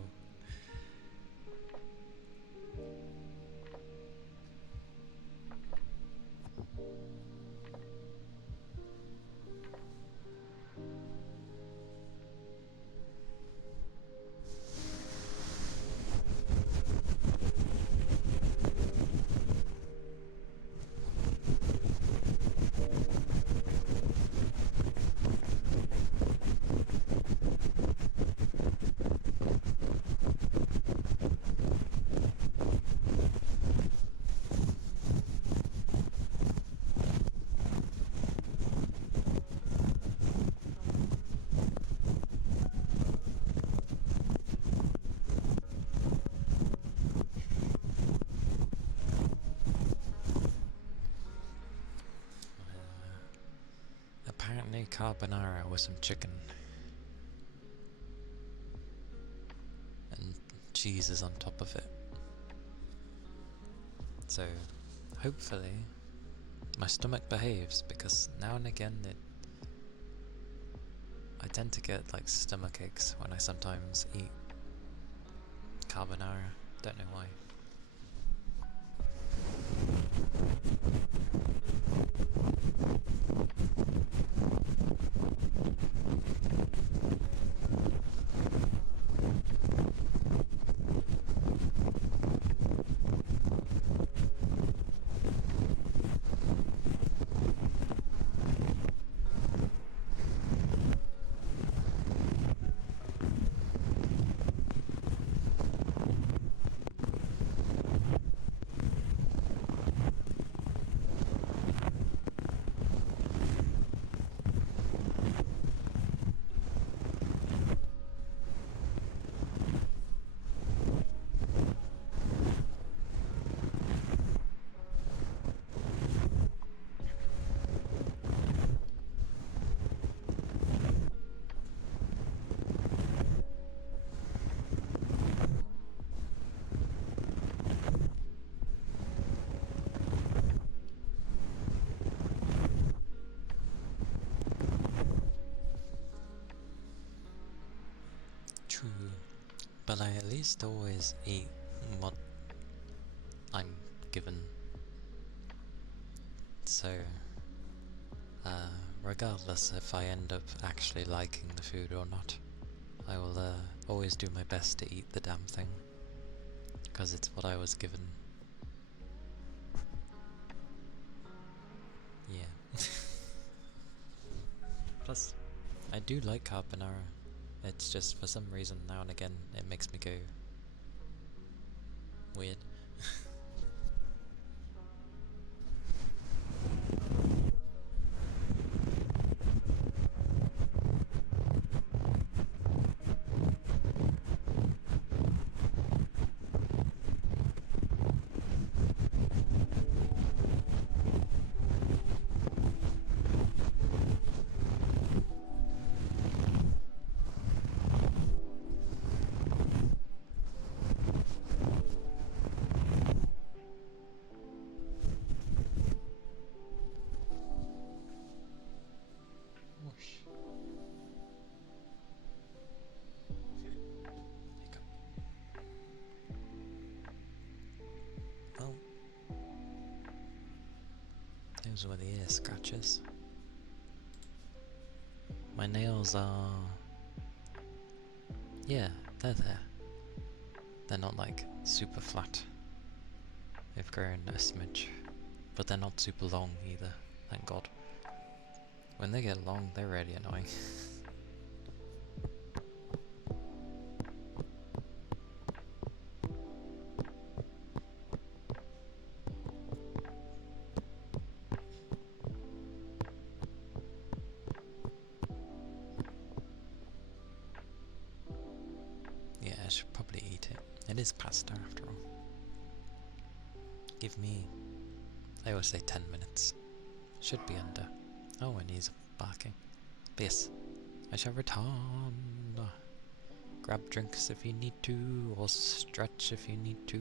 carbonara with some chicken. And cheese is on top of it. So, hopefully, my stomach behaves, because now and again I tend to get like stomach aches when I sometimes eat carbonara. Don't know why. True, but I at least always eat what I'm given. So, regardless if I end up actually liking the food or not, I will always do my best to eat the damn thing, because it's what I was given. Yeah. Plus, I do like carbonara. It's just for some reason now and again it makes me go weird. Well, those were the ear scratches. My nails are... yeah, they're there. They're not like super flat. They've grown a smidge. But they're not super long either, thank god. When they get long, they're really annoying. Yeah, I should probably eat it. It is pasta after all. Give me, I always say 10 minutes. Should be under. Oh, my knees are barking. But yes, I shall return. Grab drinks if you need to, or stretch if you need to.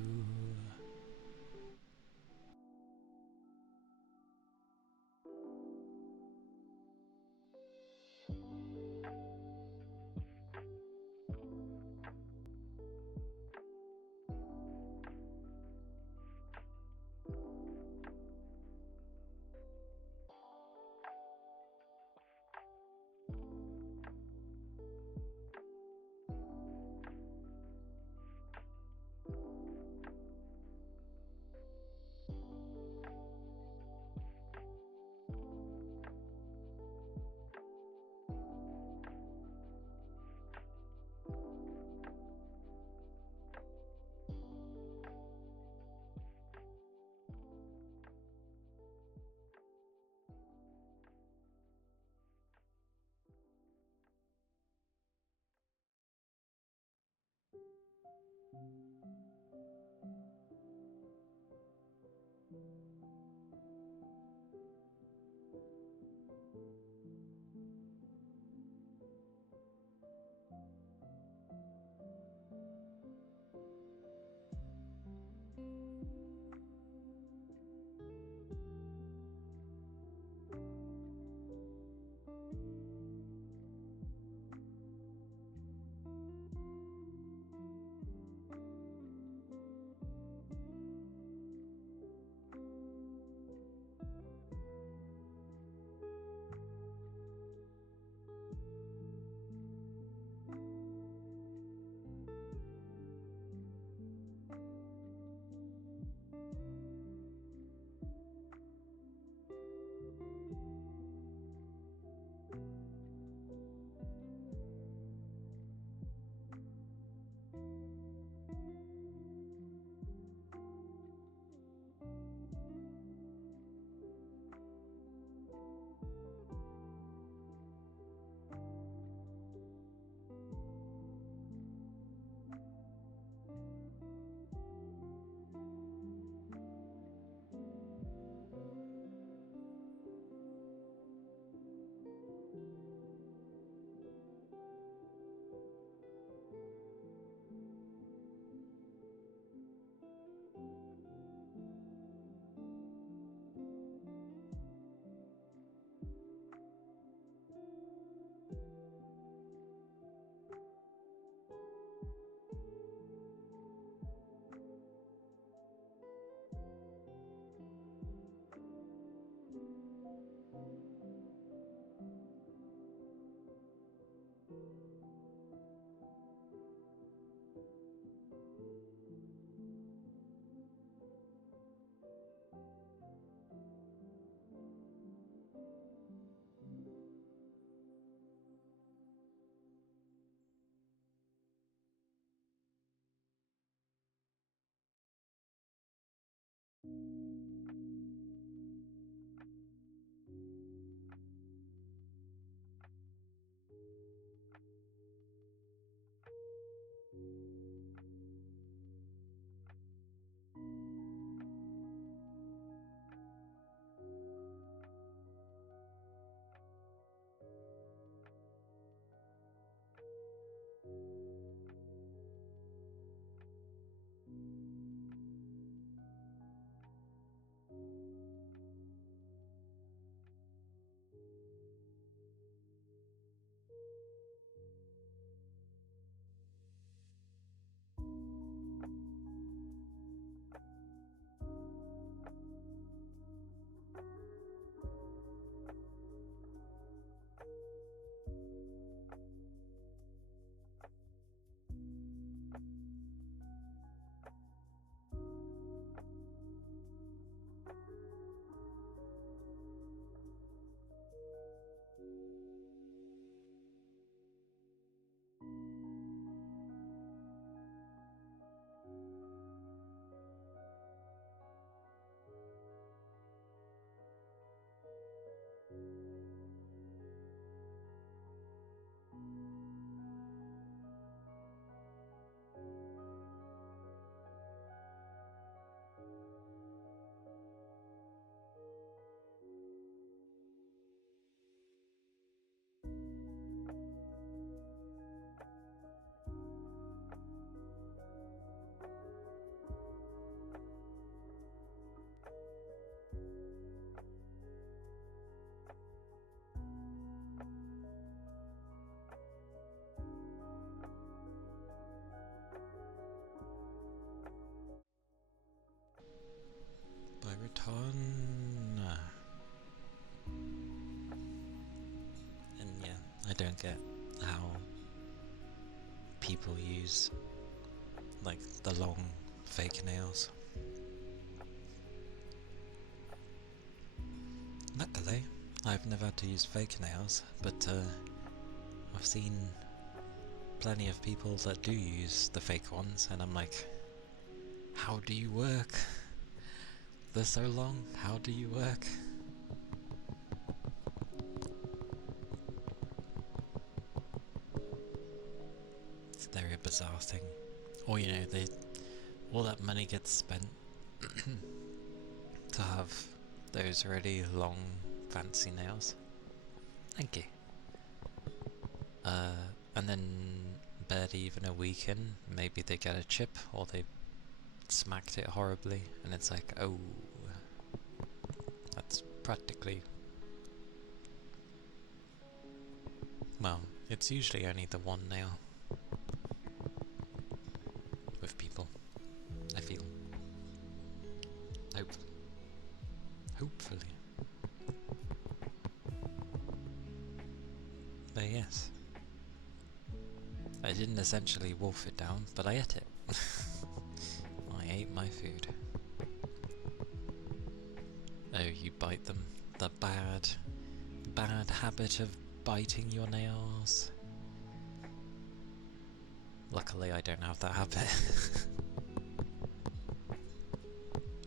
return. And yeah, I don't get how people use like the long fake nails. Luckily, I've never had to use fake nails, but I've seen plenty of people that do use the fake ones, and I'm like, how do you work? They're so long, how do you work? It's a very bizarre thing. Or you know, all that money gets spent to have those really long, fancy nails. Thank you. And then barely even a week in, maybe they get a chip, or they smacked it horribly, and it's like, oh, that's practically... Well, it's usually only the one nail with people, I feel. Hopefully. But yes. I didn't essentially wolf it down, but I ate it. I ate my food. Oh, you bite them. The bad habit of biting your nails. Luckily I don't have that habit.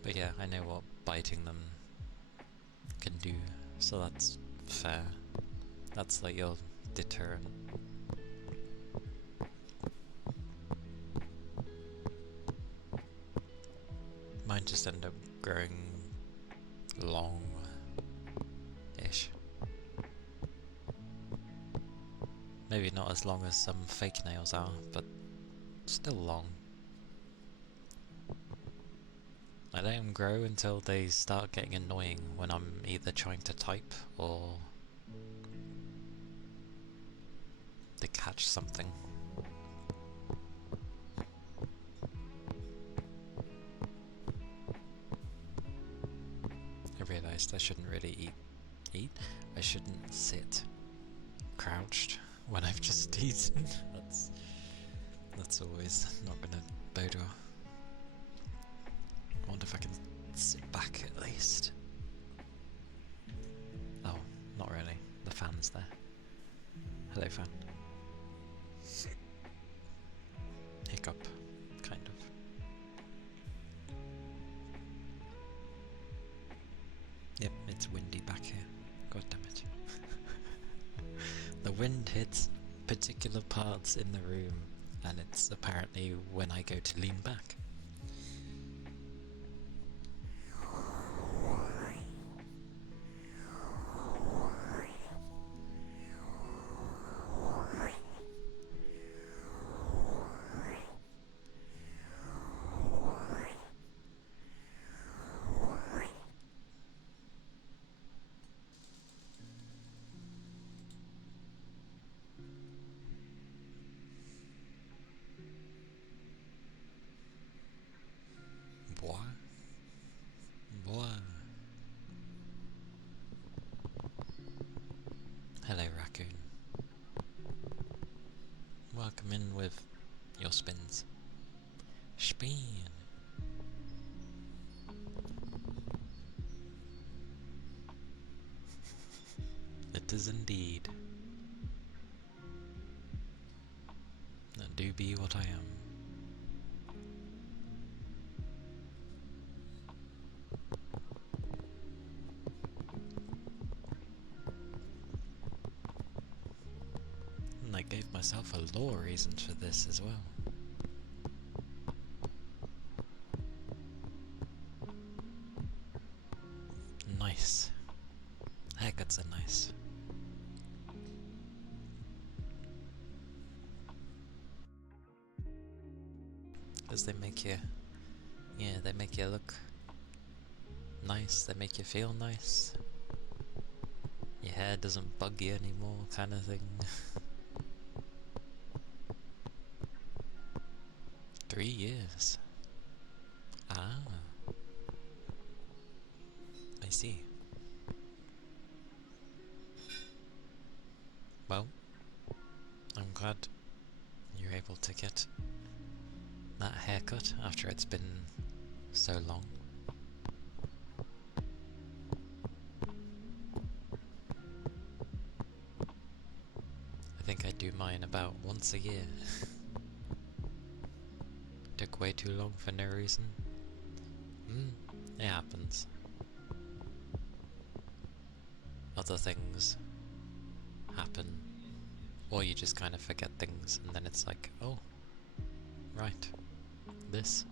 But yeah, I know what biting them can do, so that's fair. That's like your deterrent. Mine just end up growing long-ish. Maybe not as long as some fake nails are, but still long. I let them grow until they start getting annoying when I'm either trying to type or to catch something. I realised I shouldn't really eat. I shouldn't sit crouched when I've just eaten. That's always not gonna bode well. I wonder if I can sit back at least. Oh, not really. The fan's there. Hello, fan. Hiccup, kind of. Yep, it's windy back here. God damn it. The wind hits particular parts in the room, and it's apparently when I go to lean back. Boy. Hello, raccoon. Welcome in with your spins. Spin. It is indeed. That do be what I am. And I gave myself a lore reason for this as well. Nice. Haircuts are nice. Because they make you, yeah, they make you look nice, they make you feel nice. Your hair doesn't bug you anymore, kind of thing. 3 years. Ah. see. Well, I'm glad you're able to get that haircut after it's been so long. I think I do mine about once a year. Took way too long for no reason. It happens. Other things happen, or you just kind of forget things, and then it's like, oh, right, this.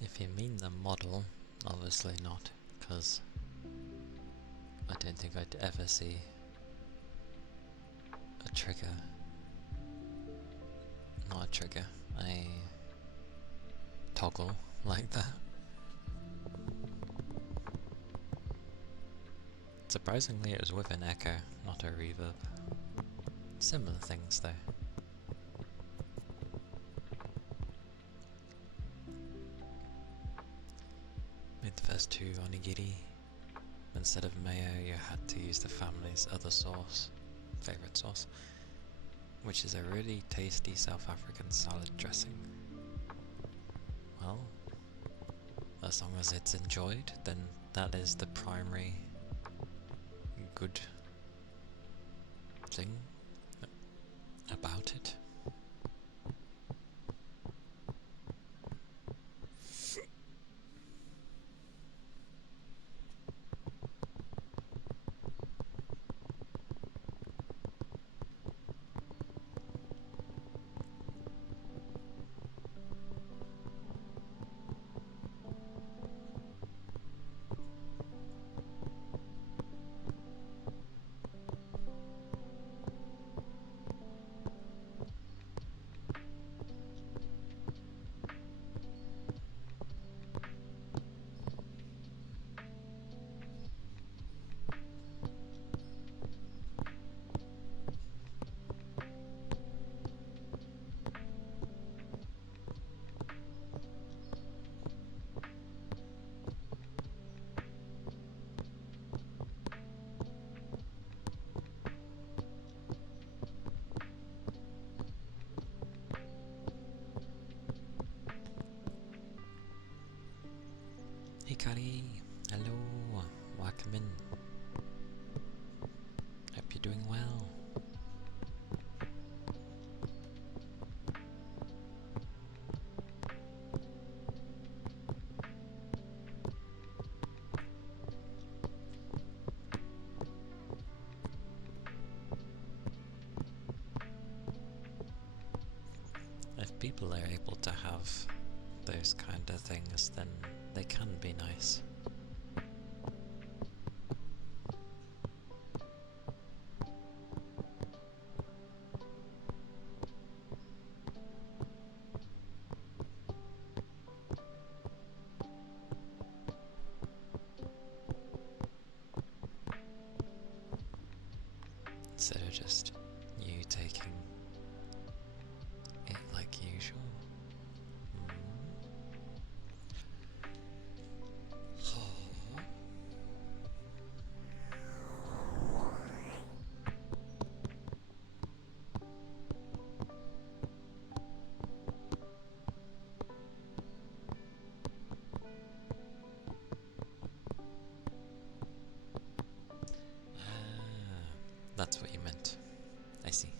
If you mean the model, obviously not, because I don't think I'd ever see a trigger, not a trigger, a toggle like that. Surprisingly, it was with an echo, not a reverb. Similar things though. Made the first two onigiri. Instead of mayo, you had to use the family's other sauce, favourite sauce, which is a really tasty South African salad dressing. Well, as long as it's enjoyed, then that is the primary good thing about it. Hey Calia, hello, welcome in. Hope you're doing well. people are able to have those kind of things, then they can be nice. Instead of just you taking it like usual. That's what you meant. I see.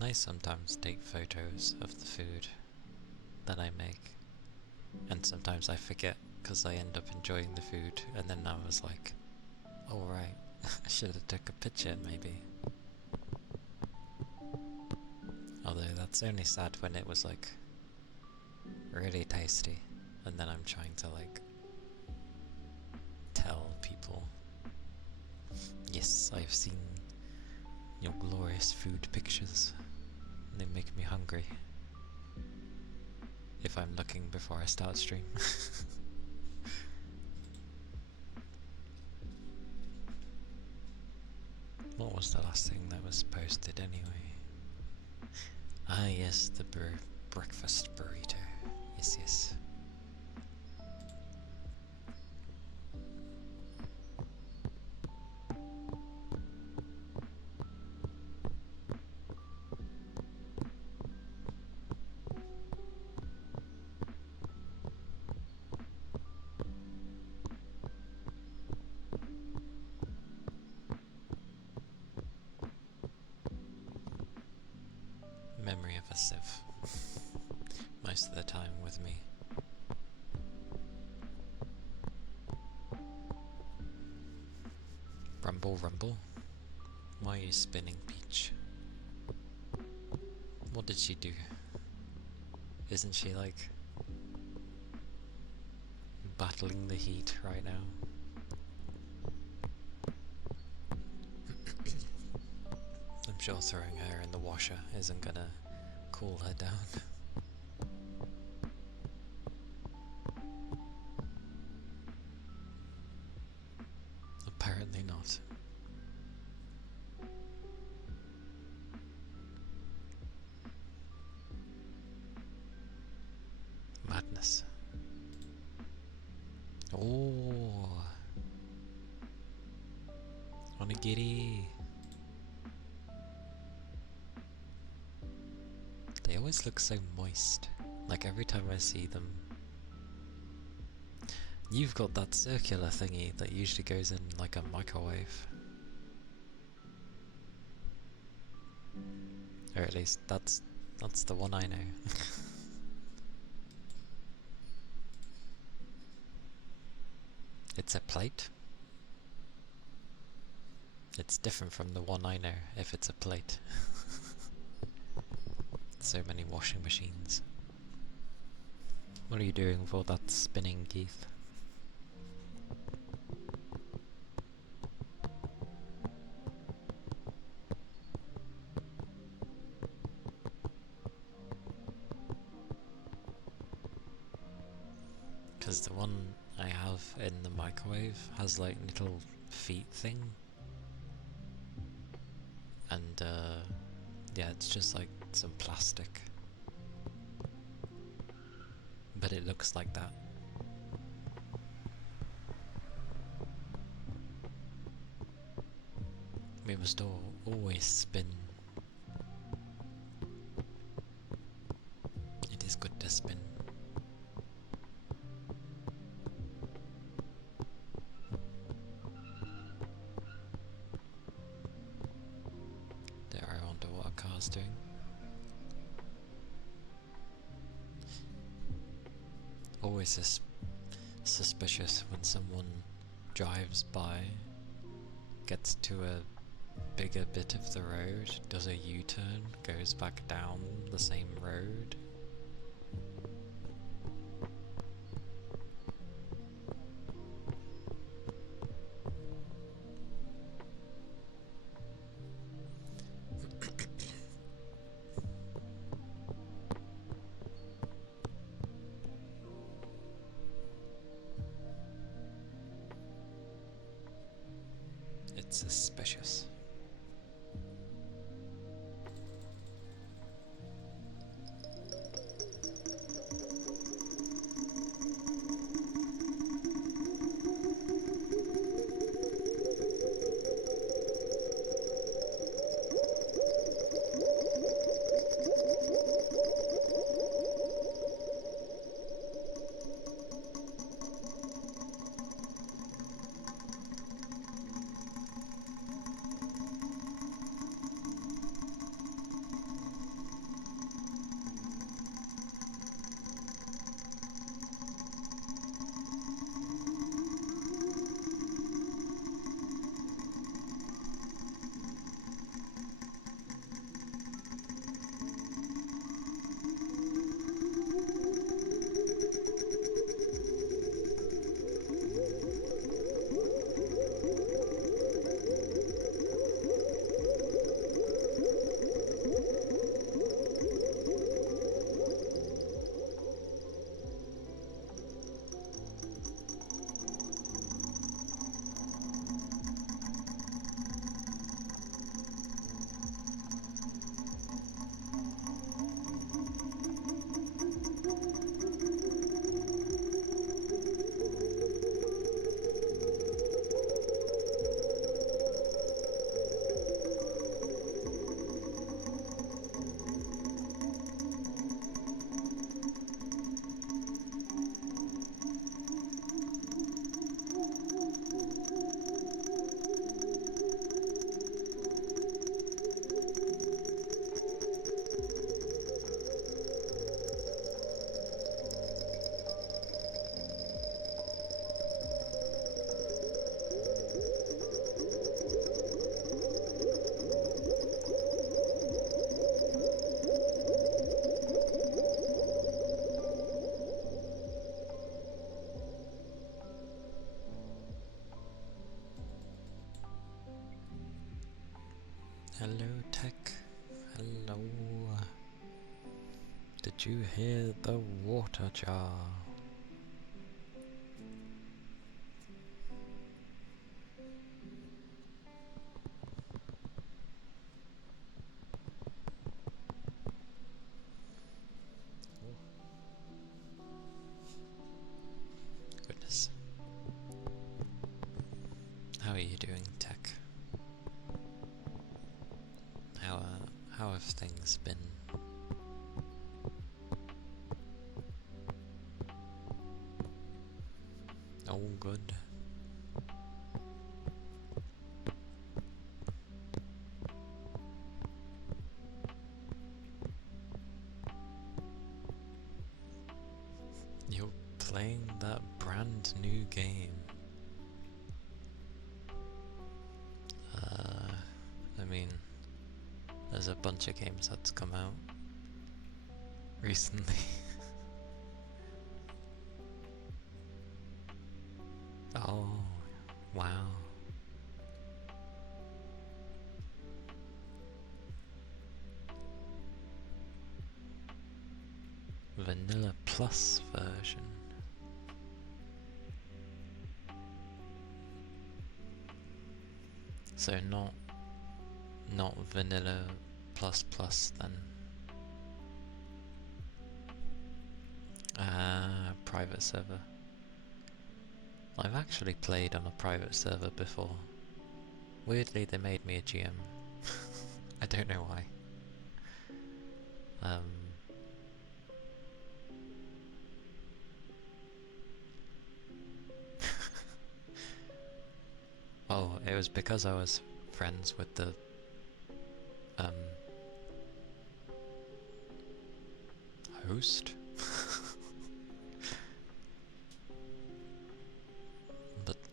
I sometimes take photos of the food that I make, and sometimes I forget because I end up enjoying the food, and then I was like, oh right, I should have took a picture maybe. Although that's only sad when it was like really tasty, and then I'm trying to like tell people, yes, I've seen your glorious food pictures. They make me hungry if I'm looking before I start stream. What was the last thing that was posted anyway? Ah yes, the breakfast burrito. Yes, yes. Memory of a sieve. Most of the time with me. Rumble, rumble. Why are you spinning, Peach? What did she do? Isn't she like battling the heat right now? I'm sure throwing her in the washer isn't gonna cool her down. Apparently not. Madness. Oh, onigiri. They always look so moist. Like every time I see them. You've got that circular thingy that usually goes in like a microwave. Or at least that's the one I know. It's a plate. It's different from the one I know if it's a plate. So many washing machines. What are you doing with all that spinning, Keith? Because the one I have in the microwave has like little feet thing. And yeah, it's just like some plastic. But it looks like that. We must always spin. It is good to spin. There, I wonder what a car's doing. Always a suspicious when someone drives by, gets to a bigger bit of the road, does a U-turn, goes back down the same road. It's suspicious. Hello, Tech. Hello. Did you hear the water jar? Goodness. How are you doing, Tech? How have things been? All good. You're playing that brand new game. I mean, there's a bunch of games that's come out recently. Oh, wow. Vanilla Plus version. So not Vanilla Plus Plus then. Private server. I've actually played on a private server before. Weirdly, they made me a GM. I don't know why. Oh, it was because I was friends with the host.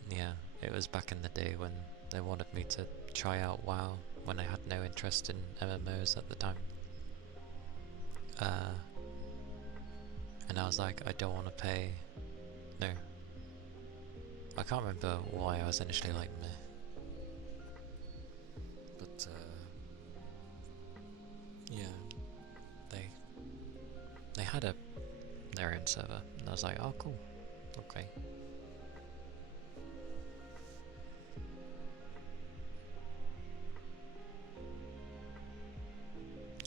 Yeah, it was back in the day when they wanted me to try out WoW when I had no interest in MMOs at the time. And I was like, I don't want to pay. No. I can't remember why I was initially like meh. But yeah, they had their own server, and I was like, oh cool, okay.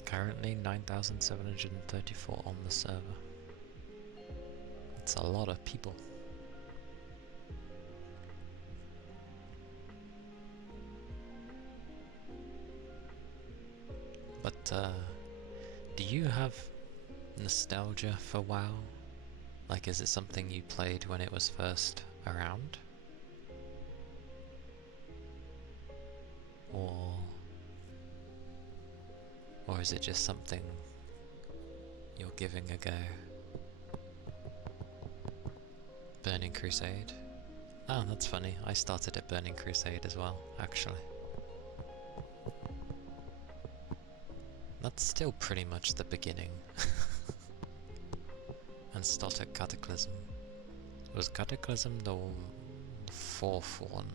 Currently 9,734 on the server. It's a lot of people. But do you have nostalgia for WoW? Like, is it something you played when it was first around? Or is it just something you're giving a go? Burning Crusade? Oh, that's funny. I started at Burning Crusade as well, actually. That's still pretty much the beginning. And start at Cataclysm. Was Cataclysm the fourth one?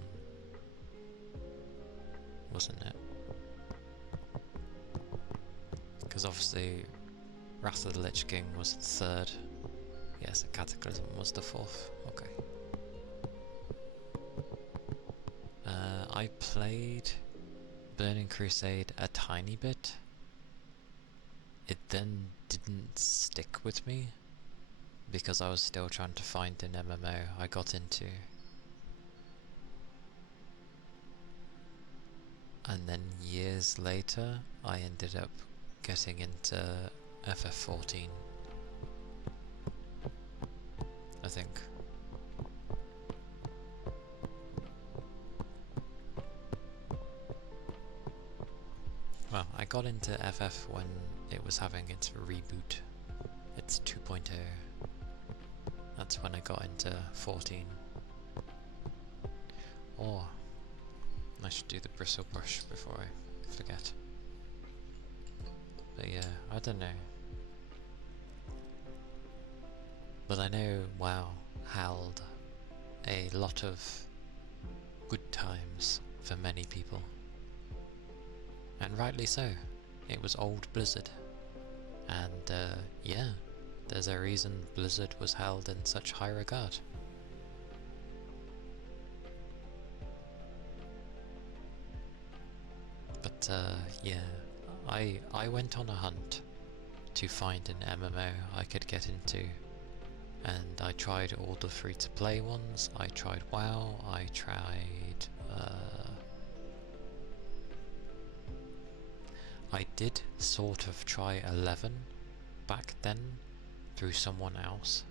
Wasn't it? Because obviously Wrath of the Lich King was the third. Yes, Cataclysm was the fourth. Okay. I played Burning Crusade a tiny bit. It then didn't stick with me because I was still trying to find an MMO I got into. And then years later, I ended up getting into FF14, I think. Well, I got into FF when it was having its reboot, its 2.0. That's when I got into 14. Oh, I should do the bristle brush before I forget. But yeah, I don't know. But I know WoW held a lot of good times for many people. And rightly so. It was old Blizzard. And yeah, there's a reason Blizzard was held in such high regard. But yeah, I went on a hunt to find an MMO I could get into, and I tried all the free-to-play ones. I tried WoW, I tried I did sort of try 11 back then through someone else.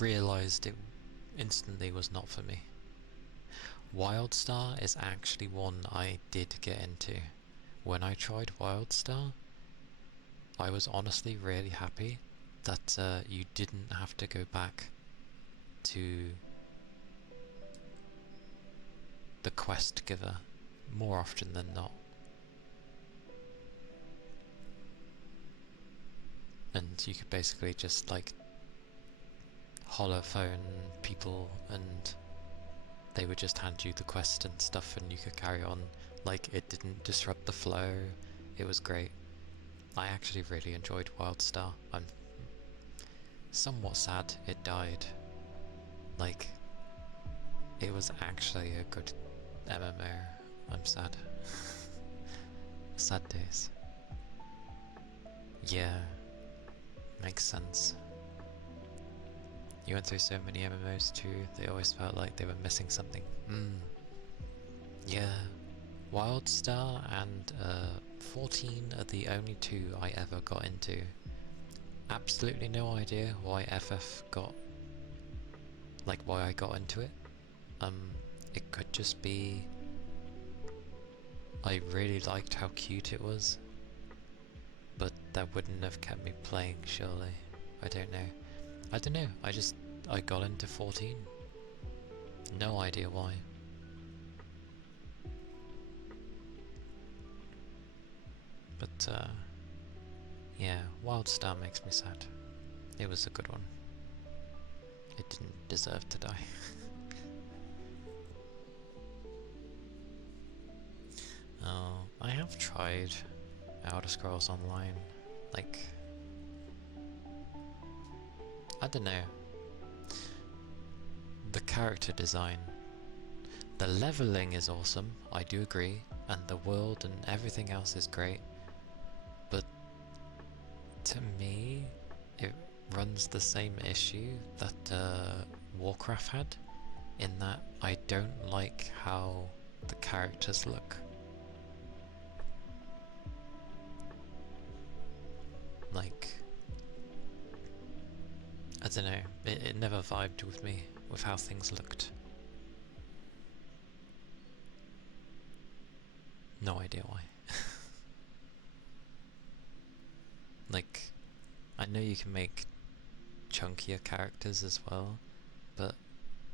Realised it instantly was not for me. WildStar is actually one I did get into. When I tried WildStar, I was honestly really happy that you didn't have to go back to the quest giver more often than not. And you could basically just like holophone people and they would just hand you the quest and stuff and you could carry on. Like, it didn't disrupt the flow. It was great. I actually really enjoyed WildStar. I'm somewhat sad it died. Like, it was actually a good MMO. I'm sad. Sad days. Yeah, makes sense. You went through so many MMOs too, they always felt like they were missing something. Yeah, WildStar and 14 are the only two I ever got into. Absolutely no idea why FF got, like why I got into it. It could just be I really liked how cute it was, but that wouldn't have kept me playing surely. I don't know. I just I got into 14. No idea why. But yeah, Wildstar makes me sad. It was a good one. It didn't deserve to die. Oh, I have tried Elder Scrolls Online. Like, I don't know. The character design. The leveling is awesome, I do agree, and the world and everything else is great. But to me, it runs the same issue that Warcraft had, in that I don't like how the characters look. Like, I don't know, it never vibed with me with how things looked. No idea why. Like, I know you can make chunkier characters as well, but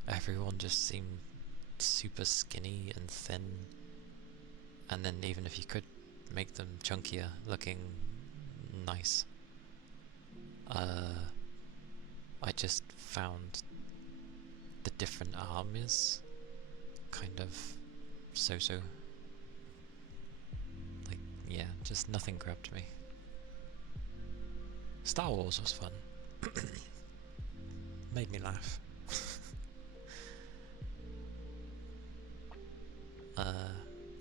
everyone just seemed super skinny and thin. And then even if you could make them chunkier, looking nice, I just found the different armies kind of so-so. Like, yeah, just nothing grabbed me. Star Wars was fun. Made me laugh.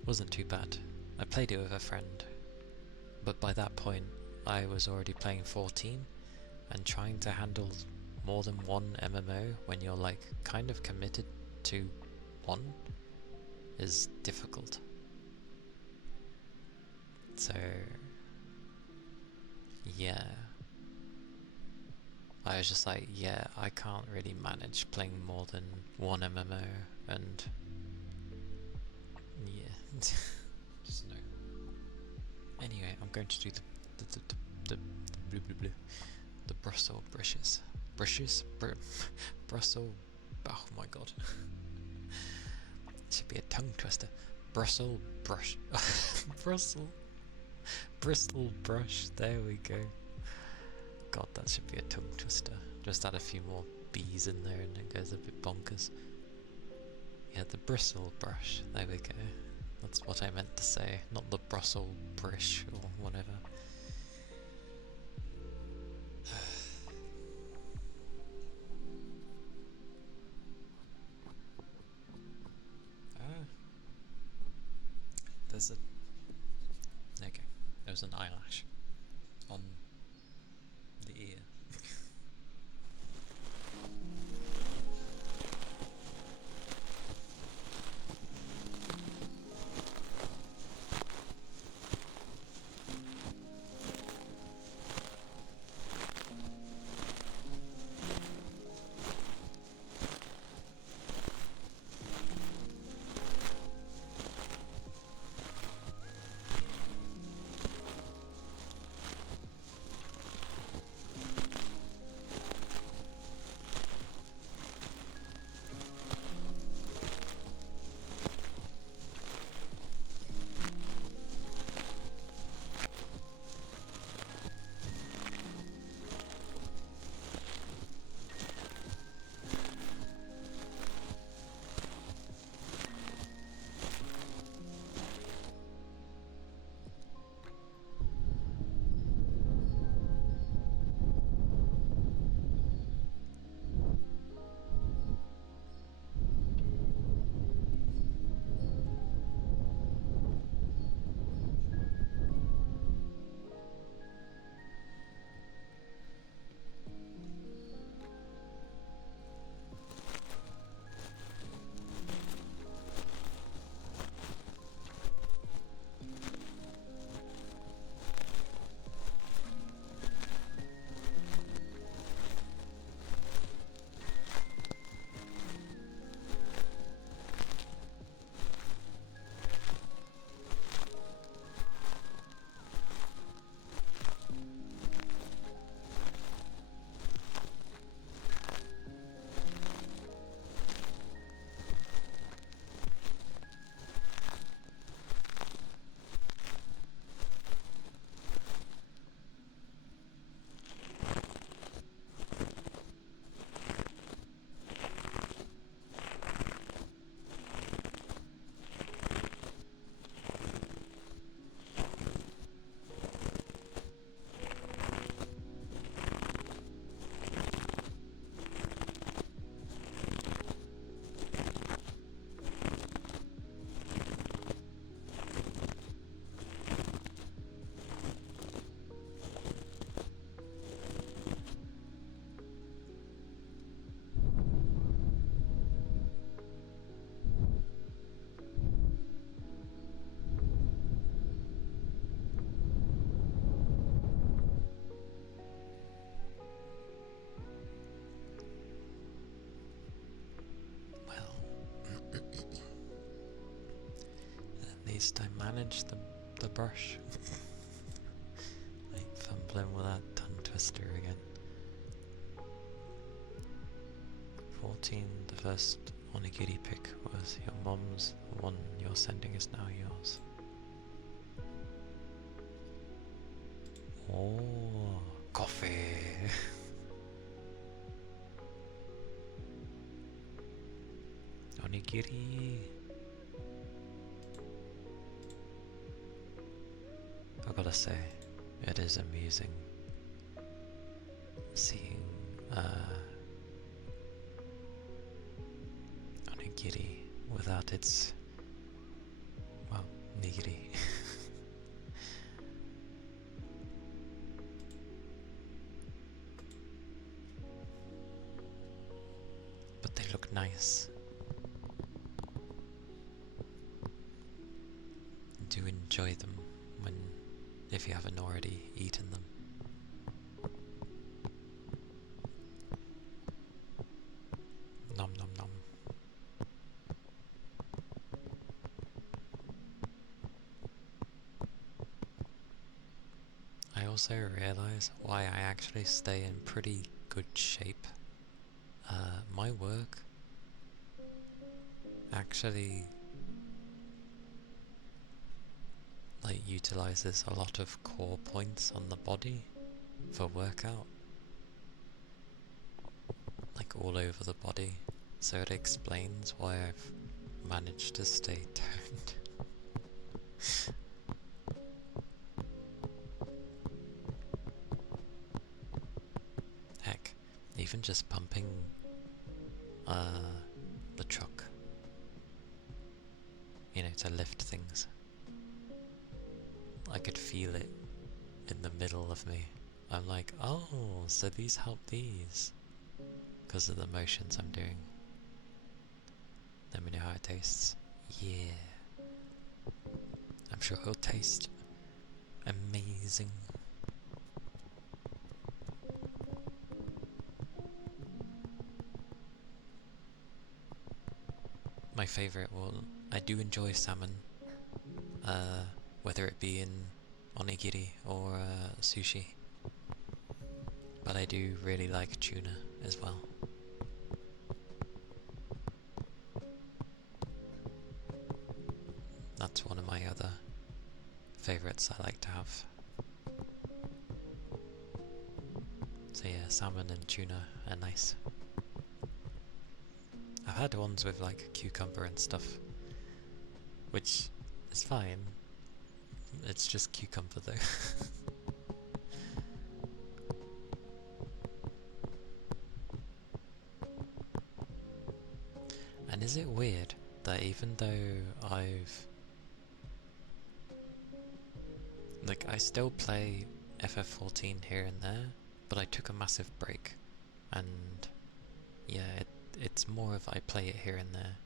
Wasn't too bad. I played it with a friend, but by that point I was already playing 14, and trying to handle more than one MMO when you're like kind of committed to one is difficult. So yeah, I was just like, yeah, I can't really manage playing more than one MMO, and yeah, just no. Anyway, I'm going to do the blue blue blue, the Brussels brushes. Brussels, oh my god. It should be a tongue twister. Brussels brush. Bristol brush, there we go. God, that should be a tongue twister. Just add a few more B's in there and it goes a bit bonkers. Yeah, the bristle brush, there we go. That's what I meant to say, not the Brussels brush or whatever. There's a... okay, there's an eyelash on the ear. least I managed the brush. Like fumbling with that tongue twister again. 14, the first onigiri pick was your mom's. The one you're sending is now yours. Oh, coffee! Onigiri! I gotta say, it is amusing seeing onigiri without its, well, nigiri. But they look nice. Do enjoy them if you haven't already eaten them. Nom nom nom. I also realize why I actually stay in pretty good shape. My work actually utilizes a lot of core points on the body for workout, like all over the body, so it explains why I've managed to stay toned. Heck, even just pumping the truck, to lift things. I could feel it in the middle of me. I'm like, oh, so these help these, because of the motions I'm doing. Let me know how it tastes. Yeah. I'm sure it'll taste amazing. My favourite, well, I do enjoy salmon, whether it be in onigiri or sushi, but I do really like tuna as well. That's one of my other favourites I like to have. So yeah, salmon and tuna are nice. I've had ones with like cucumber and stuff, which is fine. It's just cucumber though. And is it weird that even though I still play FF14 here and there, but I took a massive break, and yeah, it's more of I play it here and there.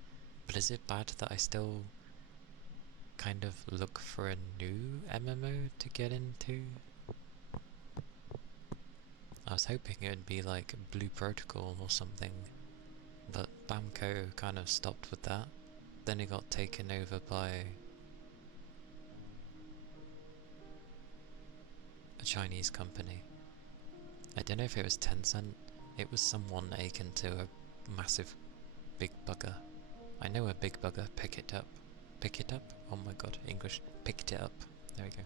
But is it bad that I still kind of look for a new MMO to get into? I was hoping it would be like Blue Protocol or something, but Bamco kind of stopped with that. Then it got taken over by a Chinese company. I don't know if it was Tencent. It was someone akin to a massive big bugger. I know a big bugger. Pick it up. Pick it up? Oh my god, English. Picked it up. There we go.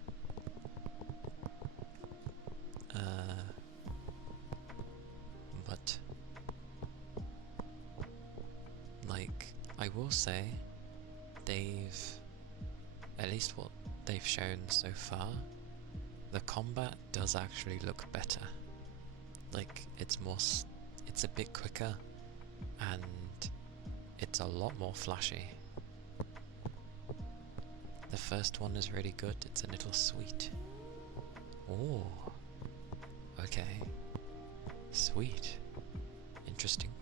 But I will say, at least what they've shown so far, the combat does actually look better. It's a bit quicker, and it's a lot more flashy. The first one is really good, it's a little sweet. Oh, okay. Sweet. Interesting.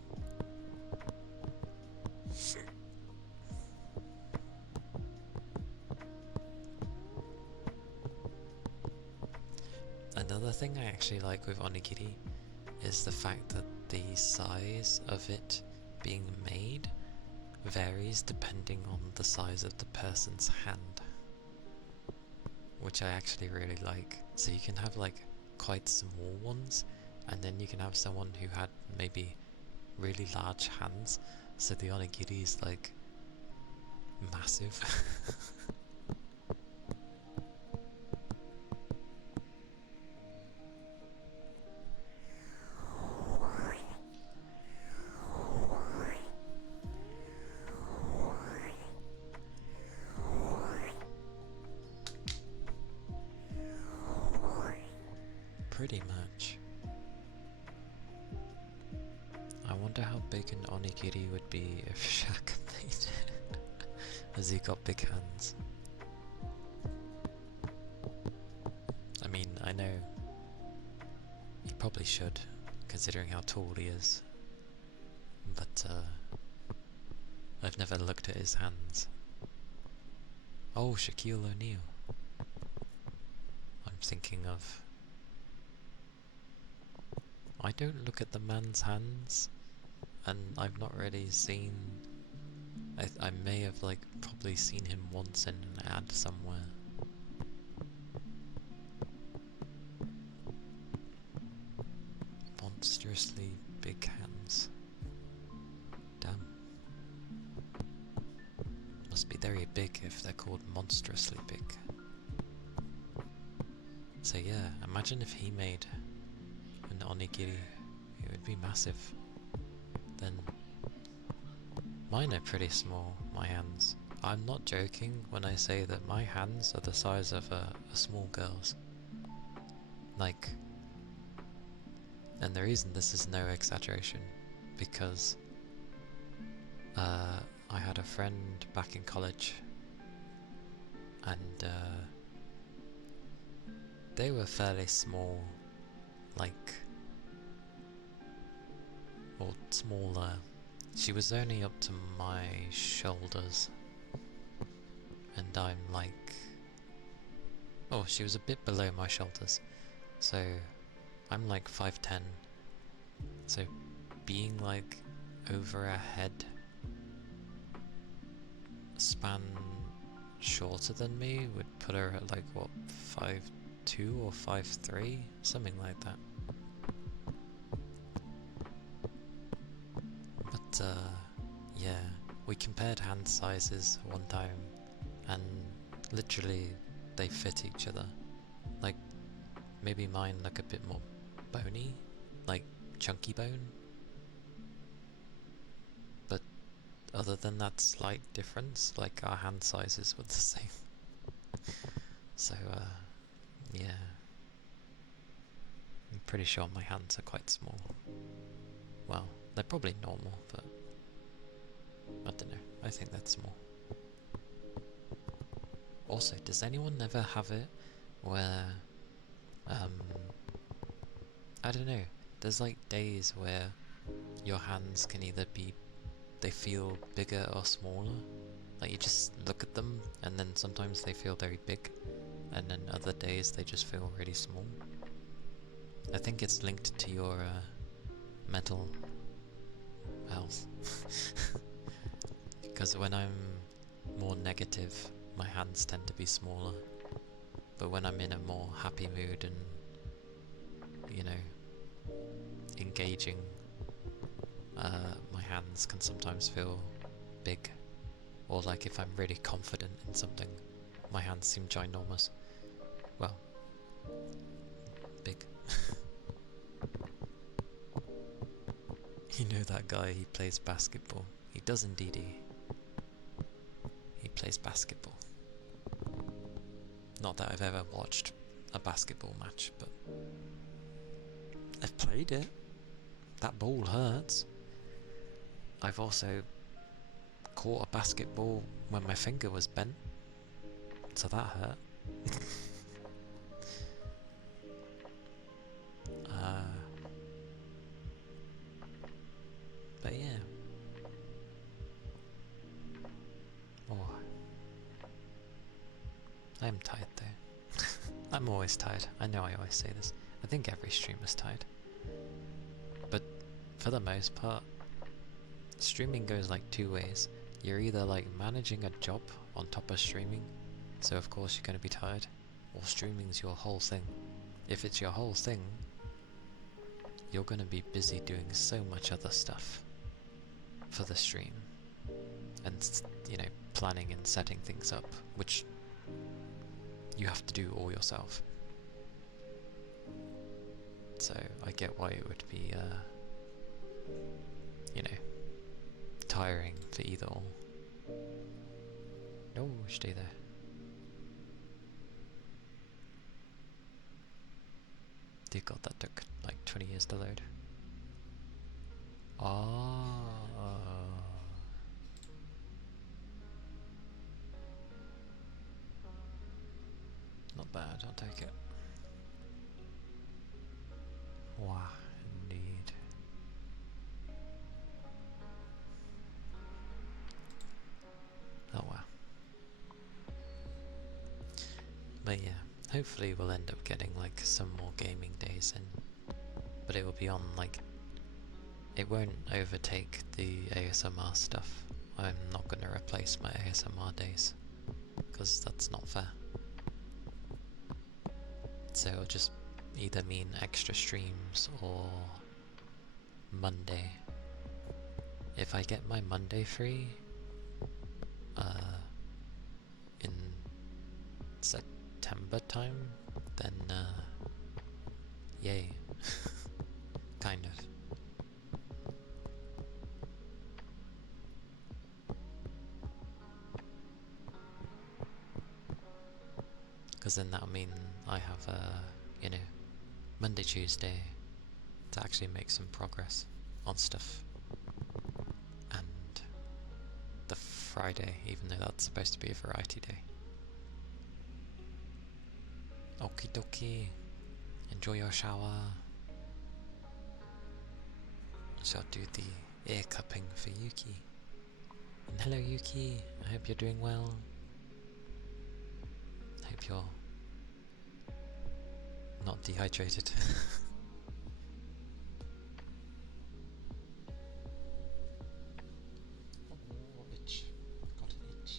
Another thing I actually like with onigiri is the fact that the size of it being made varies depending on the size of the person's hand. which I actually really like. So you can have like quite small ones, and then you can have someone who had maybe really large hands, so the onigiri is like massive. Pretty much. I wonder how big an onigiri would be if Shaq made it, as he got big hands. I mean, I know he probably should, considering how tall he is, but I've never looked at his hands. Oh, Shaquille O'Neal. I'm thinking of... I don't look at the man's hands, and I've not really seen... I may have like probably seen him once in an ad somewhere. Monstrously big hands. Damn. Must be very big if they're called monstrously big. So yeah, imagine if he made an onigiri, it would be massive. Then mine are pretty small, my hands. I'm not joking when I say that my hands are the size of a small girl's. Like, and the reason this is no exaggeration, because I had a friend back in college, and they were fairly small, like, or smaller. She was only up to my shoulders, and I'm like, oh, she was a bit below my shoulders, so I'm like 5'10", so being like over a head span shorter than me would put her at like, what, 5'2" or 5'3", something like that. But yeah, we compared hand sizes one time, and literally they fit each other. Like, maybe mine look a bit more bony, like chunky bone, but other than that slight difference, like our hand sizes were the same. So yeah, I'm pretty sure my hands are quite small. Well, they're probably normal, but I don't know, I think that's small. Also, does anyone ever have it where I don't know, there's like days where your hands can either be, they feel bigger or smaller? Like you just look at them and then sometimes they feel very big, and then other days they just feel really small. I think it's linked to your mental health. Because when I'm more negative, my hands tend to be smaller. But when I'm in a more happy mood and, you know, engaging, my hands can sometimes feel big. Or like if I'm really confident in something, my hands seem ginormous. Well, big. You know that guy, he plays basketball. He does indeed. He plays basketball. Not that I've ever watched a basketball match, but I've played it. That ball hurts. I've also caught a basketball when my finger was bent, so that hurt. But yeah. Oh, I'm tired though. I'm always tired. I know I always say this. I think every streamer's tired. But for the most part, streaming goes like two ways. You're either like managing a job on top of streaming, so of course you're going to be tired, or streaming's your whole thing. If it's your whole thing, you're gonna be busy doing so much other stuff for the stream. And, you know, planning and setting things up, which you have to do all yourself. So I get why it would be, you know, tiring for either or. No, stay there. Dear God, that took like 20 years to load. Ah. Not bad, I'll take it. Wow, indeed. Oh wow. But yeah, hopefully we'll end up getting like some more gaming days in. But it will be on like... It won't overtake the ASMR stuff. I'm not going to replace my ASMR days, because that's not fair. So it'll just either mean extra streams or Monday. If I get my Monday free, in September time, then yay. Kind of. Because then that'll mean I have you know, Monday, Tuesday to actually make some progress on stuff. And the Friday, even though that's supposed to be a variety day. Okie dokie. Enjoy your shower. I shall do the ear cupping for Yuki. And hello Yuki, I hope you're doing well. Hope you're not dehydrated. Oh, itch. Got an itch.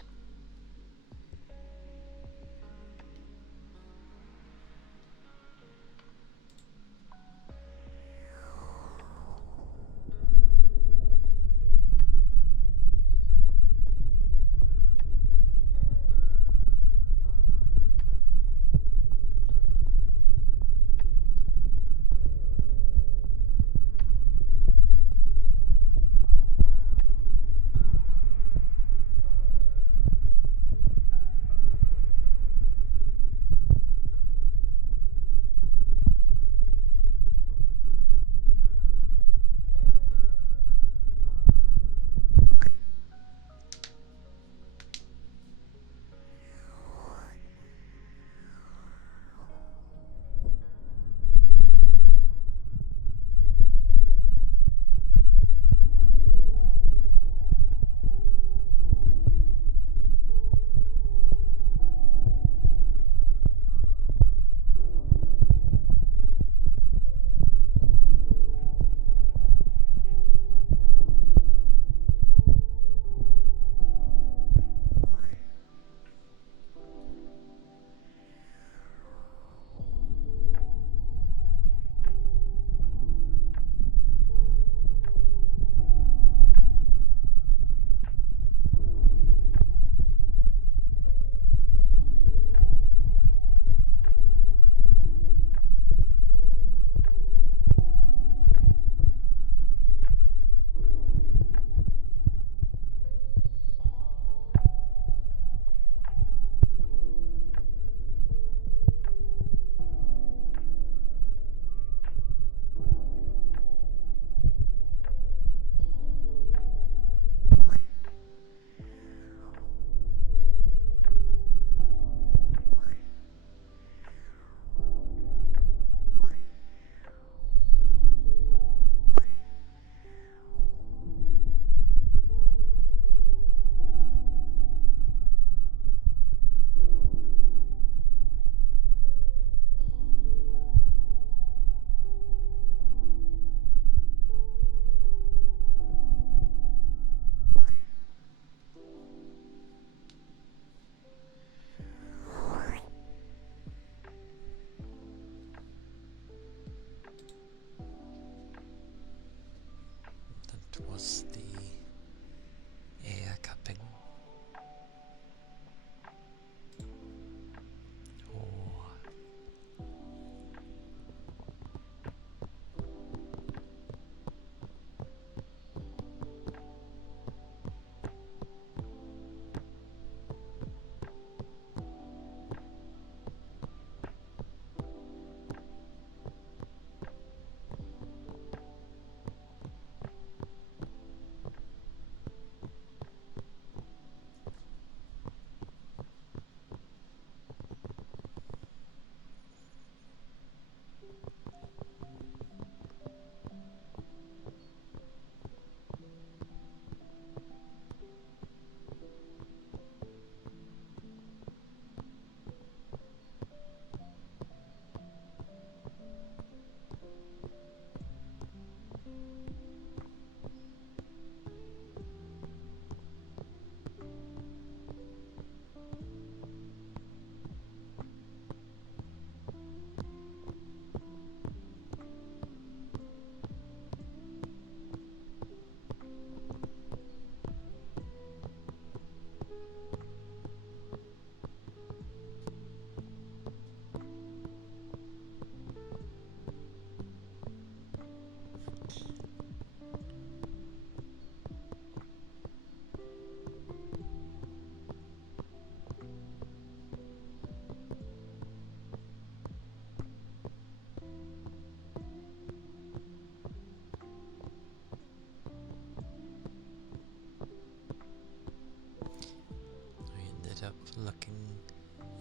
up looking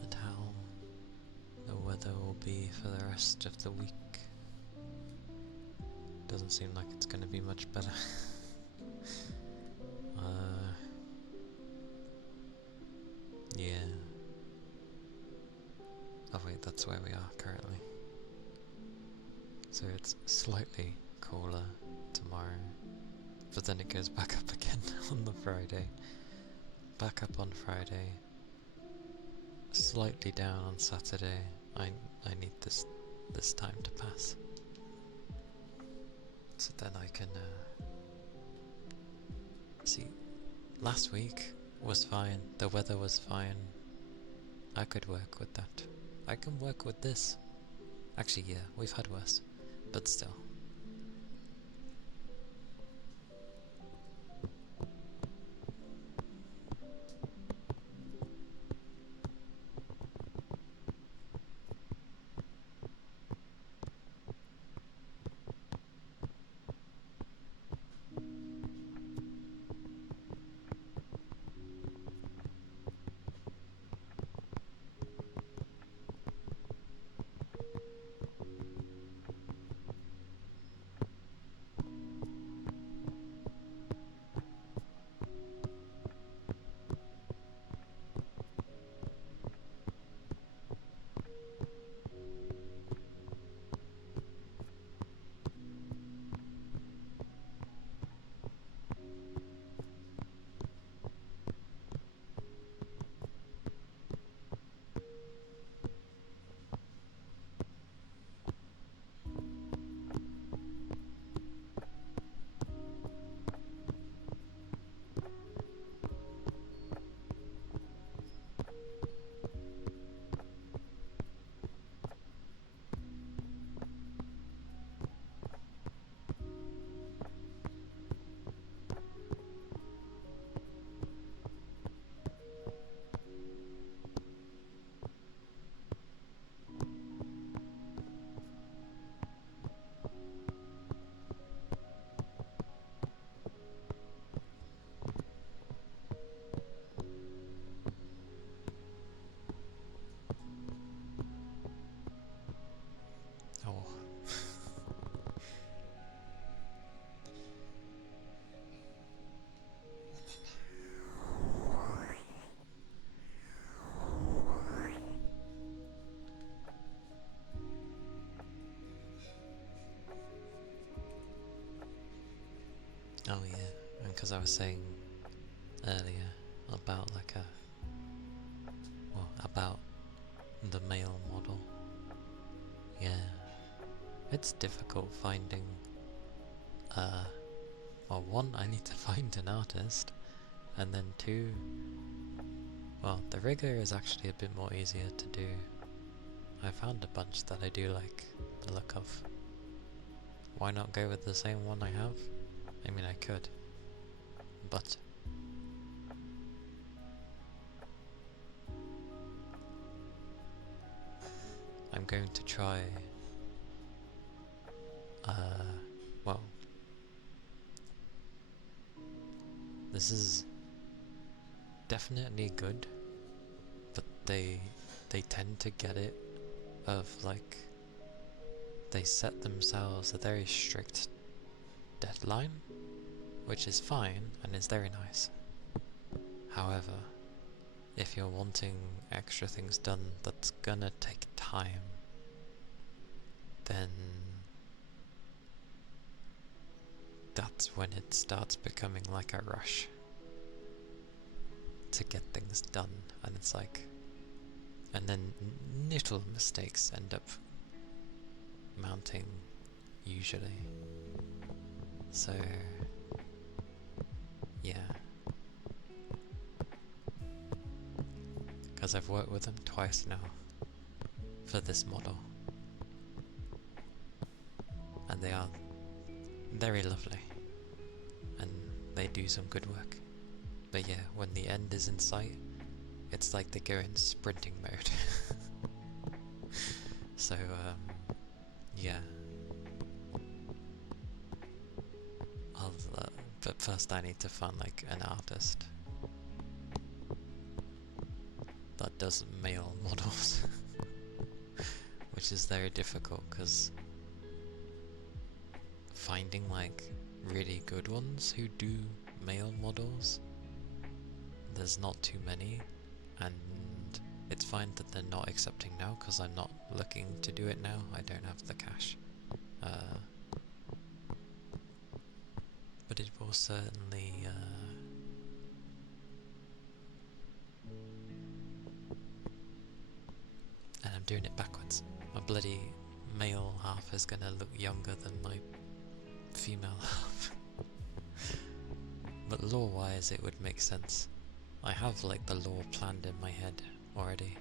at how the weather will be for the rest of the week. Doesn't seem like it's going to be much better. Yeah. Oh wait, that's where we are currently. So it's slightly cooler tomorrow, but then it goes back up again on the Friday. Back up on Friday. Slightly down on Saturday. I need this time to pass, so then I can see. Last week was fine. The weather was fine. I could work with that. I can work with this. Actually, yeah, we've had worse, but still. Oh. Oh yeah, and because I was saying earlier about about the male model. Yeah, it's difficult finding, well, one, I need to find an artist, and then two, well, the rigger is actually a bit more easier to do. I found a bunch that I do like the look of. Why not go with the same one I have? I mean, I could, but I'm going to try, well, this is definitely good, but they tend to get it of like, they set themselves a very strict deadline, which is fine and is very nice. However, if you're wanting extra things done that's gonna take time, then that's when it starts becoming like a rush to get things done, and it's like, and then little mistakes end up mounting usually. So yeah, because I've worked with them twice now for this model, and they are very lovely and they do some good work. But yeah, when the end is in sight, it's like they go in sprinting mode. So yeah, but first I need to find like an artist. that does male models, which is very difficult because finding like really good ones who do male models, there's not too many, and it's fine that they're not accepting now because I'm not looking to do it now. I don't have the cash. But it will certainly and I'm doing it backwards. My bloody male half is gonna look younger than my female half. But lore-wise it would make sense. I have like the lore planned in my head already.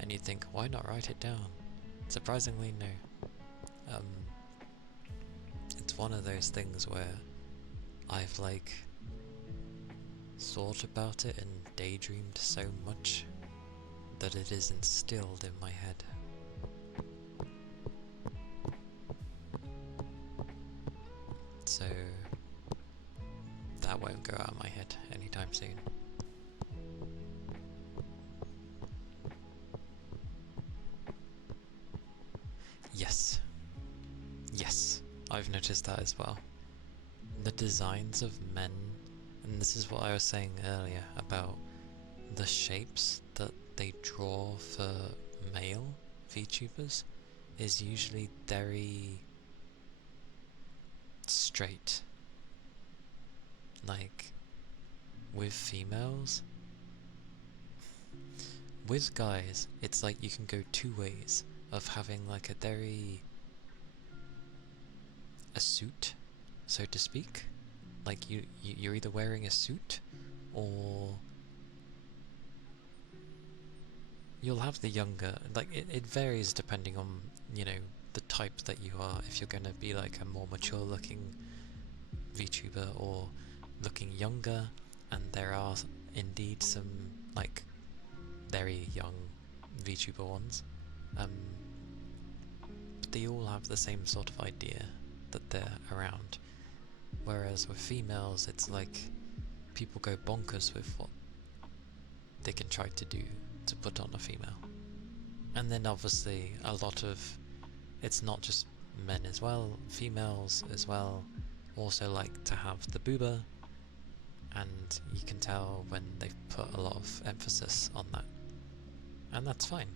And you'd think, why not write it down? Surprisingly, no. It's one of those things where I've like thought about it and daydreamed so much that it is instilled in my head. So that won't go out of my head anytime soon. Yes. Yes, I've noticed that as well. The designs of men, and this is what I was saying earlier about the shapes that they draw for male VTubers, is usually very straight. Like, with females, with guys, it's like you can go two ways of having like a suit, so to speak. Like you're either wearing a suit or you'll have the younger, like it varies depending on, you know, the type that you are. If you're gonna be like a more mature looking VTuber or looking younger, and there are indeed some like very young VTuber ones, but they all have the same sort of idea that they're around. Whereas with females, it's like people go bonkers with what they can try to do to put on a female. And then obviously a lot of, it's not just men as well, females as well also like to have the booba, and you can tell when they've put a lot of emphasis on that. And that's fine.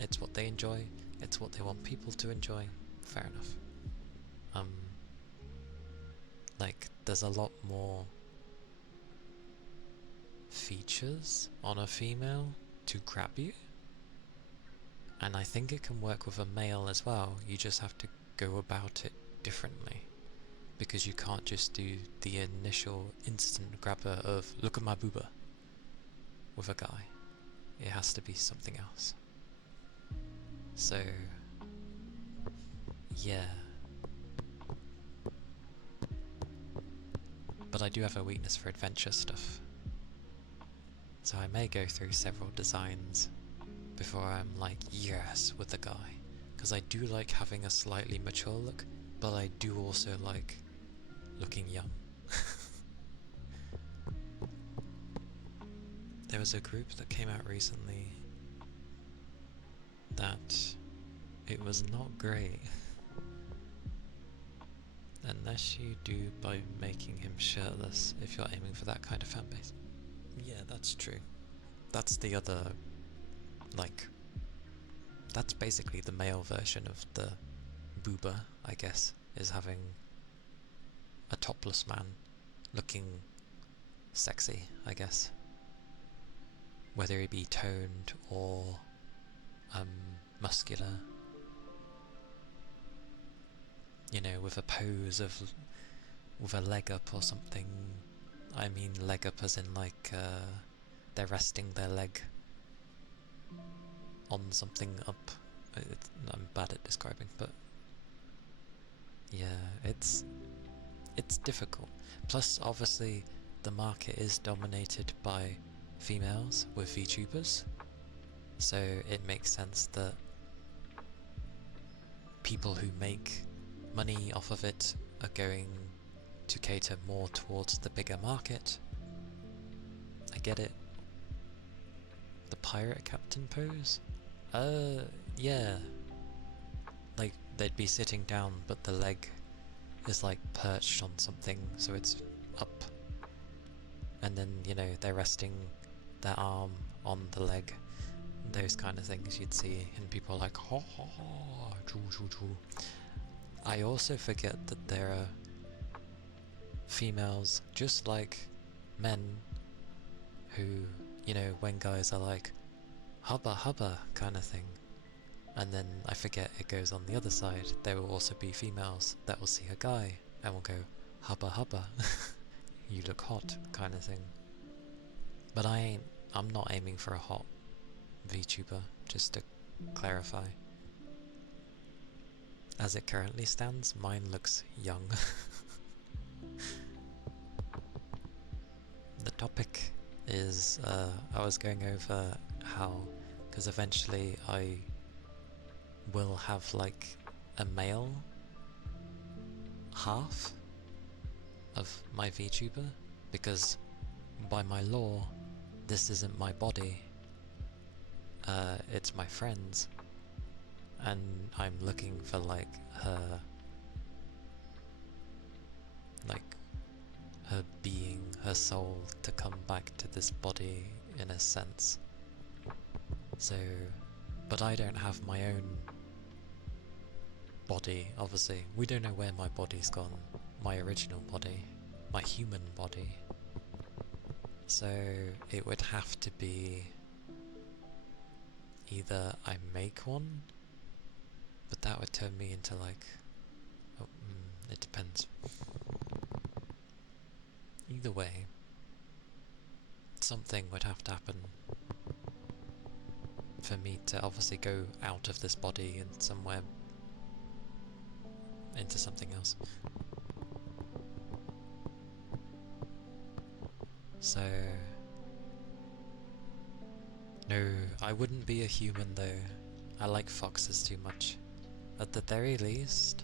It's what they enjoy, it's what they want people to enjoy, fair enough. Like, there's a lot more features on a female to grab you, and I think it can work with a male as well. You just have to go about it differently, because you can't just do the initial instant grabber of look at my booba with a guy. It has to be something else. So yeah, but I do have a weakness for adventure stuff, so I may go through several designs before I'm like, yes, with the guy. Because I do like having a slightly mature look, but I do also like looking young. There was a group that came out recently that it was not great. Unless you do by making him shirtless, if you're aiming for that kind of fanbase. Yeah, that's true. That's the other, like, that's basically the male version of the booba, I guess, is having a topless man looking sexy, I guess. Whether he be toned or muscular. You know, with a pose of, with a leg up or something. I mean leg up as in like they're resting their leg on something up. I'm bad at describing, but yeah, it's difficult. Plus obviously the market is dominated by females with VTubers, so it makes sense that people who make money off of it are going to cater more towards the bigger market. I get it, The pirate captain pose? Yeah. Like, they'd be sitting down, but the leg is like perched on something, so it's up. And then, you know, they're resting their arm on the leg. Those kind of things you'd see, and people are like, ha ha ha, choo choo choo. I also forget that there are females, just like men, who, you know, when guys are like, hubba hubba kind of thing, and then I forget it goes on the other side, there will also be females that will see a guy and will go, hubba hubba, you look hot kind of thing. But I'm not aiming for a hot VTuber, just to clarify. As it currently stands, mine looks young. The topic is, I was going over how, because eventually I will have like a male half of my VTuber, because by my law, this isn't my body, it's my friend's, and I'm looking for like her being, her soul, to come back to this body in a sense. So, but I don't have my own body, obviously. We don't know where my body's gone, my original body, my human body. So it would have to be either I make one, but that would turn me into like, it depends. Either way, something would have to happen for me to obviously go out of this body and somewhere into something else. So, no, I wouldn't be a human though. I like foxes too much. At the very least,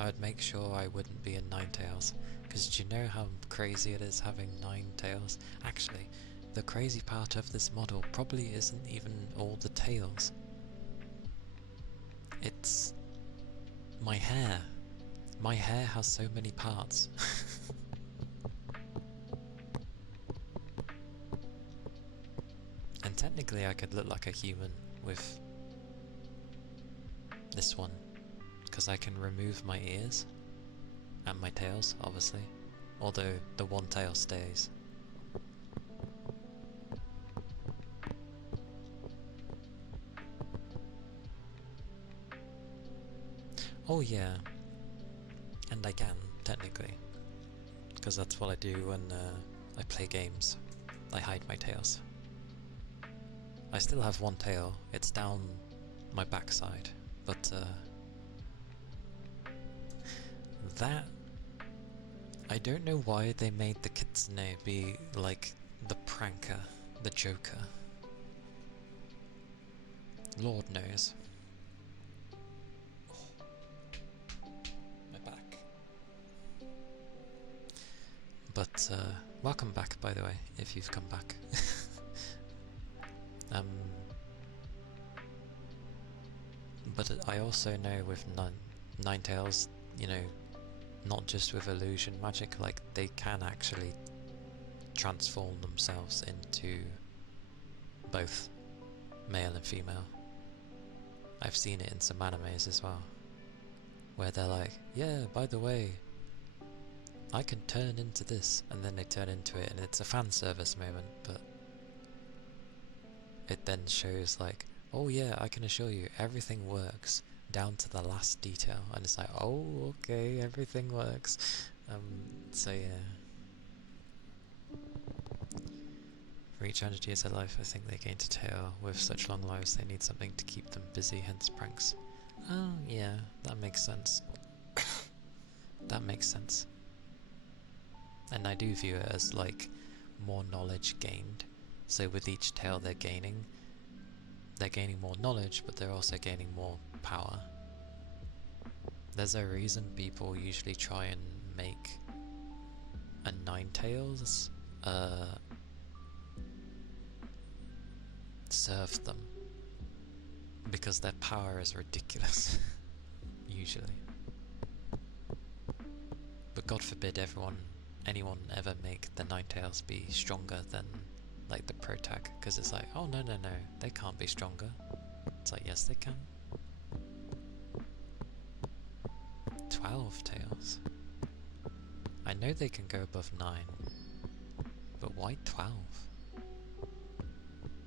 I would make sure I wouldn't be a Ninetales, because do you know how crazy it is having 9 tails? Actually, the crazy part of this model probably isn't even all the tails. It's my hair. My hair has so many parts. And technically I could look like a human with this one, because I can remove my ears and my tails, obviously, although the one tail stays. Oh yeah, and I can, technically, because that's what I do when I play games. I hide my tails. I still have one tail, it's down my backside, but that, I don't know why they made the kitsune be like the pranker, the joker. Lord knows. My back. But welcome back, by the way, if you've come back. But I also know with Ninetales, you know, not just with illusion magic, like they can actually transform themselves into both male and female. I've seen it in some animes as well, where they're like, yeah, by the way, I can turn into this, and then they turn into it, and it's a fan service moment, but it then shows like, oh yeah, I can assure you, everything works down to the last detail, and it's like, oh, okay, everything works. So yeah. For each 100 years of life, I think they gain to tail. With such long lives, they need something to keep them busy, hence pranks. Oh, yeah, that makes sense. That makes sense. And I do view it as, like, more knowledge gained. So with each tail they're gaining more knowledge, but they're also gaining more power. There's a reason people usually try and make a Ninetales serve them because their power is ridiculous, usually. But God forbid anyone ever make the Ninetales be stronger than like the Protag, because it's like, oh no, they can't be stronger. It's like, yes they can. 12 tails. I know they can go above 9, but why 12?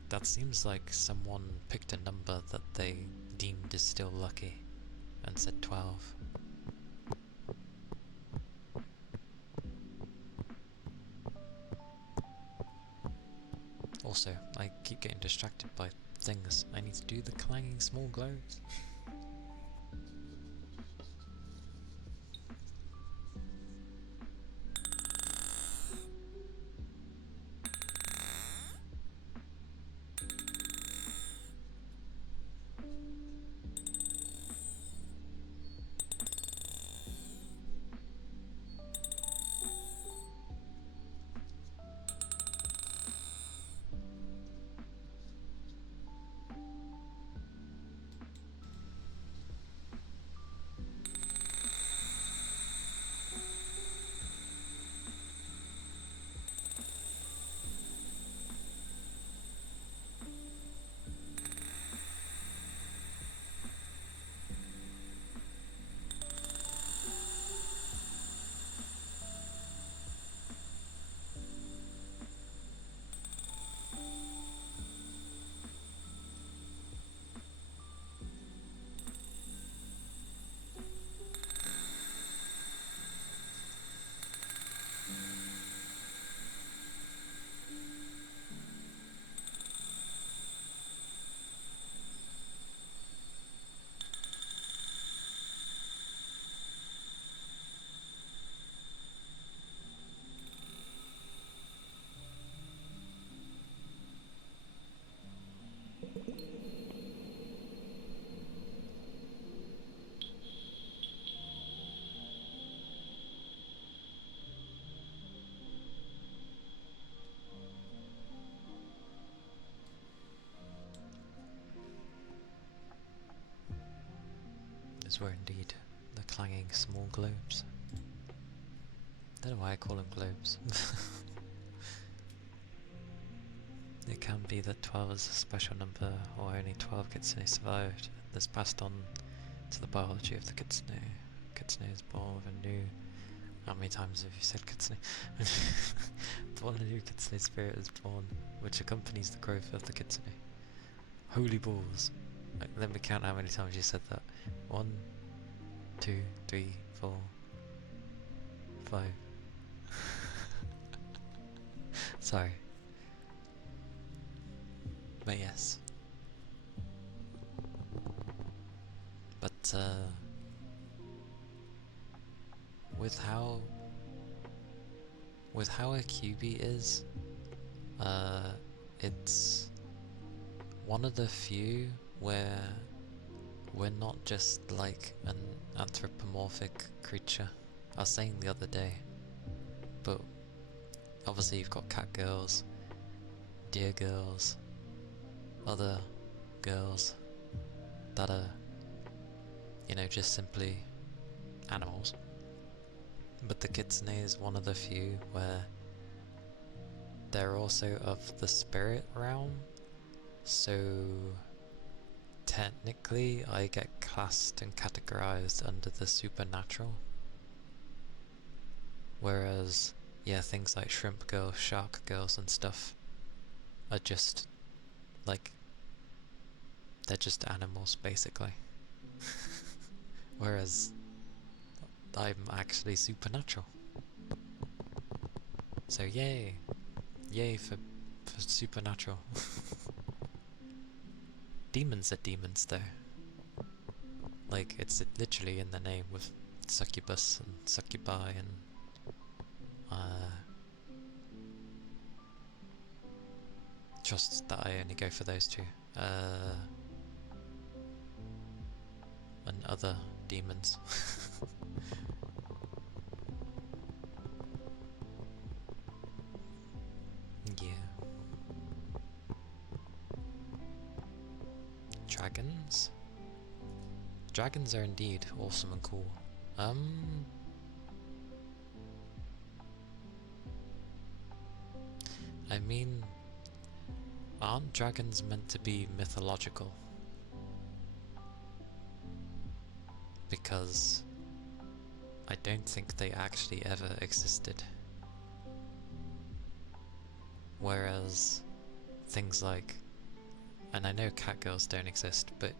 That seems like someone picked a number that they deemed is still lucky and said 12. Also, I keep getting distracted by things. I need to do the clanging small globes. These were indeed the clanging small globes. Don't know why I call them globes. It can be that 12 is a special number, or only 12 kitsune survived. This passed on to the biology of the kitsune. Kitsune is born with a new... How many times have you said kitsune? Born a new kitsune spirit is born, which accompanies the growth of the kitsune. Holy balls! Let me count how many times you said that. 1, 2, 3, 4, 5. Sorry. But yes. But with how a QB is, it's one of the few where we're not just like an anthropomorphic creature. I was saying the other day, but obviously you've got cat girls, deer girls, other girls that are, you know, just simply animals. But the kitsune is one of the few where they're also of the spirit realm, so technically I get classed and categorized under the supernatural. Whereas, yeah, things like shrimp girls, shark girls and stuff are just, like, they're just animals basically. Whereas I'm actually supernatural. So yay! Yay for supernatural. Demons are demons though. Like, it's literally in the name with succubus and succubi and just that I only go for those two. And other demons. Yeah. Dragons? Dragons are indeed awesome and cool. I mean, aren't dragons meant to be mythological? Because I don't think they actually ever existed. Whereas things like, and I know catgirls don't exist, but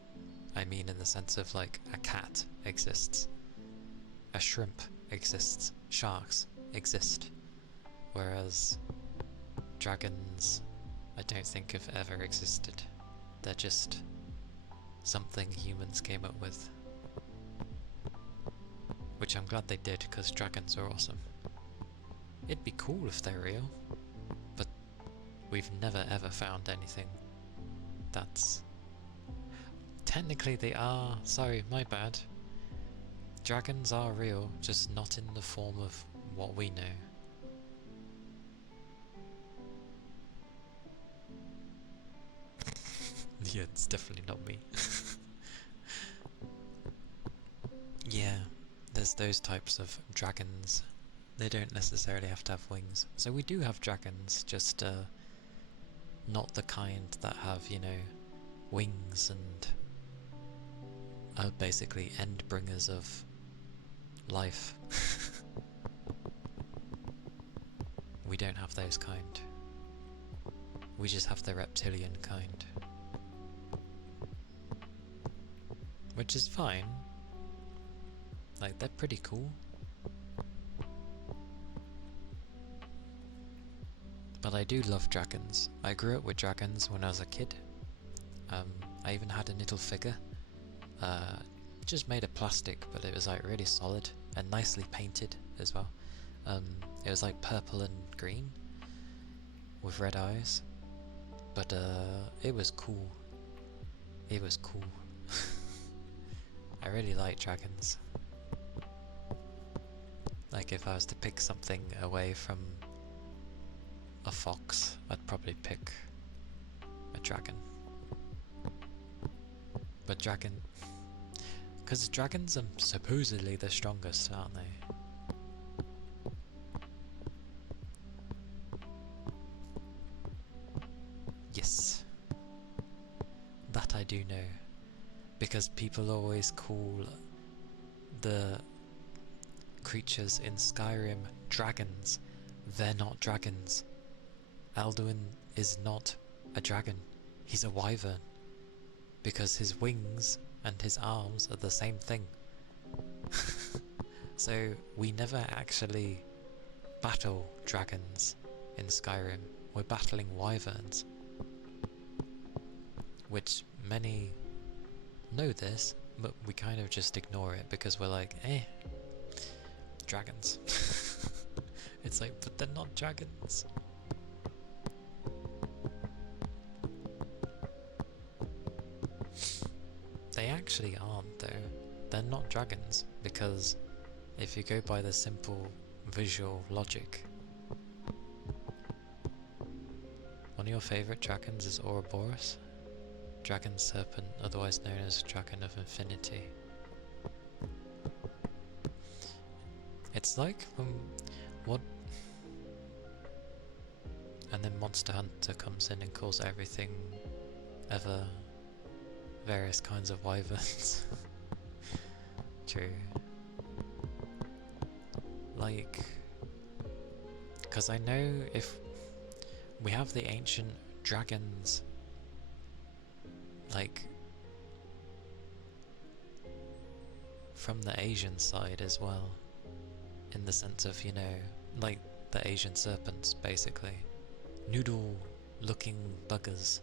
I mean in the sense of like a cat exists, a shrimp exists, sharks exist, whereas dragons I don't think have ever existed. They're just something humans came up with. Which I'm glad they did, because dragons are awesome. It'd be cool if they're real, but we've never ever found anything that's... Technically they are, sorry, my bad. Dragons are real, just not in the form of what we know. Yeah, it's definitely not me. Yeah, there's those types of dragons. They don't necessarily have to have wings. So we do have dragons, just not the kind that have, you know, wings and are basically end bringers of life. We don't have those kind. We just have the reptilian kind. Which is fine. Like, they're pretty cool. But I do love dragons. I grew up with dragons when I was a kid. I even had a little figure. Just made of plastic, but it was like really solid and nicely painted as well. It was like purple and green with red eyes. But it was cool. It was cool. I really like dragons. Like, if I was to pick something away from a fox, I'd probably pick a dragon. But because dragons are supposedly the strongest, aren't they? Yes. That I do know. Because people always call the creatures in Skyrim dragons. They're not dragons. Alduin is not a dragon. He's a wyvern. Because his wings and his arms are the same thing. So we never actually battle dragons in Skyrim. We're battling wyverns. Which many know this, but we kind of just ignore it because we're like, dragons. It's like, but they're not dragons. They actually aren't though. They're not dragons, because if you go by the simple visual logic, one of your favourite dragons is Ouroboros, dragon serpent, otherwise known as Dragon of Infinity. It's like what? And then Monster Hunter comes in and calls everything ever various kinds of wyverns. True. Like, because I know if we have the ancient dragons, like from the Asian side as well, in the sense of, you know, like the Asian serpents basically, noodle looking buggers,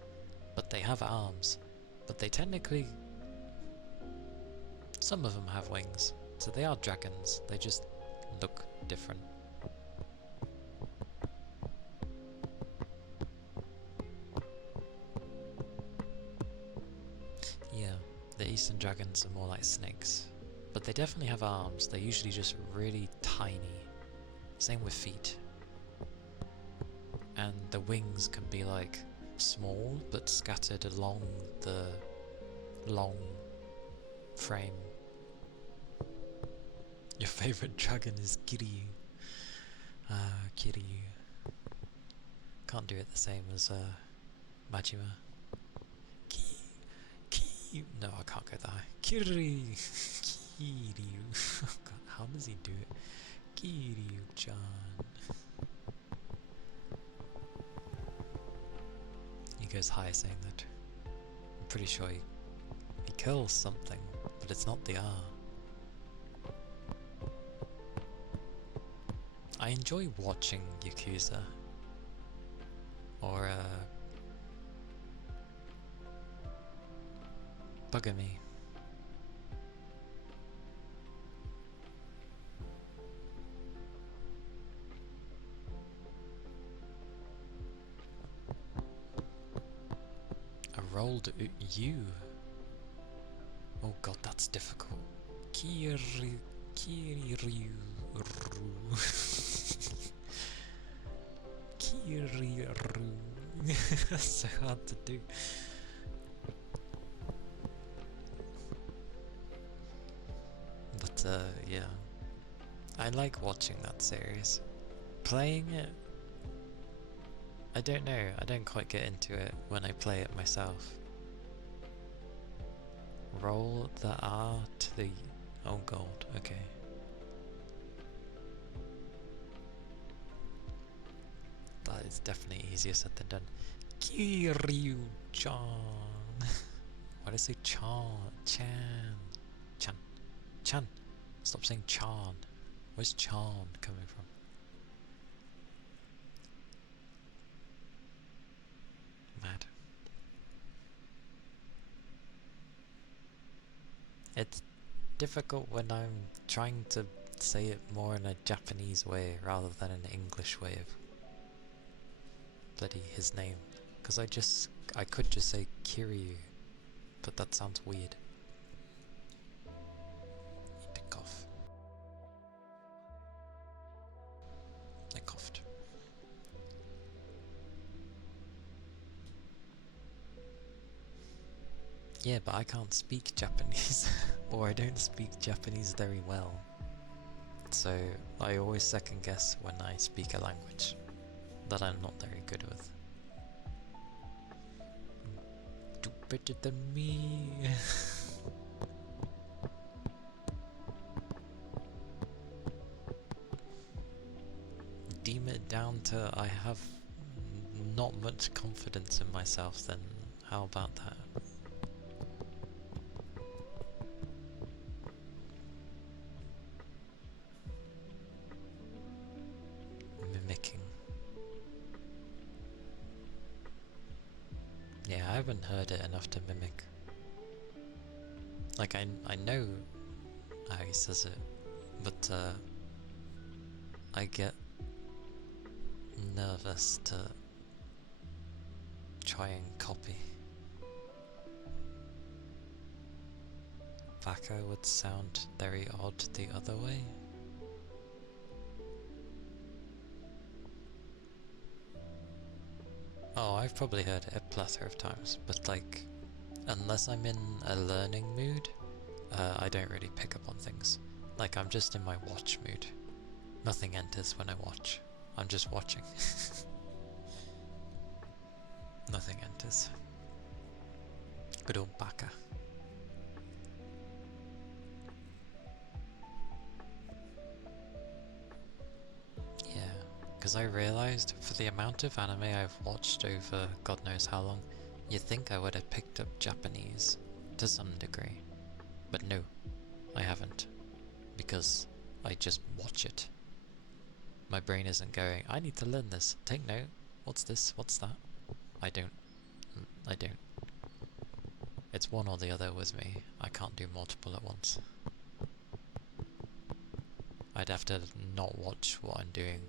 but they have arms, but they technically, some of them have wings, so they are dragons, they just look different. Yeah, the Eastern dragons are more like snakes, but they definitely have arms. They're usually just really tiny. Same with feet. And the wings can be like small but scattered along the long frame. Your favorite dragon is Kiryu. Kiryu. Can't do it the same as Majima. No, I can't go that high. Kiryu. Kiryu. God, how does he do it? Kiryu-chan. He goes high saying that. I'm pretty sure he kills something, but it's not the R. I enjoy watching Yakuza. Or Bugamy. A rolled U. Oh god, that's difficult. Kiryu. Kiryu. That's so hard to do. But yeah. I like watching that series. Playing it, I don't know, I don't quite get into it when I play it myself. Roll the R to the... oh god, okay. That is definitely easier said than done. Kiryu-chan. Why did I say Chan? Chan. Chan. Chan. Stop saying Chan. Where's Chan coming from? Mad. It's difficult when I'm trying to say it more in a Japanese way rather than an English way of bloody his name. Because I could just say Kiryu, but that sounds weird. Need to cough. I coughed. Yeah, but I can't speak Japanese, or I don't speak Japanese very well. So I always second guess when I speak a language that I'm not very good with. Do better than me. Deem it down to I have not much confidence in myself, then how about that? Mimicking. Yeah, I haven't heard it enough to mimic. Like, I know how he says it, but I get nervous to try and copy. Baka would sound very odd the other way. Oh, I've probably heard it a plethora of times, but like, unless I'm in a learning mood, I don't really pick up on things. Like, I'm just in my watch mood. Nothing enters when I watch. I'm just watching. Nothing enters. Good old Baka. Yeah, because I realised for the amount of anime I've watched over God knows how long, you'd think I would have picked up Japanese to some degree. But no, I haven't. Because I just watch it. My brain isn't going, I need to learn this. Take note. What's this? What's that? I don't. It's one or the other with me. I can't do multiple at once. I'd have to not watch what I'm doing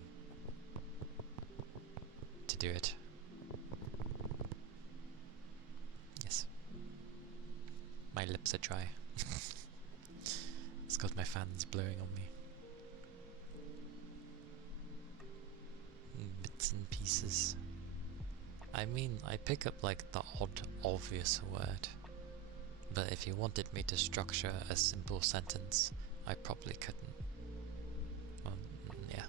to do it. Yes. My lips are dry. It's because my fan's blowing on me. Bits and pieces. I mean, I pick up like the odd, obvious word. But if you wanted me to structure a simple sentence, I probably couldn't. Yeah.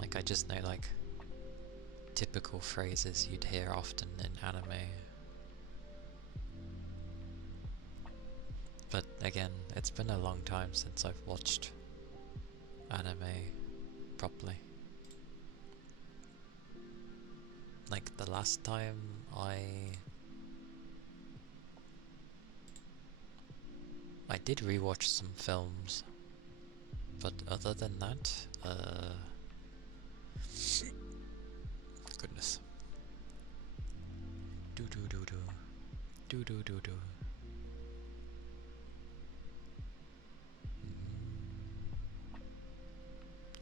Like, I just know, like, typical phrases you'd hear often in anime. But again, it's been a long time since I've watched anime properly. Like, the last time I did rewatch some films, but other than that, goodness. Do do do do. Do do do do.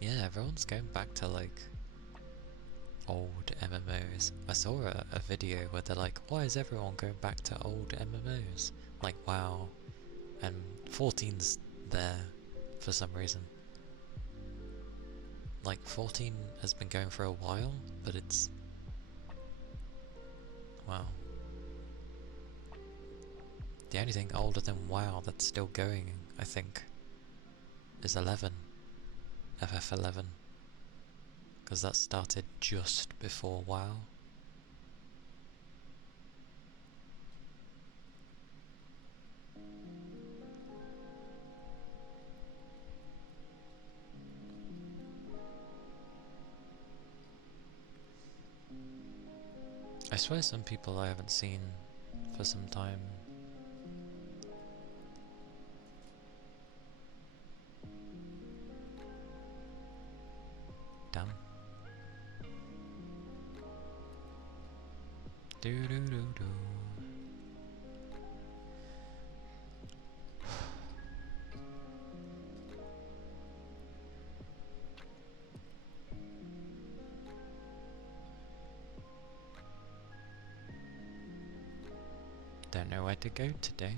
Yeah, everyone's going back to like old MMOs. I saw a video where they're like, why is everyone going back to old MMOs? Like WoW, and 14's there for some reason. Like 14 has been going for a while, but it's... wow. The only thing older than WoW that's still going, I think, is 11. FF11. Because that started just before WoW. I swear some people I haven't seen for some time. Damn. Do do do do. Don't know where to go today.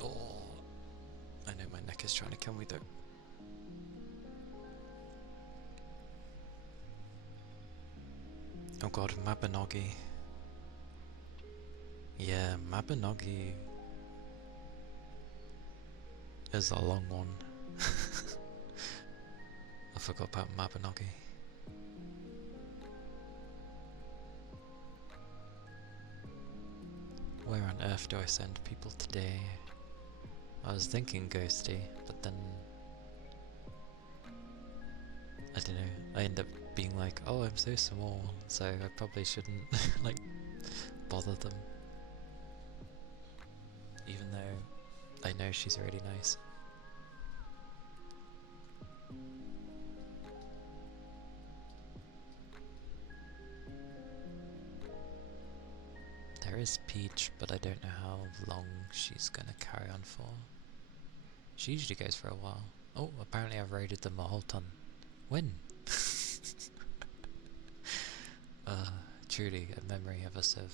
Oh, I know my neck is trying to kill me though. Oh god, Mabinogi. Yeah, Mabinogi is a long one. I forgot about Mabinogi. Where on earth do I send people today? I was thinking Ghosty, but then I don't know, I end up being like, oh, I'm so small, so I probably shouldn't like bother them. Even though I know she's really nice. There is Peach, but I don't know how long she's gonna carry on for. She usually goes for a while. Oh, apparently I've raided them a whole ton. When? Truly a memory of a civ.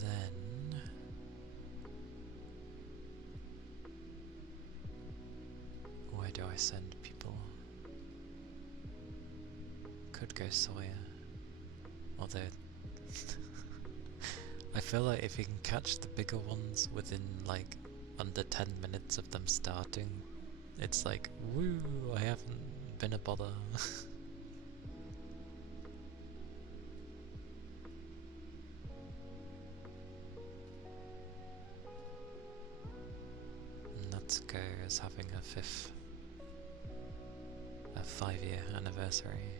Then... where do I send people? Could go Sawyer. Although... I feel like if you can catch the bigger ones within like under 10 minutes of them starting, it's like, woo, I haven't been a bother. Natsuko is having a 5-year anniversary.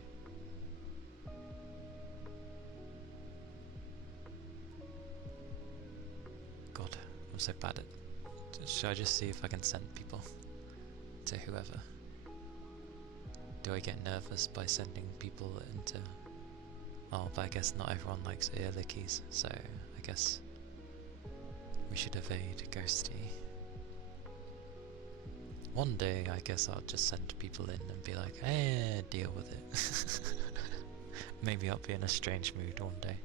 God, I'm so bad at... should I just see if I can send people to whoever? Do I get nervous by sending people into... oh, but I guess not everyone likes ear lickies, so I guess we should evade Ghosty. One day I guess I'll just send people in and be like, eh, deal with it. Maybe I'll be in a strange mood one day.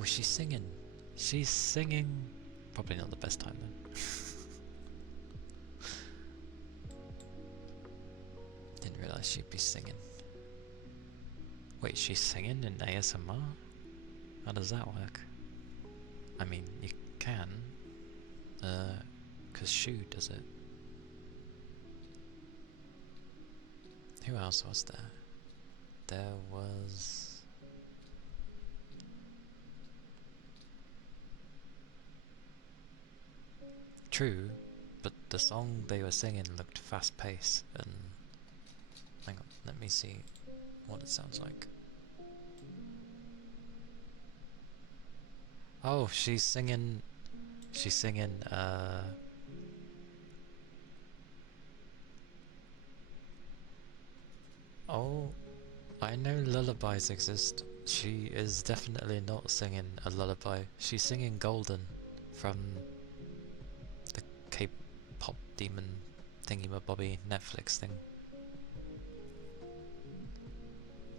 Oh, she's singing. She's singing. Probably not the best time then. Didn't realise she'd be singing. Wait, she's singing in ASMR? How does that work? I mean, you can. 'Cause Shu does it. Who else was there? There was... True, but the song they were singing looked fast-paced and... Hang on, let me see what it sounds like. Oh, she's singing... She's singing, Oh, I know lullabies exist. She is definitely not singing a lullaby. She's singing Golden from the K-pop demon thingy-mabobby Netflix thing.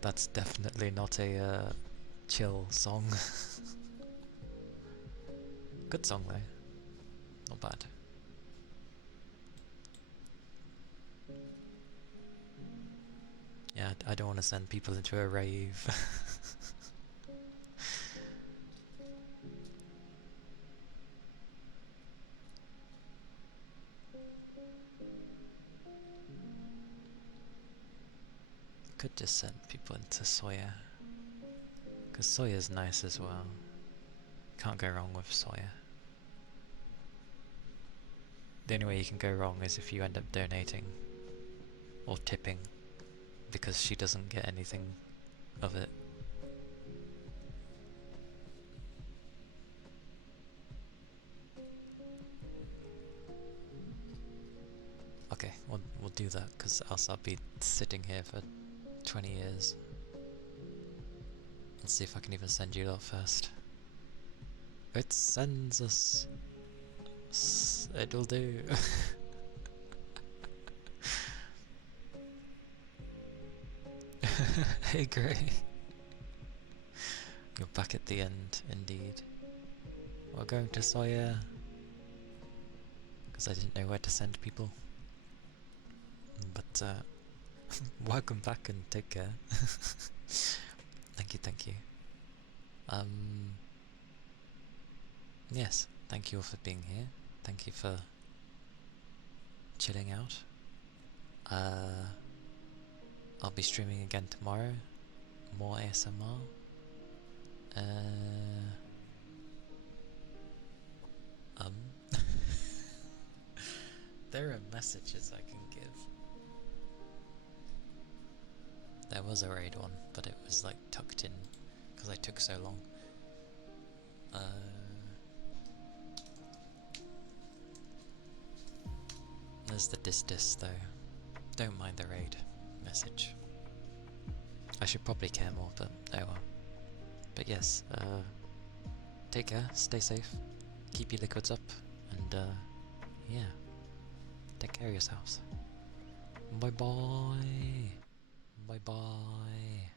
That's definitely not a chill song. Good song though. Not bad. Yeah, I don't want to send people into a rave. Could just send people into Sawyer. Because Sawyer's nice as well. Can't go wrong with Sawyer. The only way you can go wrong is if you end up donating or tipping, because she doesn't get anything of it. Okay, we'll do that, because else I'll be sitting here for 20 years. Let's see if I can even send you lot first. It sends us. It'll do. Hey Gray. You're back at the end, indeed. We're going to Sawyer. Because I didn't know where to send people. But, welcome back and take care. Thank you, thank you. Yes, thank you all for being here. Thank you for chilling out. I'll be streaming again tomorrow. More ASMR. There are messages I can give. There was a raid one, but it was like tucked in because I took so long. There's the dis though. Don't mind the raid message. I should probably care more, but oh well. But yes, take care, stay safe, keep your liquids up, and yeah, take care of yourselves. Bye bye. Bye bye.